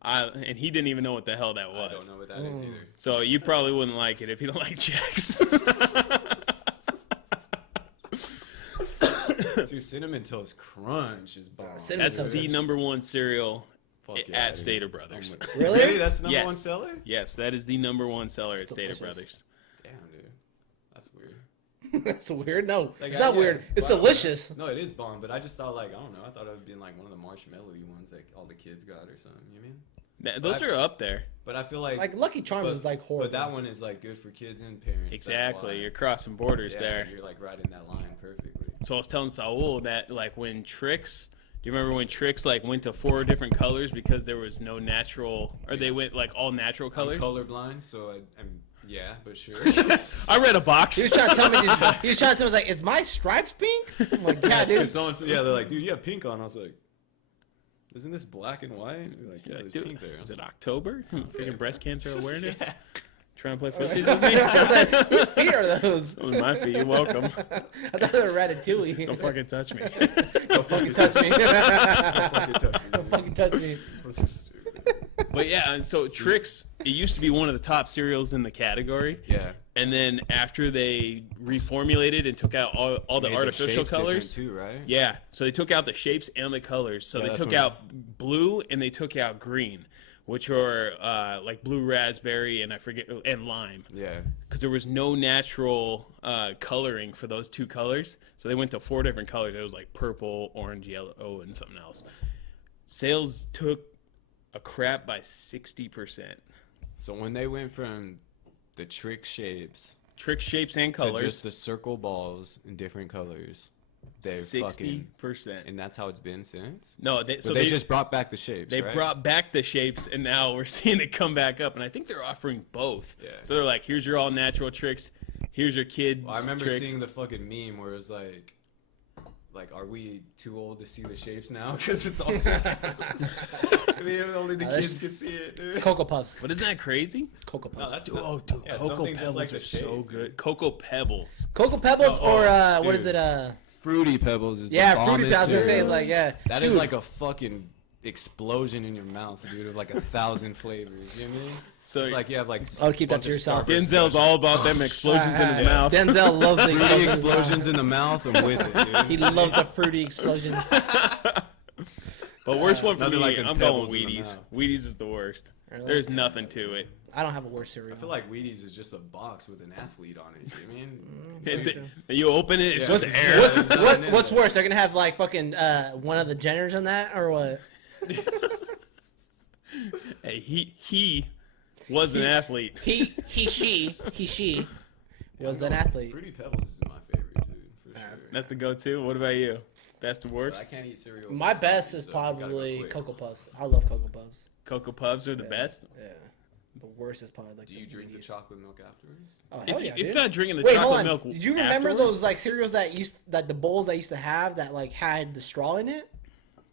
And he didn't even know what the hell that I was. don't know what that is either. So you probably wouldn't like it if you don't like checks. Dude, Cinnamon Toast Crunch is bomb. Cinnamon That's Toast the number one cereal Fuck yeah, at dude. Stater Brothers. Oh my- Really? That's the number Yes. one seller? Yes, that is the number one seller at Stater delicious. Brothers. Damn, dude. That's weird. that's weird. No, Like, it's not yeah, weird. It's wow. delicious. No, it is bomb, but I just thought, like, I don't know. I thought it would be like one of the marshmallowy ones like all the kids got or something. You know what I mean? Those are up there. But I feel like. Like Lucky Charms but, is like horrible. But that one is like good for kids and parents. that's Exactly. why. You're crossing borders Yeah, there. You're like riding that line perfectly. So I was telling Saul that like when Trix, do you remember when Trix like went to 4 different colors because there was no natural, or they went like all natural I'm colors? colorblind, so I'm yeah, but sure. I read a box. He was trying to tell me. He was trying to tell me, like, is my stripes pink? I'm like, yeah, dude. They're like, dude, you have pink on. I was like, isn't this black and white? And they're like, yeah, there's Dude, pink there. I is was it like, October? Freaking breast cancer awareness. Yeah. Trying to play footsies with me? I was like, whose feet are those? That was my feet. You're welcome. I thought they were Ratatouille. Don't fucking touch me. Don't fucking touch me. fucking touch me. Don't fucking touch me. That's so stupid. But yeah, and so Trix, it used to be one of the top cereals in the category. Yeah. And then after they reformulated and took out all the Made artificial shapes different colors. too, right? Yeah, so they took out the shapes and the colors. So Yeah, they that's took what- out blue and they took out green, which are like blue raspberry and I forget and lime, Yeah. because there was no natural coloring for those 2 colors. So they went to 4 different colors. It was like purple, orange, yellow, and something else. Sales took a crap by 60%. So when they went from the trick shapes Trick shapes and to colors, just the circle balls in different colors, they fucking 60%. and that's how it's been since. No, So they just brought back the shapes. They right? brought back the shapes, and now we're seeing it come back up. And I think they're offering both. Yeah. So they're like, here's your all natural tricks. Here's your kids. Well, I remember tricks. seeing the fucking meme where it was like like, are we too old to see the shapes now? Because it's all serious. I mean, only the kids can see it, dude. Cocoa Puffs. But isn't that crazy? Cocoa Puffs. No, that's Dude, yeah, Cocoa something just Pebbles like the are so shape, good. dude. Cocoa Pebbles. Cocoa Pebbles No, or oh, what is dude. it? Fruity Pebbles is Yeah, the Fruity Pebbles. I was gonna say cereal. it's like That dude, is like a fucking explosion in your mouth, dude, of like 1,000 flavors. You know what I mean? So It's like you have like. I'll keep that bunch to of yourself. Starburst Denzel's all about them explosions in his mouth. Denzel loves the Fruity explosions. explosions in the mouth. I'm with it, dude. He loves the fruity explosions. But worst one for Nothing me, like them I'm going Pebbles in the Wheaties. mouth. Wheaties is the worst. Really? There's nothing to it. I don't have a worse cereal. I feel like Wheaties is just a box with an athlete on it. You know what I mean? It's true. you open it, it's Yeah, just it's air. just- nothing in What's there. worse? They're gonna have like fucking one of the Jenners in that, or what? Hey, he was an athlete. She was an athlete. Fruity Pebbles is my favorite, dude, for sure. That's the go-to. What about you? Best and But worst? I can't eat cereal. My with best something, is so you gotta go probably quick. Cocoa Puffs. I love Cocoa Puffs. Cocoa Puffs are the best. Yeah. The worst is probably like. Do you drink the Wheaties. chocolate milk afterwards? Oh, hell If, yeah, if dude. you're not drinking the Wait, hold chocolate on. milk, Did you remember afterwards- those like cereals that the bowls I used to have that like had the straw in it?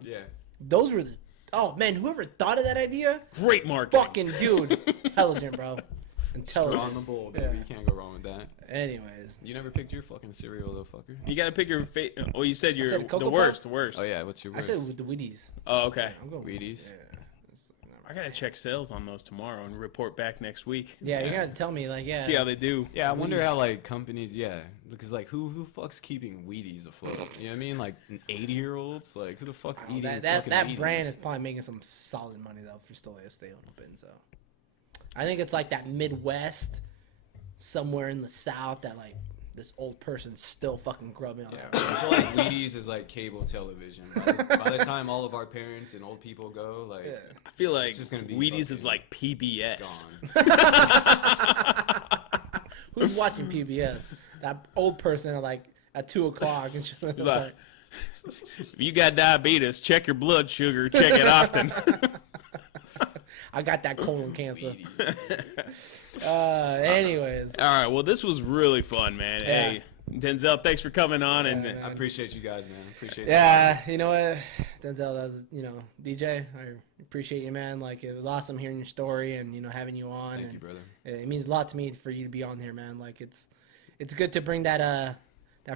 Yeah. Those were the. Oh man, whoever thought of that idea, Great marketing. fucking dude, intelligent, bro, Straw intelligent. on the bowl, baby. Yeah. You can't go wrong with that. Anyways, You never picked your fucking cereal, though, fucker. You gotta pick your favorite. Oh, you said you're said the Cocoa worst. Puffs? The worst. Oh, yeah. What's your I worst? said with the Wheaties. Oh, okay. I'm going Wheaties? Yeah. I gotta check sales on those tomorrow and report back next week. Yeah, you gotta tell me like yeah. See how they do. Yeah, I wonder how, like, companies, yeah. Because, like, who fuck's keeping Wheaties afloat? You know what I mean? Like, 80-year-olds? Like, who the fuck's eating that fucking that Wheaties? brand is probably making some solid money though for still staying open. So I think it's like that Midwest, somewhere in the South that like this old person's still fucking grubbing on. Yeah, I feel like Wheaties is like cable television. By the time all of our parents and old people go, like, Yeah. I feel like just gonna be Wheaties is fucking like PBS. it's gone. Who's watching PBS? That old person at like at 2:00 and shit. It's like, if you got diabetes, check your blood sugar. Check it often. I got that colon cancer. Wheaties. Anyways, All right. Well, this was really fun, man. Yeah. Hey, Denzel, thanks for coming on. And man. I appreciate you guys, man. Appreciate yeah, you know what, Denzel, that was DJ. I appreciate you, man. Like it was awesome hearing your story and having you on. Thank and you, brother. It means a lot to me for you to be on here, man. Like it's good to bring that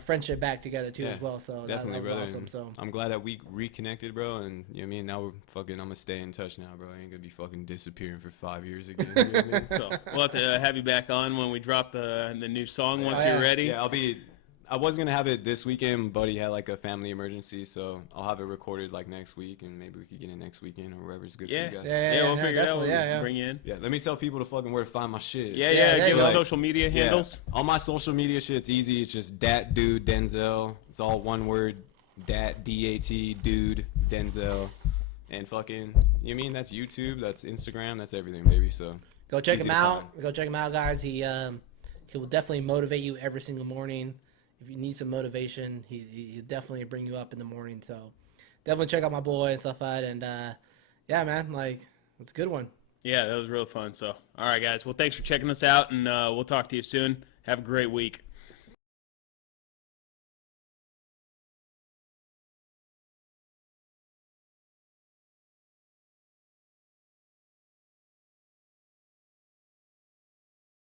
friendship back together too Yeah, as well. So Definitely, that was brother. awesome. And So I'm glad that we reconnected, bro. And you know what I mean? Now we're fucking, I'm gonna stay in touch now, bro. I ain't gonna be fucking disappearing for 5 years again. You know what I mean? so we'll have to have you back on when we drop the new song once Oh, you're yeah. ready. Yeah, I was gonna have it this weekend, but he had like a family emergency, so I'll have it recorded like next week, and maybe we could get it next weekend or wherever's good Yeah. for you guys. Yeah, We'll figure it out. definitely, We'll yeah. bring you in. Yeah, let me tell people to fucking where to find my shit. Yeah, Yeah, there Give you us go. social media Yeah. handles. All my social media shit's easy. It's just DatDudeDenzel. It's all one word. Dat D-A-T dude Denzel. And fucking, you mean that's YouTube, that's Instagram, that's everything, baby. So go check easy him to out. find. Go check him out, guys. He will definitely motivate you every single morning. If you need some motivation, he'll definitely bring you up in the morning. So definitely check out my boy and stuff like that. And yeah, man, like it's a good one. Yeah, that was real fun. So, all right, guys. Well, thanks for checking us out, and we'll talk to you soon. Have a great week.